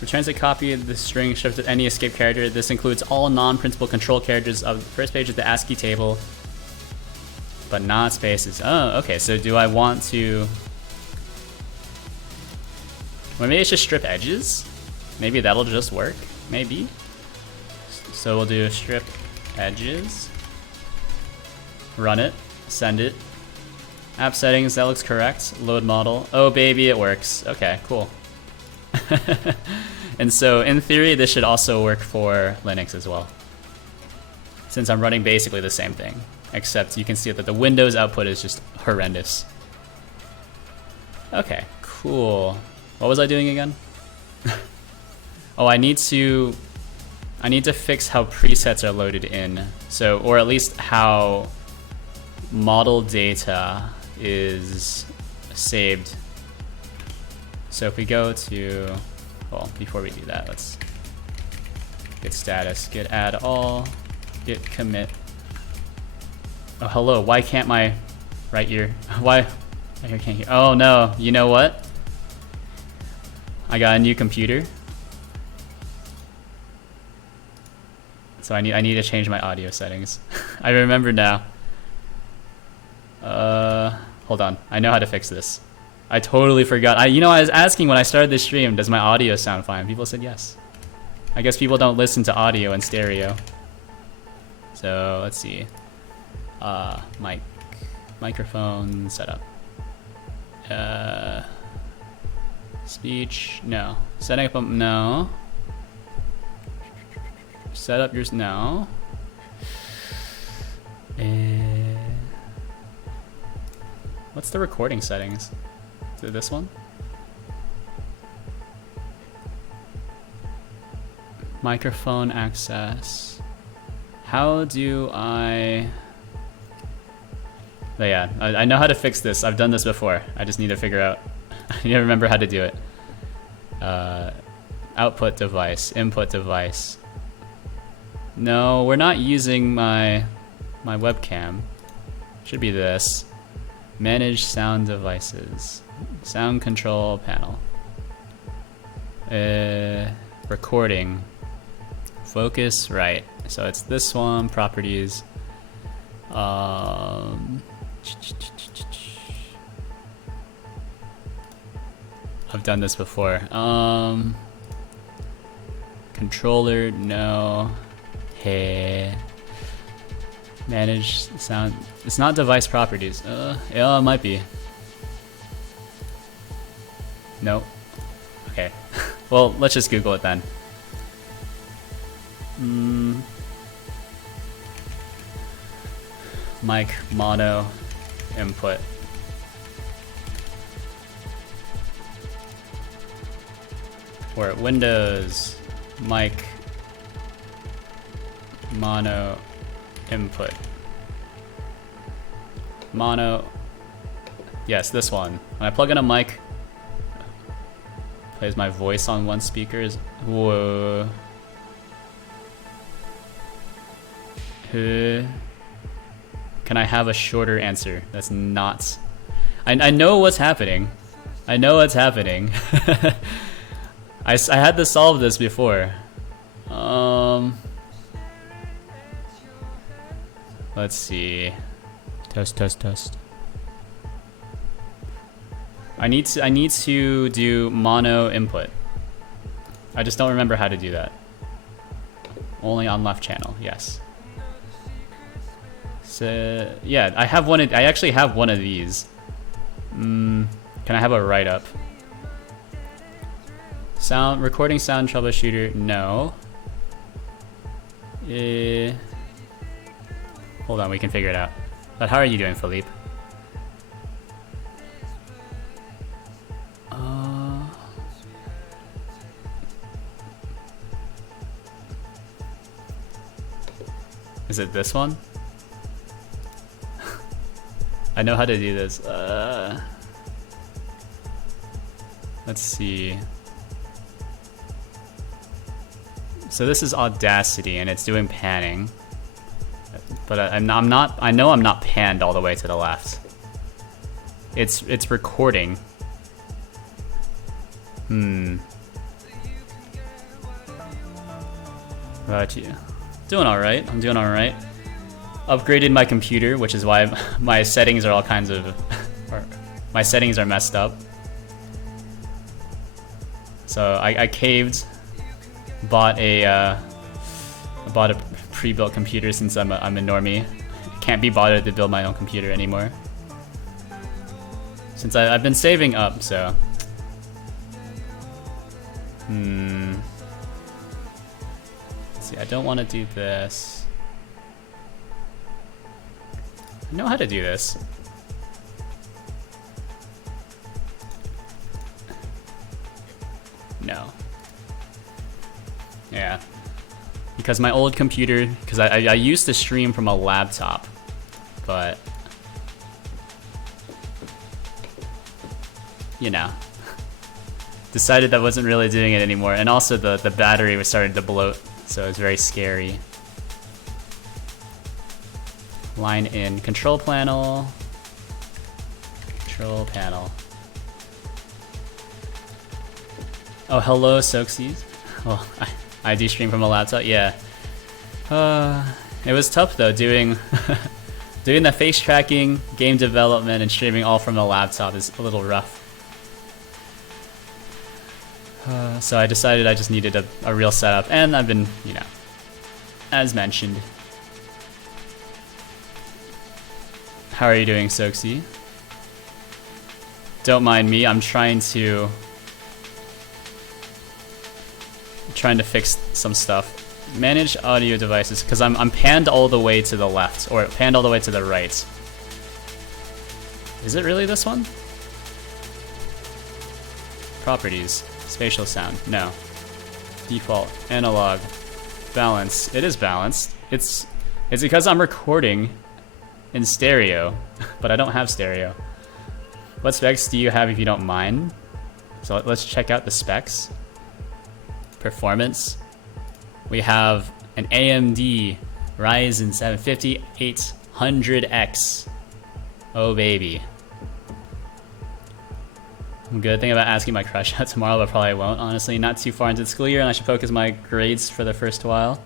Returns a copy of the string shifted any escape character. This includes all non-principal control characters of the first page of the ASCII table, but not spaces. Oh, okay. So do I want to? Well, maybe it's just strip edges. Maybe that'll just work. Maybe. So we'll do strip edges. Run it. Send it. App settings. That looks correct. Load model. Oh baby, it works. Okay, cool. And so in theory, this should also work for Linux as well, since I'm running basically the same thing, except you can see that the Windows output is just horrendous. Okay, cool. What was I doing again? Oh, I need to fix how presets are loaded in. So, or at least how model data is saved. So if we go to, well, before we do that, let's git status, git add all, git commit. Oh, hello, why can't my right ear, why I can't hear? Oh no, you know what? I got a new computer. So I need to change my audio settings. I remember now. Hold on, I know how to fix this. I totally forgot. I was asking when I started this stream, does my audio sound fine? People said yes. I guess people don't listen to audio in stereo. So let's see. Microphone setup. Speech, no. Setting up, no. Set up yours, no. What's the recording settings? Is it this one? Microphone access. How do I... But yeah, I know how to fix this. I've done this before. I just need to figure out... I need to remember how to do it. Output device, input device. No, we're not using my webcam. Should be this. Manage sound devices. Sound control panel. Recording. Focus right. So it's this one. Properties. I've done this before. Controller, no. Hey. Manage sound. It's not device properties. Yeah, it might be. No. Okay. Well, let's just Google it then. Mic mono input. Or Windows mic mono input. Mono. Yes, this one. When I plug in a mic, plays my voice on one speaker. Whoa. Can I have a shorter answer? That's not. I know what's happening. I know what's happening. I had to solve this before. Let's see. Test. I need to do mono input. I just don't remember how to do that. Only on left channel, yes. So yeah, I actually have one of these. Can I have a write-up? Sound recording sound troubleshooter, no. Hold on, we can figure it out. But how are you doing, Philippe? Is it this one? I know how to do this. Let's see. So this is Audacity, and it's doing panning. But I know I'm not panned all the way to the left. It's recording. But yeah. Doing alright. I'm doing alright. Upgraded my computer, which is why my settings are all kinds of... my settings are messed up. So I caved. Bought a pre-built computer since I'm a normie. Can't be bothered to build my own computer anymore. Since I've been saving up, so... See, I don't want to do this. I know how to do this. No. Yeah. Because my old computer, because I used to stream from a laptop, but... you know. Decided that wasn't really doing it anymore, and also the battery was starting to bloat. So it's very scary. Line in control panel. Control panel. Oh, hello, Soxies. Oh, I do stream from a laptop. Yeah. It was tough though doing doing the face tracking, game development, and streaming all from a laptop is a little rough. So I decided I just needed a real setup, and I've been, you know, as mentioned. How are you doing, Soxy? Don't mind me, I'm trying to fix some stuff. Manage audio devices, because I'm panned all the way to the left, or panned all the way to the right. Is it really this one? Properties. Spatial sound, no. Default, analog, balance. It is balanced. It's because I'm recording in stereo, but I don't have stereo. What specs do you have if you don't mind? So let's check out the specs. Performance. We have an AMD Ryzen 7 5800X. Oh baby. Good thing about asking my crush out tomorrow, but probably won't, honestly. Not too far into the school year, and I should focus my grades for the first while.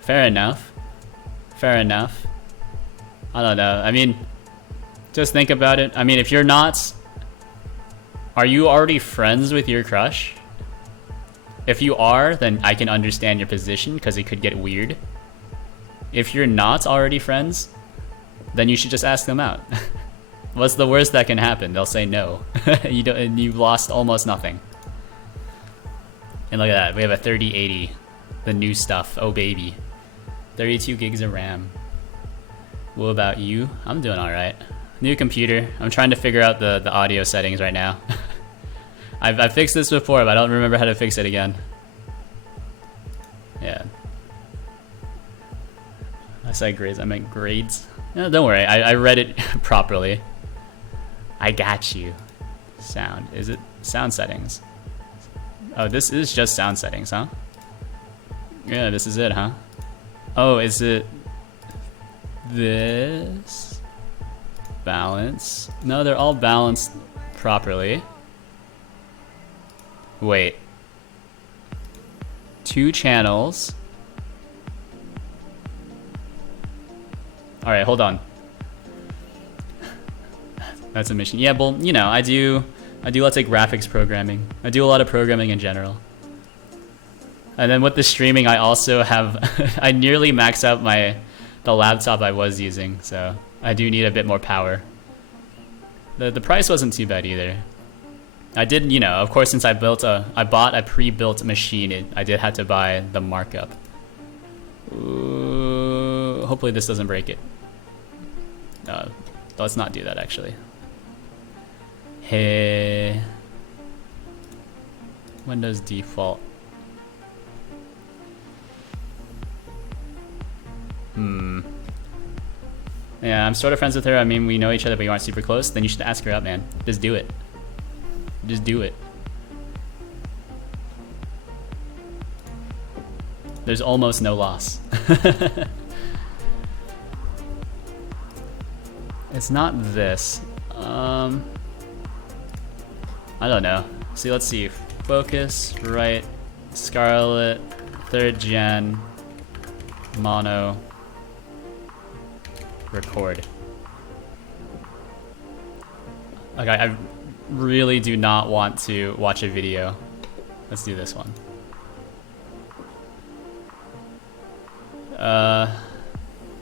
Fair enough. Fair enough. I don't know. I mean, just think about it. I mean, if you're not... Are you already friends with your crush? If you are, then I can understand your position, because it could get weird. If you're not already friends, then you should just ask them out. What's the worst that can happen? They'll say no. You don't, and you've lost almost nothing. And look at that, we have a 3080, the new stuff. Oh baby, 32 gigs of RAM. What about you? I'm doing all right. New computer. I'm trying to figure out the audio settings right now. I've fixed this before, but I don't remember how to fix it again. Yeah. I said grades, I meant grades. No, don't worry, I read it properly. I got you. Sound. Is it sound settings? Oh, this is just sound settings, huh? Yeah, this is it, huh? Oh, is it this? Balance. No, they're all balanced properly. Wait. 2 channels. Alright, hold on. That's a mission. Yeah, well, you know, I do lots of graphics programming. I do a lot of programming in general. And then with the streaming, I also have I nearly maxed out the laptop I was using, so I do need a bit more power. The price wasn't too bad either. I did, you know, of course, since I bought a pre-built machine, I did have to buy the markup. Ooh, hopefully this doesn't break it. Let's not do that actually. Hey, Windows default. Yeah, I'm sort of friends with her. I mean, we know each other, but you aren't super close. Then you should ask her out, man. Just do it. Just do it. There's almost no loss. It's not this. I don't know. See, let's see. Focus, right, Scarlet, 3rd gen, mono, record. Like, I really do not want to watch a video. Let's do this one.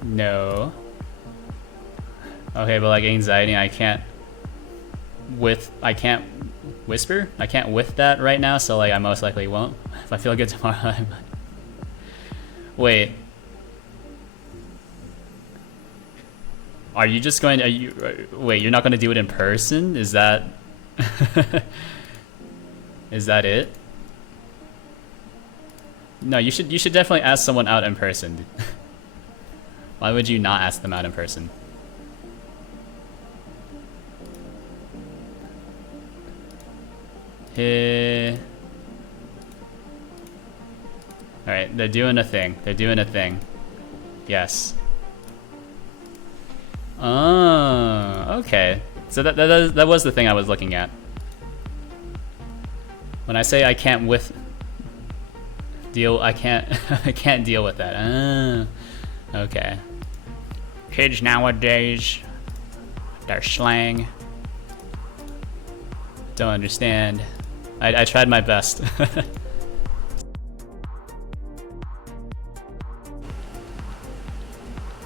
No. Okay, but like anxiety, I can't whisper? I can't with that right now, so like I most likely won't. If I feel good tomorrow, I might. Wait. Are you just going to, wait, you're not going to do it in person? Is that, is that it? No, you should definitely ask someone out in person. Why would you not ask them out in person? Hey. Alright, they're doing a thing. They're doing a thing. Yes. Oh, okay. So that was the thing I was looking at. When I say I can't deal, I can't deal with that. Okay. Kids nowadays, their slang. Don't understand. I tried my best.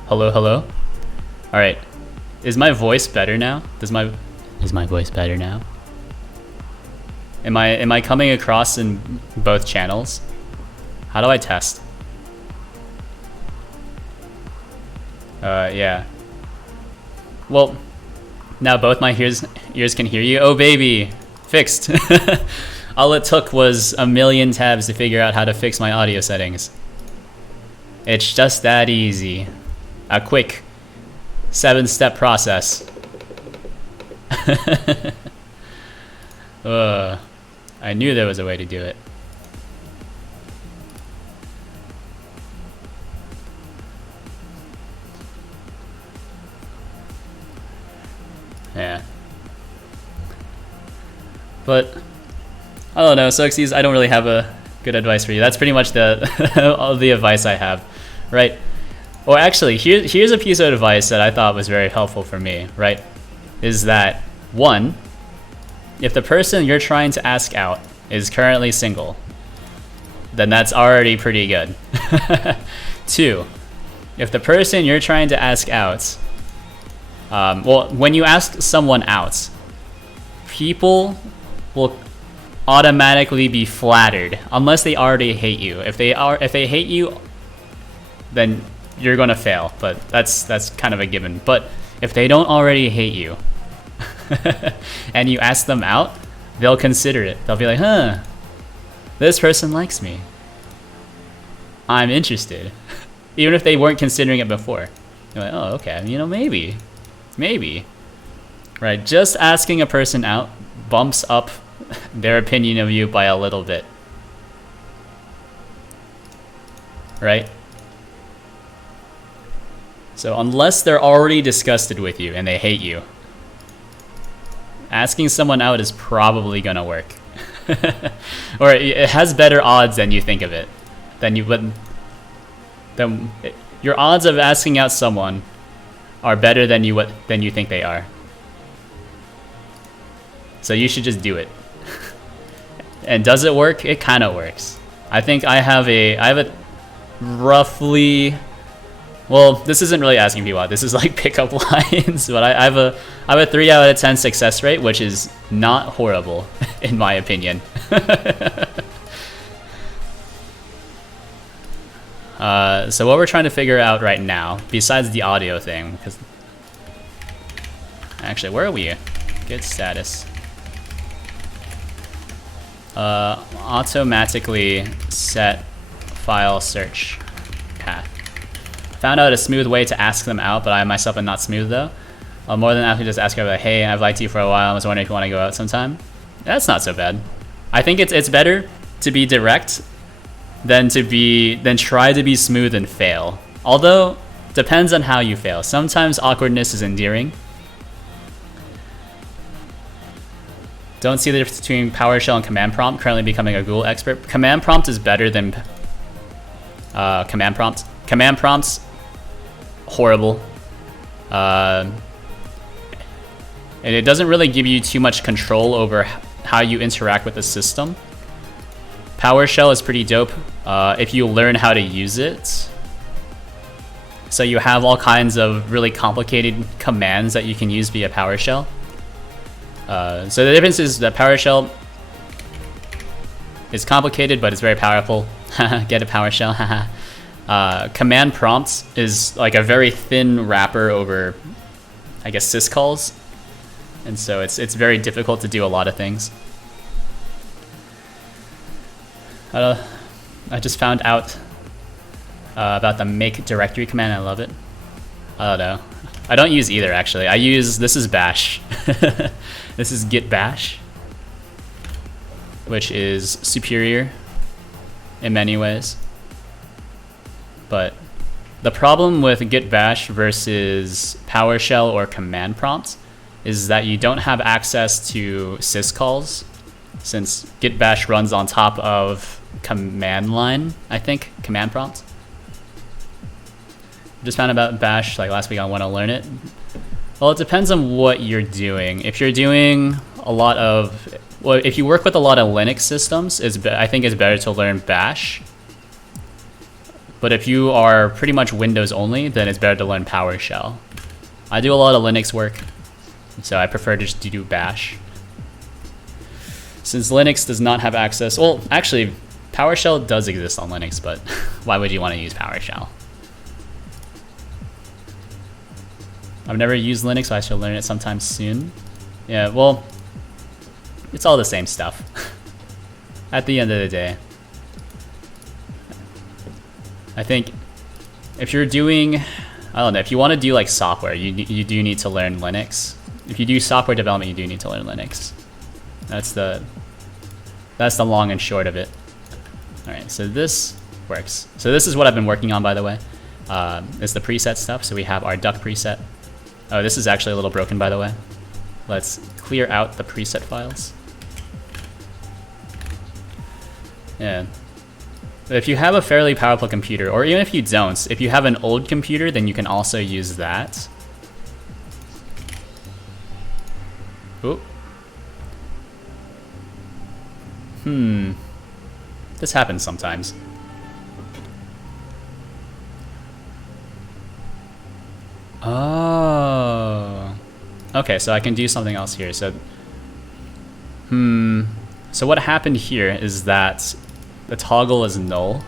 Hello, hello. All right. Is my voice better now? Is my voice better now? Am I coming across in both channels? How do I test? Yeah. Well, now both my ears can hear you. Oh baby, fixed. All it took was a million tabs to figure out how to fix my audio settings. It's just that easy. A quick 7-step process. I knew there was a way to do it. Yeah. But I don't know, Soxies, I don't really have a good advice for you. That's pretty much all the advice I have, right? Or actually, here's a piece of advice that I thought was very helpful for me, right? Is that, 1, if the person you're trying to ask out is currently single, then that's already pretty good. 2, if the person you're trying to ask out Well, when you ask someone out, people will automatically be flattered unless they already hate you. If they hate you, then you're gonna fail. But that's kind of a given. But if they don't already hate you, and you ask them out, they'll consider it. They'll be like, huh, this person likes me. I'm interested. Even if they weren't considering it before. You're like, oh, okay, you know, maybe. Right, just asking a person out bumps up their opinion of you by a little bit. Right? So unless they're already disgusted with you and they hate you, asking someone out is probably gonna work. Or it has better odds than you think of it. Your odds of asking out someone are better than you think they are. So you should just do it. And does it work? It kind of works. I think I have a roughly, well, this isn't really asking people out. This is like pickup lines, but I have a 3 out of 10 success rate, which is not horrible in my opinion. So what we're trying to figure out right now, besides the audio thing, because actually, where are we? Good status. Automatically set file search path. Found out a smooth way to ask them out, but I myself am not smooth though. More than happy to just ask her like, hey, I've liked you for a while. I was wondering if you want to go out sometime. That's not so bad. I think it's better to be direct than try to be smooth and fail. Although, depends on how you fail. Sometimes awkwardness is endearing. Don't see the difference between PowerShell and command prompt. Currently becoming a Google expert. Command prompt is better than command prompt. Command prompt's horrible. And it doesn't really give you too much control over how you interact with the system. PowerShell is pretty dope if you learn how to use it. So you have all kinds of really complicated commands that you can use via PowerShell. So the difference is that PowerShell is complicated, but it's very powerful. Get a PowerShell. Command prompts is like a very thin wrapper over, I guess, syscalls. And so it's very difficult to do a lot of things. I just found out about the make directory command. I love it. I don't know. I don't use either, actually. This is bash. This is git bash, which is superior in many ways. But the problem with git bash versus PowerShell or command prompts is that you don't have access to syscalls, since git bash runs on top of command line, I think, command prompt. Just found out about bash like last week. I want to learn it. Well, it depends on what you're doing. If you're doing a lot of, well, if you work with a lot of Linux systems, I think it's better to learn bash. But if you are pretty much Windows only, then it's better to learn PowerShell. I do a lot of Linux work, so I prefer to just do bash. Since Linux does not have access, well, actually, PowerShell does exist on Linux, but why would you want to use PowerShell? I've never used Linux, so I should learn it sometime soon. Yeah, well, it's all the same stuff at the end of the day. I think if you're doing, I don't know, if you want to do like software, you do need to learn Linux. If you do software development, you do need to learn Linux. That's the long and short of it. All right, so this works. So this is what I've been working on, by the way. It's the preset stuff. So we have our duck preset. Oh, this is actually a little broken, by the way. Let's clear out the preset files. Yeah. If you have a fairly powerful computer, or even if you don't, if you have an old computer, then you can also use that. Ooh. This happens sometimes. Oh. Okay, so I can do something else here. So, so what happened here is that the toggle is null.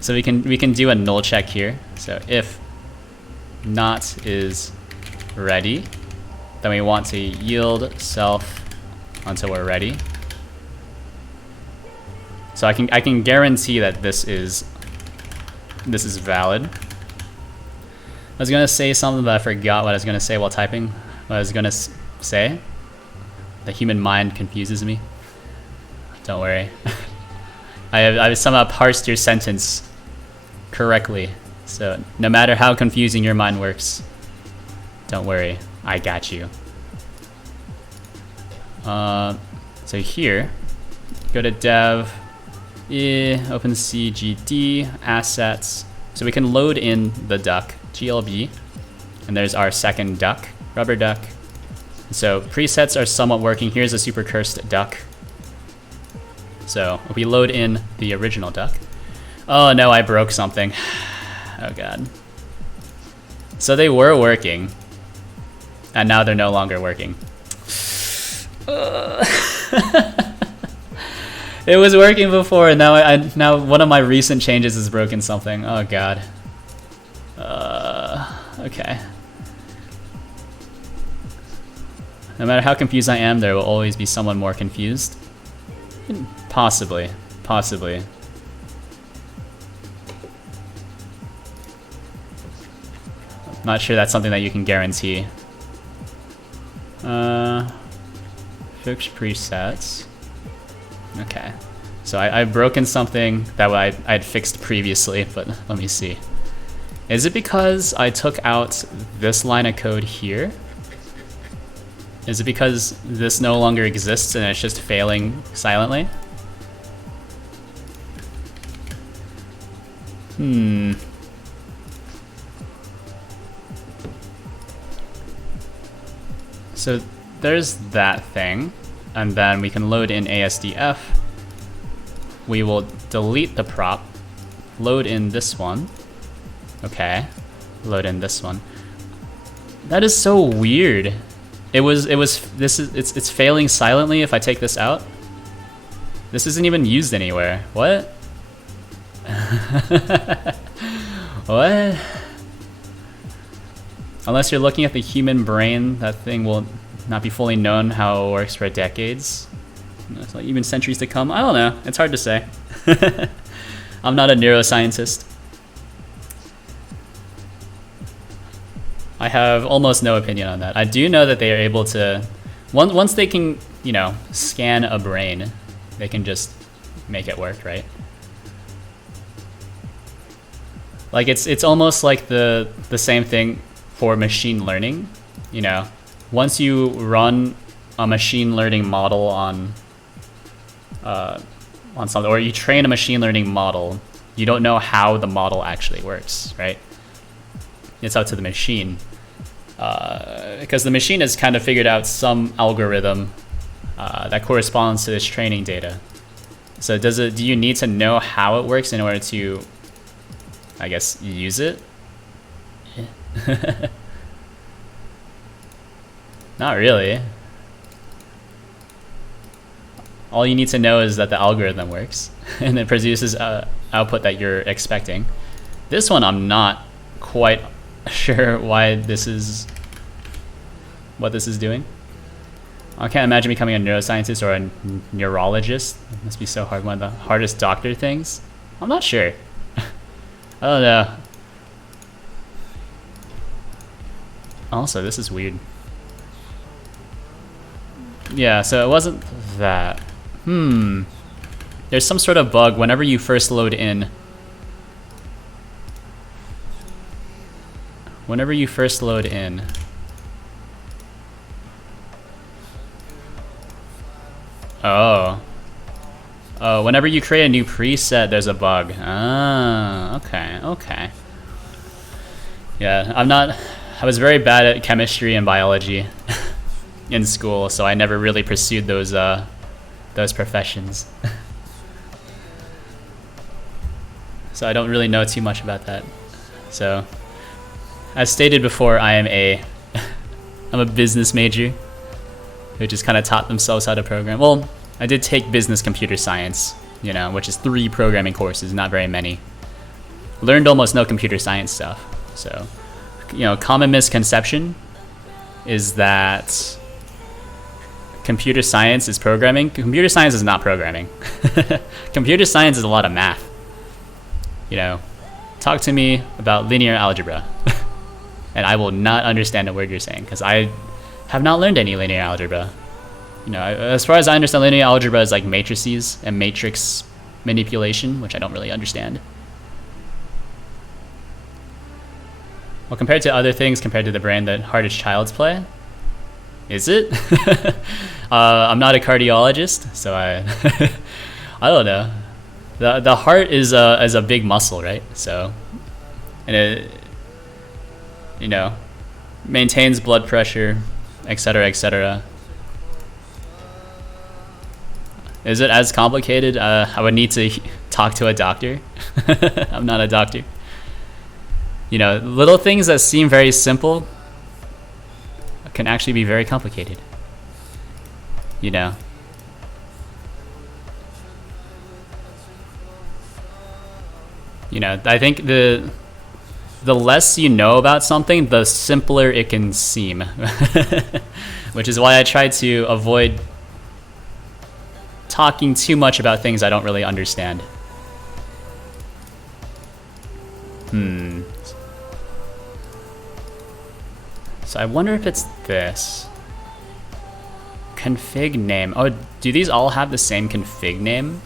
So we can do a null check here. So if not is ready, then we want to yield self until we're ready. So I can guarantee that this is valid. I was gonna say something, but I forgot what I was gonna say while typing. What I was gonna say. The human mind confuses me. Don't worry. I somehow parsed your sentence correctly. So no matter how confusing your mind works, don't worry, I got you. So here, go to dev, OpenCGD, assets. So we can load in the duck, GLB, and there's our second duck, rubber duck. So presets are somewhat working. Here's a super cursed duck. So if we load in the original duck. Oh no, I broke something. Oh god. So they were working, and now they're no longer working. It was working before, and now one of my recent changes has broken something. Oh god. Okay. No matter how confused I am, there will always be someone more confused. Possibly. Not sure that's something that you can guarantee. Fix presets. Okay. So I've broken something that I'd fixed previously, but let me see. Is it because I took out this line of code here? Is it because this no longer exists and it's just failing silently? So there's that thing, and then we can load in ASDF. We will delete the prop, load in this one. Okay, load in this one. That is so weird. It's failing silently if I take this out. This isn't even used anywhere. What? What? Unless you're looking at the human brain, that thing will not be fully known how it works for decades. It's like even centuries to come. I don't know. It's hard to say. I'm not a neuroscientist. I have almost no opinion on that. I do know that they are able to, once they can, you know, scan a brain, they can just make it work, right? Like it's almost like the same thing for machine learning. You know, once you run a machine learning model on something, or you train a machine learning model, you don't know how the model actually works, right? It's up to the machine. Because the machine has kind of figured out some algorithm that corresponds to this training data. So do you need to know how it works in order to, I guess, use it? Not really. All you need to know is that the algorithm works and it produces output that you're expecting. This one I'm not quite sure why this is what this is doing. I can't imagine becoming a neuroscientist or a neurologist. It must be so hard. One of the hardest doctor things. I'm not sure. I don't know. Also, this is weird. Yeah, so it wasn't that. There's some sort of bug whenever you first load in. Whenever you first load in. Oh. Oh, whenever you create a new preset, there's a bug. Ah, okay. Yeah, I was very bad at chemistry and biology in school, so I never really pursued those professions. So I don't really know too much about that. So, as stated before, I am a I'm a business major who just kind of taught themselves how to program. Well, I did take business computer science, you know, which is 3 programming courses, not very many. Learned almost no computer science stuff. So, you know, common misconception is that computer science is programming. Computer science is not programming. Computer science is a lot of math. You know, talk to me about linear algebra and I will not understand a word you're saying because I have not learned any linear algebra. You know, as far as I understand, linear algebra is like matrices and matrix manipulation, which I don't really understand. Well, compared to other things, compared to the brain, the heart is child's play. Is it? I'm not a cardiologist, so I I don't know. The heart is a big muscle, right? So, and it, you know, maintains blood pressure, etc., etc. Is it as complicated? I would need to talk to a doctor. I'm not a doctor. You know, little things that seem very simple can actually be very complicated. You know. You know, I think the less you know about something, the simpler it can seem. Which is why I try to avoid talking too much about things I don't really understand. So I wonder if it's this. Config name. Oh, do these all have the same config name?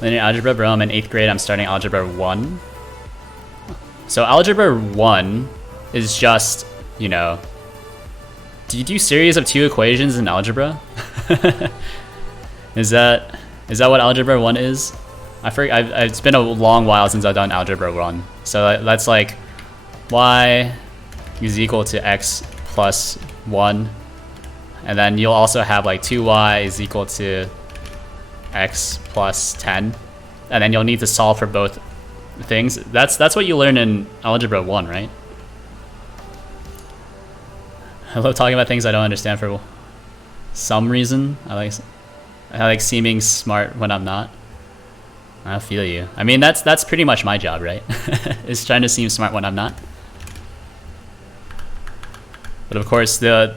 Linear algebra, bro, I'm in 8th grade. I'm starting algebra 1. So algebra 1 is just, you know, do you do series of 2 equations in algebra? Is that what algebra 1 is? I forget. It's been a long while since I've done algebra 1. So that's like y is equal to x plus 1. And then you'll also have like 2y is equal to x plus 10. And then you'll need to solve for both things. That's what you learn in algebra 1, right? I love talking about things I don't understand for some reason. I like seeming smart when I'm not. I feel you. I mean, that's pretty much my job, right? Is trying to seem smart when I'm not. But of course, that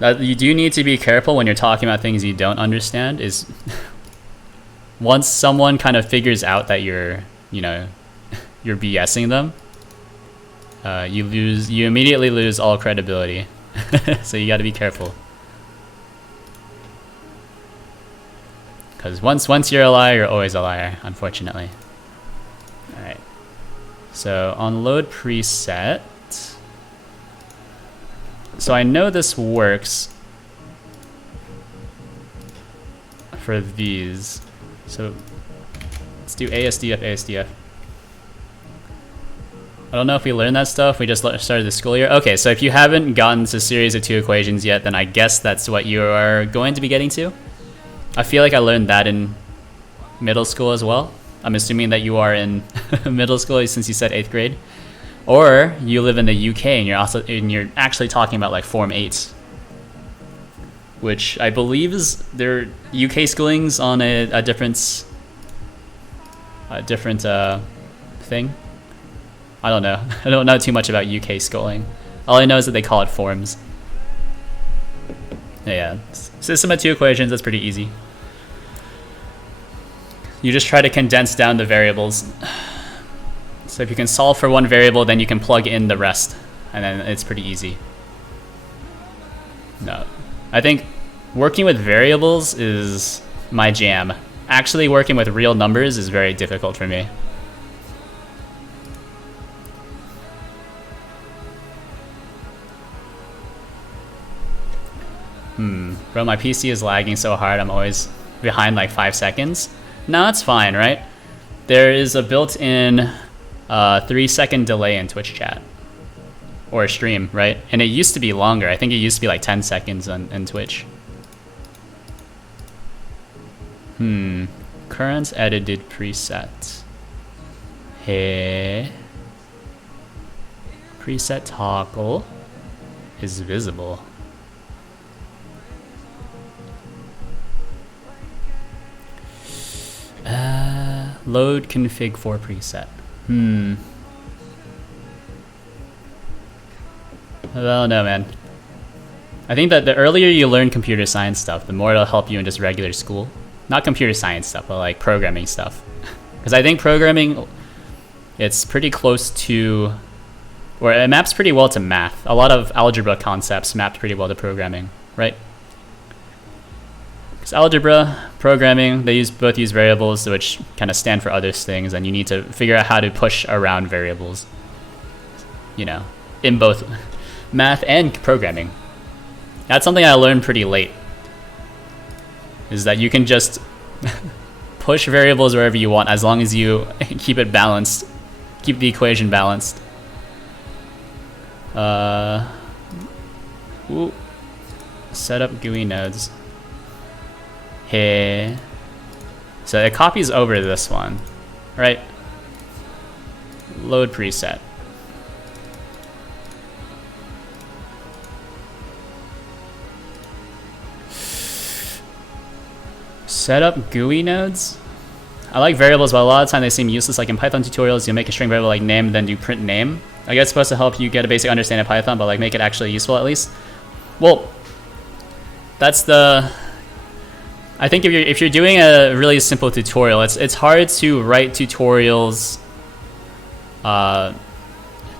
you do need to be careful when you're talking about things you don't understand. Is once someone kind of figures out that you're BSing them, you immediately lose all credibility. So you got to be careful. Because once you're a liar, you're always a liar, unfortunately. Alright. So on load preset. So I know this works for these. So let's do ASDF, ASDF. I don't know if we learned that stuff. We just started the school year. Okay, so if you haven't gotten to series of 2 equations yet, then I guess that's what you are going to be getting to. I feel like I learned that in middle school as well. I'm assuming that you are in middle school since you said 8th grade. Or you live in the UK and you're actually talking about like Form 8s. Which I believe is their UK schooling's on a different thing. I don't know. I don't know too much about UK schooling. All I know is that they call it forms. Yeah, system of 2 equations, that's pretty easy. You just try to condense down the variables. So if you can solve for one variable, then you can plug in the rest, and then it's pretty easy. No, I think working with variables is my jam. Actually working with real numbers is very difficult for me. Bro, my PC is lagging so hard, I'm always behind like 5 seconds. No, it's fine, right? There is a built-in 3-second delay in Twitch chat. Or stream, right? And it used to be longer. I think it used to be like 10 seconds on Twitch. Current edited preset. Hey. Preset toggle is visible. Load config for preset. I don't know, man. I think that the earlier you learn computer science stuff, the more it'll help you in just regular school. Not computer science stuff, but like programming stuff. Because I think programming, it's pretty close to, or it maps pretty well to math. A lot of algebra concepts mapped pretty well to programming, right? Because algebra, programming, they both use variables which kind of stand for other things, and you need to figure out how to push around variables, you know, in both math and programming. That's something I learned pretty late, is that you can just push variables wherever you want as long as you keep it balanced, keep the equation balanced. Set up GUI nodes. Hey. So it copies over this one, right? Load preset. Set up GUI nodes. I like variables, but a lot of the time they seem useless. Like in Python tutorials, you make a string variable like name, and then do print name. I guess it's supposed to help you get a basic understanding of Python, but like make it actually useful at least. Well, that's the. I think if you're doing a really simple tutorial, it's hard to write tutorials,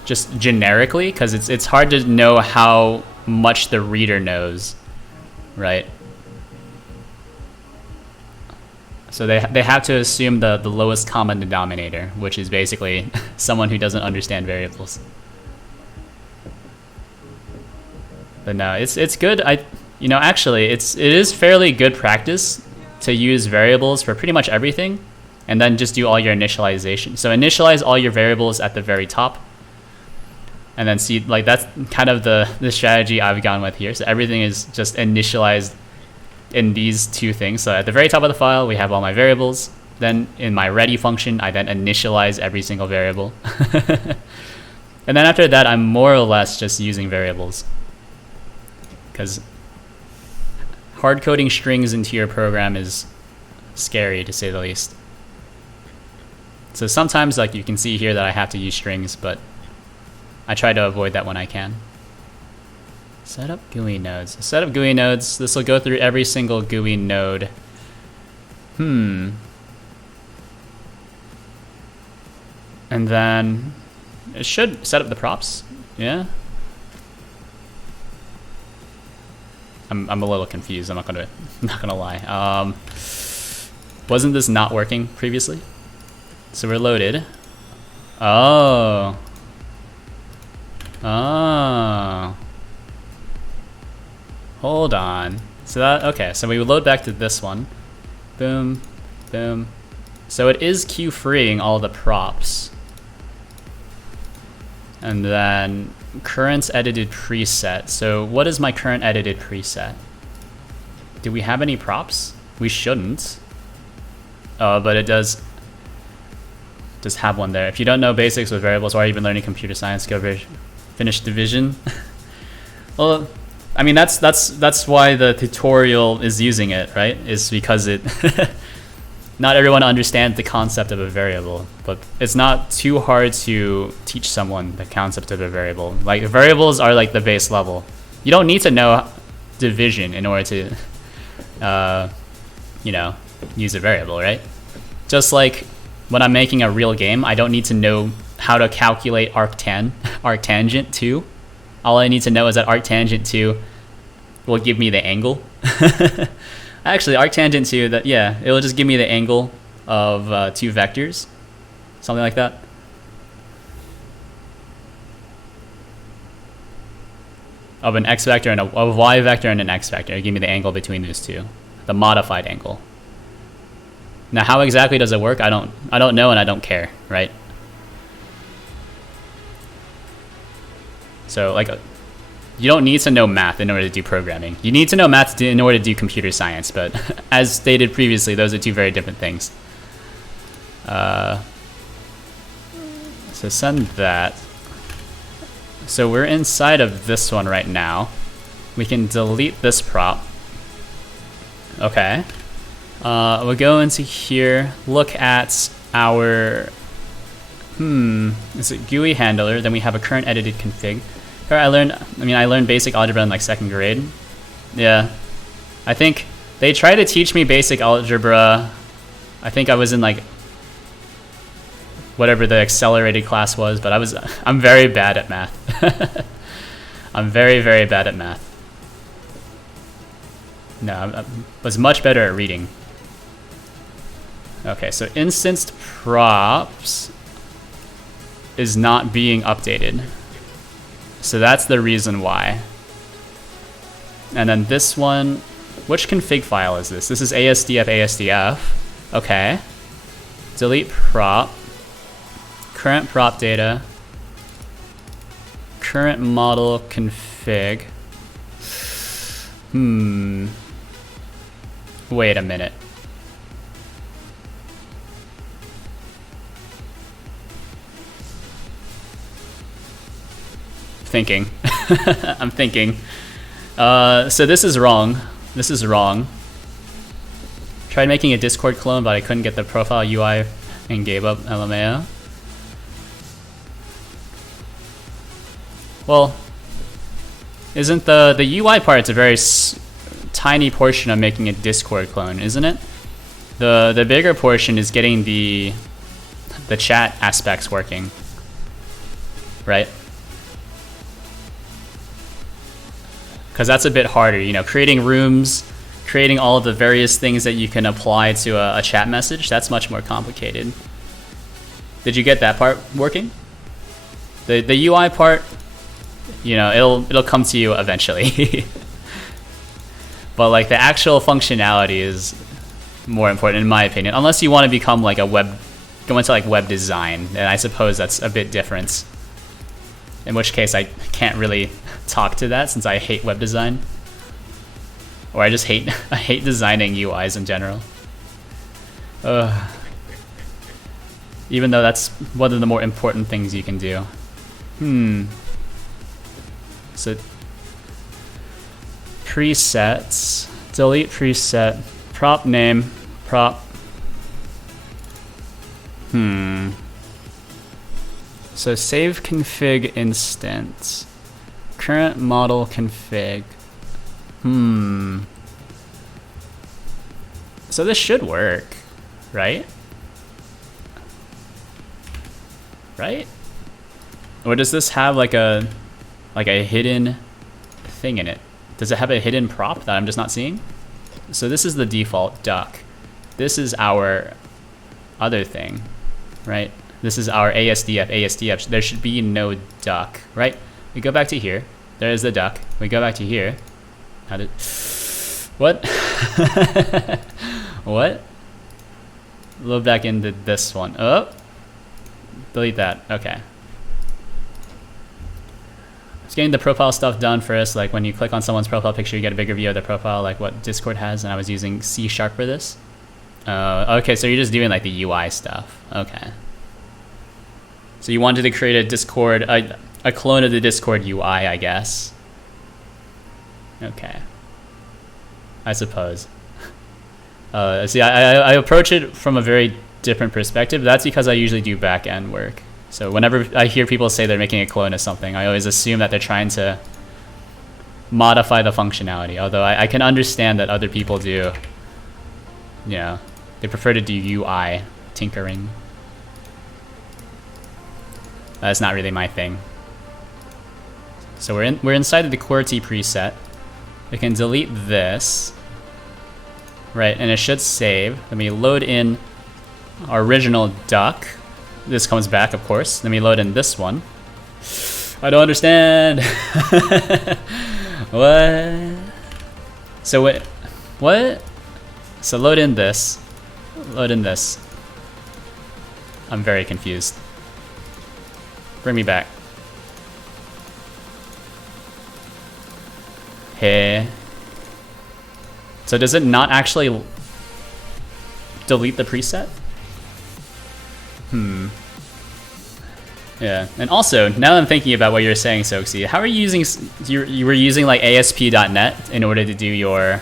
just generically, because it's hard to know how much the reader knows, right? So they have to assume the lowest common denominator, which is basically someone who doesn't understand variables. But no, it's good. Actually, it is fairly good practice to use variables for pretty much everything, and then just do all your initialization. So initialize all your variables at the very top, and then see, like, that's kind of the strategy I've gone with here. So everything is just initialized in these two things. So at the very top of the file, we have all my variables. Then in my ready function, I then initialize every single variable. And then after that, I'm more or less just using variables, because hard coding strings into your program is scary, to say the least. So sometimes, like, you can see here that I have to use strings, but I try to avoid that when I can. Set up GUI nodes. Set up GUI nodes. This will go through every single GUI node. And then it should set up the props. Yeah. I'm a little confused. I'm not gonna lie. Wasn't this not working previously? So we're loaded. Oh. Hold on. So that, okay, so we would load back to this one. Boom, boom. So it is queue freeing all the props. And then current edited preset. So what is my current edited preset? Do we have any props? We shouldn't. But it does just have one there. If you don't know basics with variables, or you've been learning computer science, go finish division. Well, I mean, that's why the tutorial is using it, right? Is because it not everyone understands the concept of a variable, but it's not too hard to teach someone the concept of a variable. Like, variables are like the base level. You don't need to know division in order to use a variable, right? Just like when I'm making a real game, I don't need to know how to calculate arctangent 2. All I need to know is that arctangent 2 will give me the angle. Actually, arctangent 2, it will just give me the angle of 2 vectors, something like that. Of an x vector and a y vector and an x vector. It'll give me the angle between those two, the modified angle. Now, how exactly does it work? I don't know, and I don't care, right? So, like, you don't need to know math in order to do programming. You need to know math in order to do computer science, but as stated previously, those are two very different things. So send that. So we're inside of this one right now. We can delete this prop. Okay. We'll go into here, look at our, is it GUI handler? Then we have a current edited config. I learned basic algebra in like 2nd grade. Yeah. I think they tried to teach me basic algebra. I think I was in like whatever the accelerated class was, but I'm very bad at math. I'm very, very bad at math. No, I was much better at reading. Okay, so instanced props is not being updated. So that's the reason why. And then this one, which config file is this? This is ASDF. Okay. Delete prop. Current prop data. Current model config. Wait a minute. Thinking. I'm thinking. So this is wrong. This is wrong. Tried making a Discord clone, but I couldn't get the profile UI and gave up LMAO. Well, isn't the UI part a very tiny portion of making a Discord clone, isn't it? The bigger portion is getting the chat aspects working, right? Because that's a bit harder, you know, creating rooms, creating all of the various things that you can apply to a chat message, that's much more complicated. Did you get that part working? The UI part, you know, it'll come to you eventually. But like the actual functionality is more important in my opinion, unless you want to become like go into like web design, and I suppose that's a bit different. In which case I can't really talk to that since I hate web design. Or I just hate I hate designing UIs in general. Even though that's one of the more important things you can do. So presets, delete preset, prop name, prop. So save config instance, current model config. So this should work, right? Right? Or does this have like a hidden thing in it? Does it have a hidden prop that I'm just not seeing? So this is the default duck. This is our other thing, right? This is our ASDF. There should be no duck, right? We go back to here. There is the duck. We go back to here. How did... What? What? Load back into this one. Oh! Delete that. Okay. Just getting the profile stuff done first. Like when you click on someone's profile picture, you get a bigger view of their profile, like what Discord has, and I was using C# for this. Okay, so you're just doing like the UI stuff. Okay. So you wanted to create a Discord, a clone of the Discord UI, I guess. Okay. I suppose. See, I approach it from a very different perspective. That's because I usually do back-end work. So whenever I hear people say they're making a clone of something, I always assume that they're trying to modify the functionality. Although I can understand that other people do, you know, they prefer to do UI tinkering. That's not really my thing. So we're inside of the QWERTY preset. We can delete this, right? And it should save. Let me load in our original duck. This comes back, of course. Let me load in this one. I don't understand. What? So what? So load in this. Load in this. I'm very confused. Bring me back. Hey. So does it not actually delete the preset? Yeah, and also now that I'm thinking about what you're saying, Soxy, how are you using? You were using like ASP.NET in order to do your.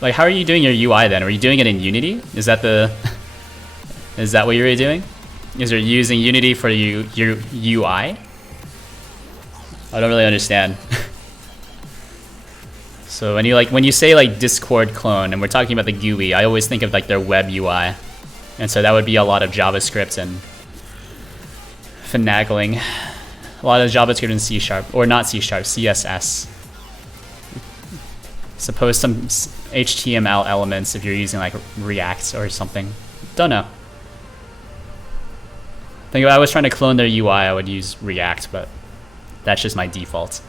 Like, how are you doing your UI then? Are you doing it in Unity? Is that the? Is that what you were doing? Is you're using Unity for your UI? I don't really understand. So when you say like Discord clone and we're talking about the GUI, I always think of like their web UI. And so that would be a lot of JavaScript and finagling. A lot of JavaScript and C#, or not C#, CSS. Suppose some HTML elements if you're using like React or something. Don't know. I think if I was trying to clone their UI, I would use React, but that's just my default.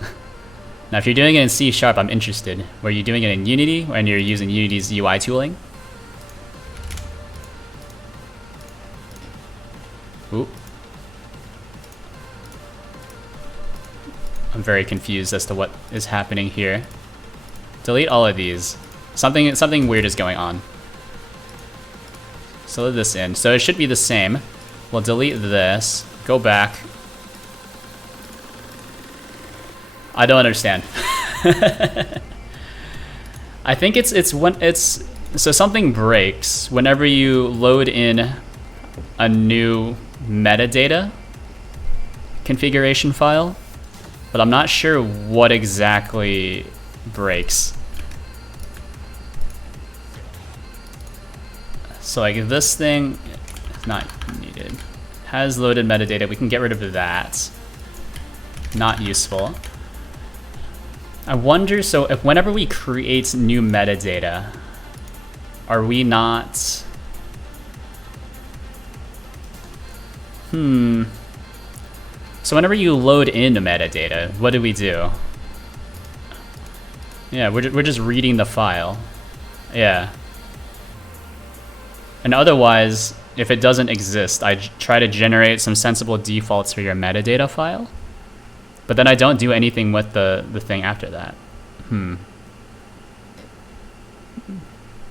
Now, if you're doing it in C#, I'm interested. Were you doing it in Unity, when you're using Unity's UI tooling? Ooh. I'm very confused as to what is happening here. Delete all of these. Something weird is going on. So let this in. So it should be the same. We'll delete this. Go back. I don't understand. I think it's when it's so something breaks whenever you load in a new metadata configuration file, but I'm not sure what exactly breaks. So like this thing is not needed. Has loaded metadata. We can get rid of that. Not useful. I wonder, so if whenever we create new metadata, are we not... So whenever you load in the metadata, what do we do? Yeah, we're just reading the file. Yeah. And otherwise, if it doesn't exist, I try to generate some sensible defaults for your metadata file. But then I don't do anything with the thing after that. And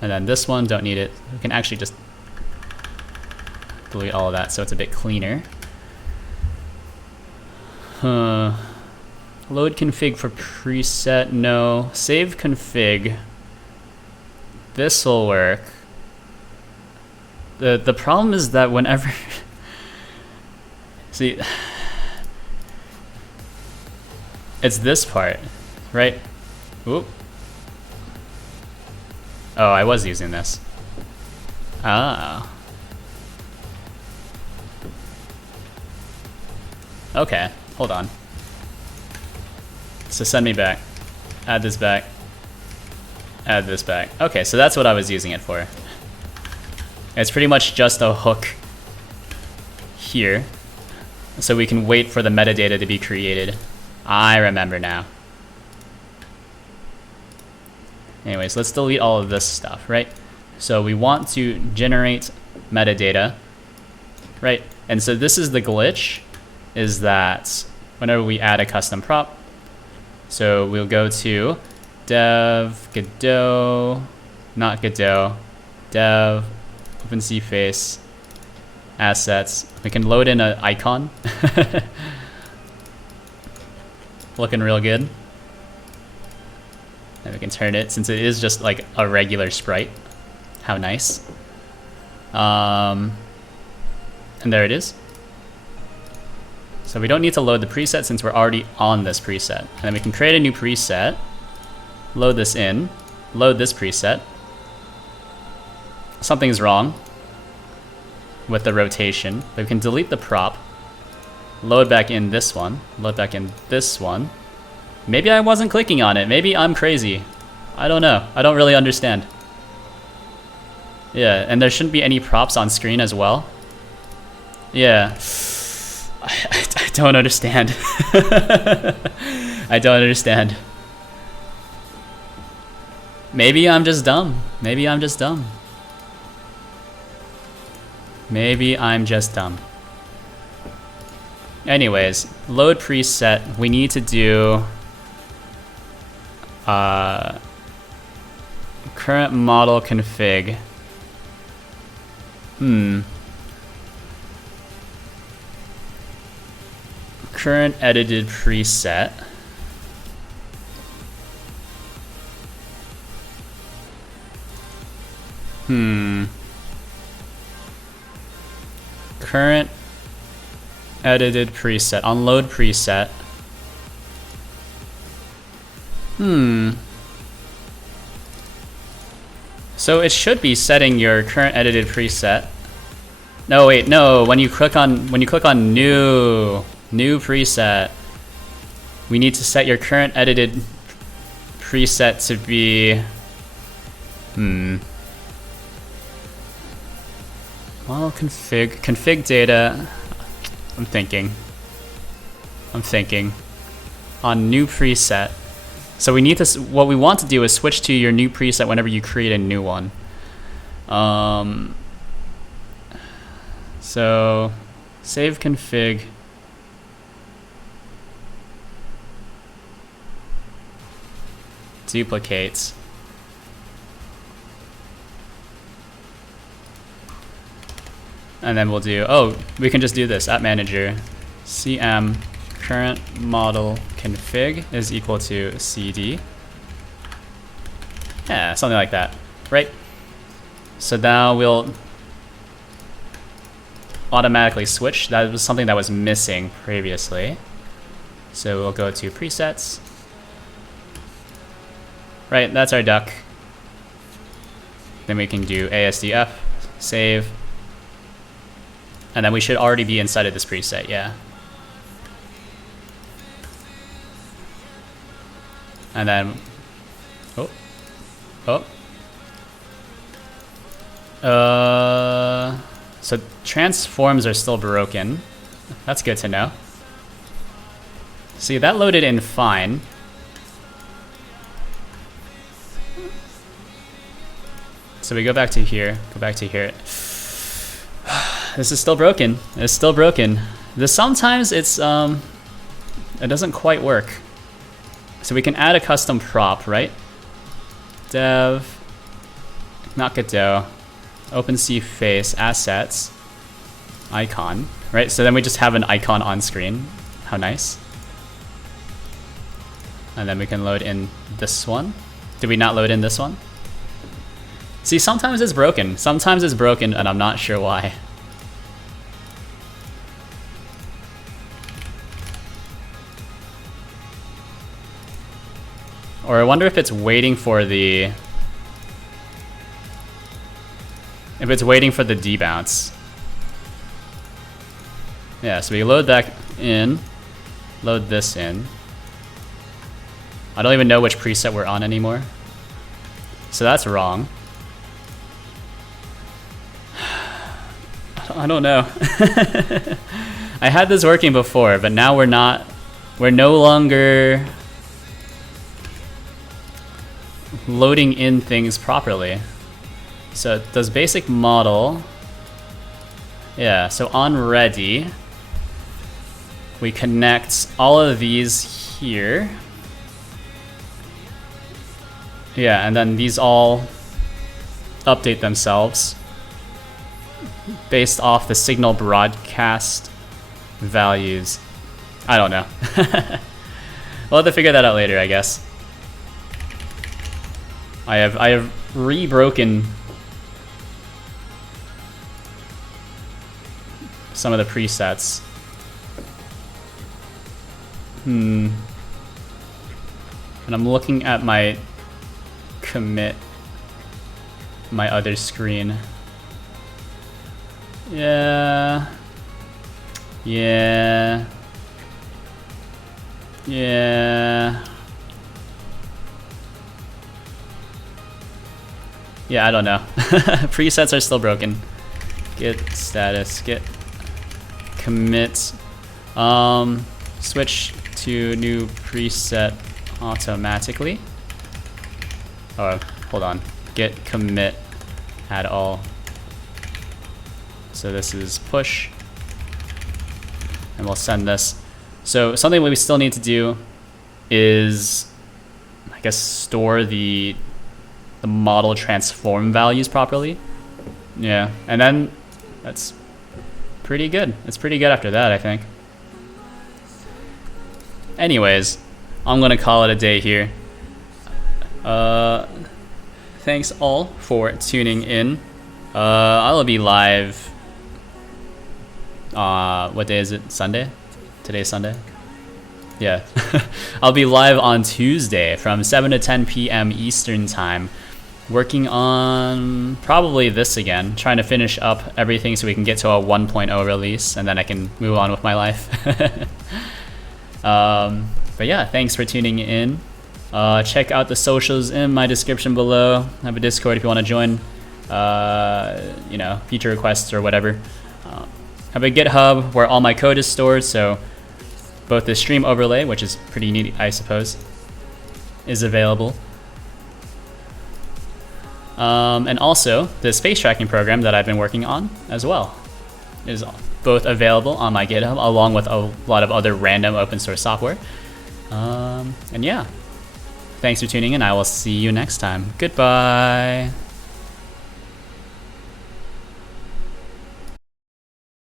then this one, don't need it. We can actually just delete all of that so it's a bit cleaner. Load config for preset, no. Save config. This will work. The problem is that whenever... See... It's this part, right? Oop. Oh, I was using this. Ah. Okay, hold on. So send me back. Add this back. Add this back. Okay, so that's what I was using it for. It's pretty much just a hook here. So we can wait for the metadata to be created. I remember now. Anyways, let's delete all of this stuff, right? So we want to generate metadata, right? And so this is the glitch, is that whenever we add a custom prop, so we'll go to dev Godot, not Godot, dev OpenCFace assets. We can load in an icon. Looking real good. And we can turn it, since it is just like a regular sprite. How nice. And there it is. So we don't need to load the preset since we're already on this preset. And then we can create a new preset, load this in, load this preset. Something's wrong with the rotation, but we can delete the prop, load back in this one, load back in this one. Maybe I wasn't clicking on it. Maybe I'm crazy. I don't know. I don't really understand. Yeah, and there shouldn't be any props on screen as well. Yeah. I don't understand. I don't understand. Maybe I'm just dumb. Maybe I'm just dumb. Maybe I'm just dumb. Anyways, load preset. We need to do current model config. current edited preset. Current edited preset, unload preset. So it should be setting your current edited preset. No, wait, no. When you click on new preset, we need to set your current edited preset to be well, config data. I'm thinking on new preset. So we need to, what we want to do is switch to your new preset whenever you create a new one. So save config. Duplicates. And then we'll do, we can just do this, at manager, cm current model config is equal to cd. Yeah, something like that, right? So now we'll automatically switch. That was something that was missing previously. So we'll go to presets. Right, that's our duck. Then we can do ASDF, save. And then we should already be inside of this preset, yeah. And then, so transforms are still broken. That's good to know. See, that loaded in fine. So we go back to here, This is still broken. It's still broken. Sometimes it doesn't quite work. So we can add a custom prop, right? Dev, not Godot, OpenC face, assets, icon, right? So then we just have an icon on screen. How nice. And then we can load in this one. Did we not load in this one? See, sometimes it's broken. Sometimes it's broken and I'm not sure why. Or I wonder if it's waiting for the... If it's waiting for the debounce. Yeah, so we load that in. Load this in. I don't even know which preset we're on anymore. So that's wrong. I don't know. I had this working before, but now we're no longer loading in things properly. So it does basic model. Yeah, so on ready, we connect all of these here. Yeah, and then these all update themselves based off the signal broadcast values. I don't know. We'll have to figure that out later, I guess. I have re-broken some of the presets. And I'm looking at my commit, my other screen. Yeah. Yeah, I don't know. Presets are still broken. Git status, git commit. Switch to new preset automatically. Oh, hold on. Git commit add all. So this is push. And we'll send this. So something we still need to do is, I guess, store the model transform values properly. Yeah, and then that's pretty good. It's pretty good after that, I think. anyways, I'm gonna call it a day here. Thanks all for tuning in. I'll be live. What day is it? Sunday? Today's Sunday? Yeah. I'll be live on Tuesday from 7 to 10 p.m. Eastern time, working on probably this again, trying to finish up everything so we can get to a 1.0 release, and then I can move on with my life. But yeah, thanks for tuning in. Check out the socials in my description below. I have a Discord if you want to join, you know, feature requests or whatever. I have a GitHub where all my code is stored, so both the stream overlay, which is pretty neat, I suppose, is available. And also the space tracking program that I've been working on as well is both available on my GitHub, along with a lot of other random open source software. And yeah, thanks for tuning in. I will see you next time. Goodbye.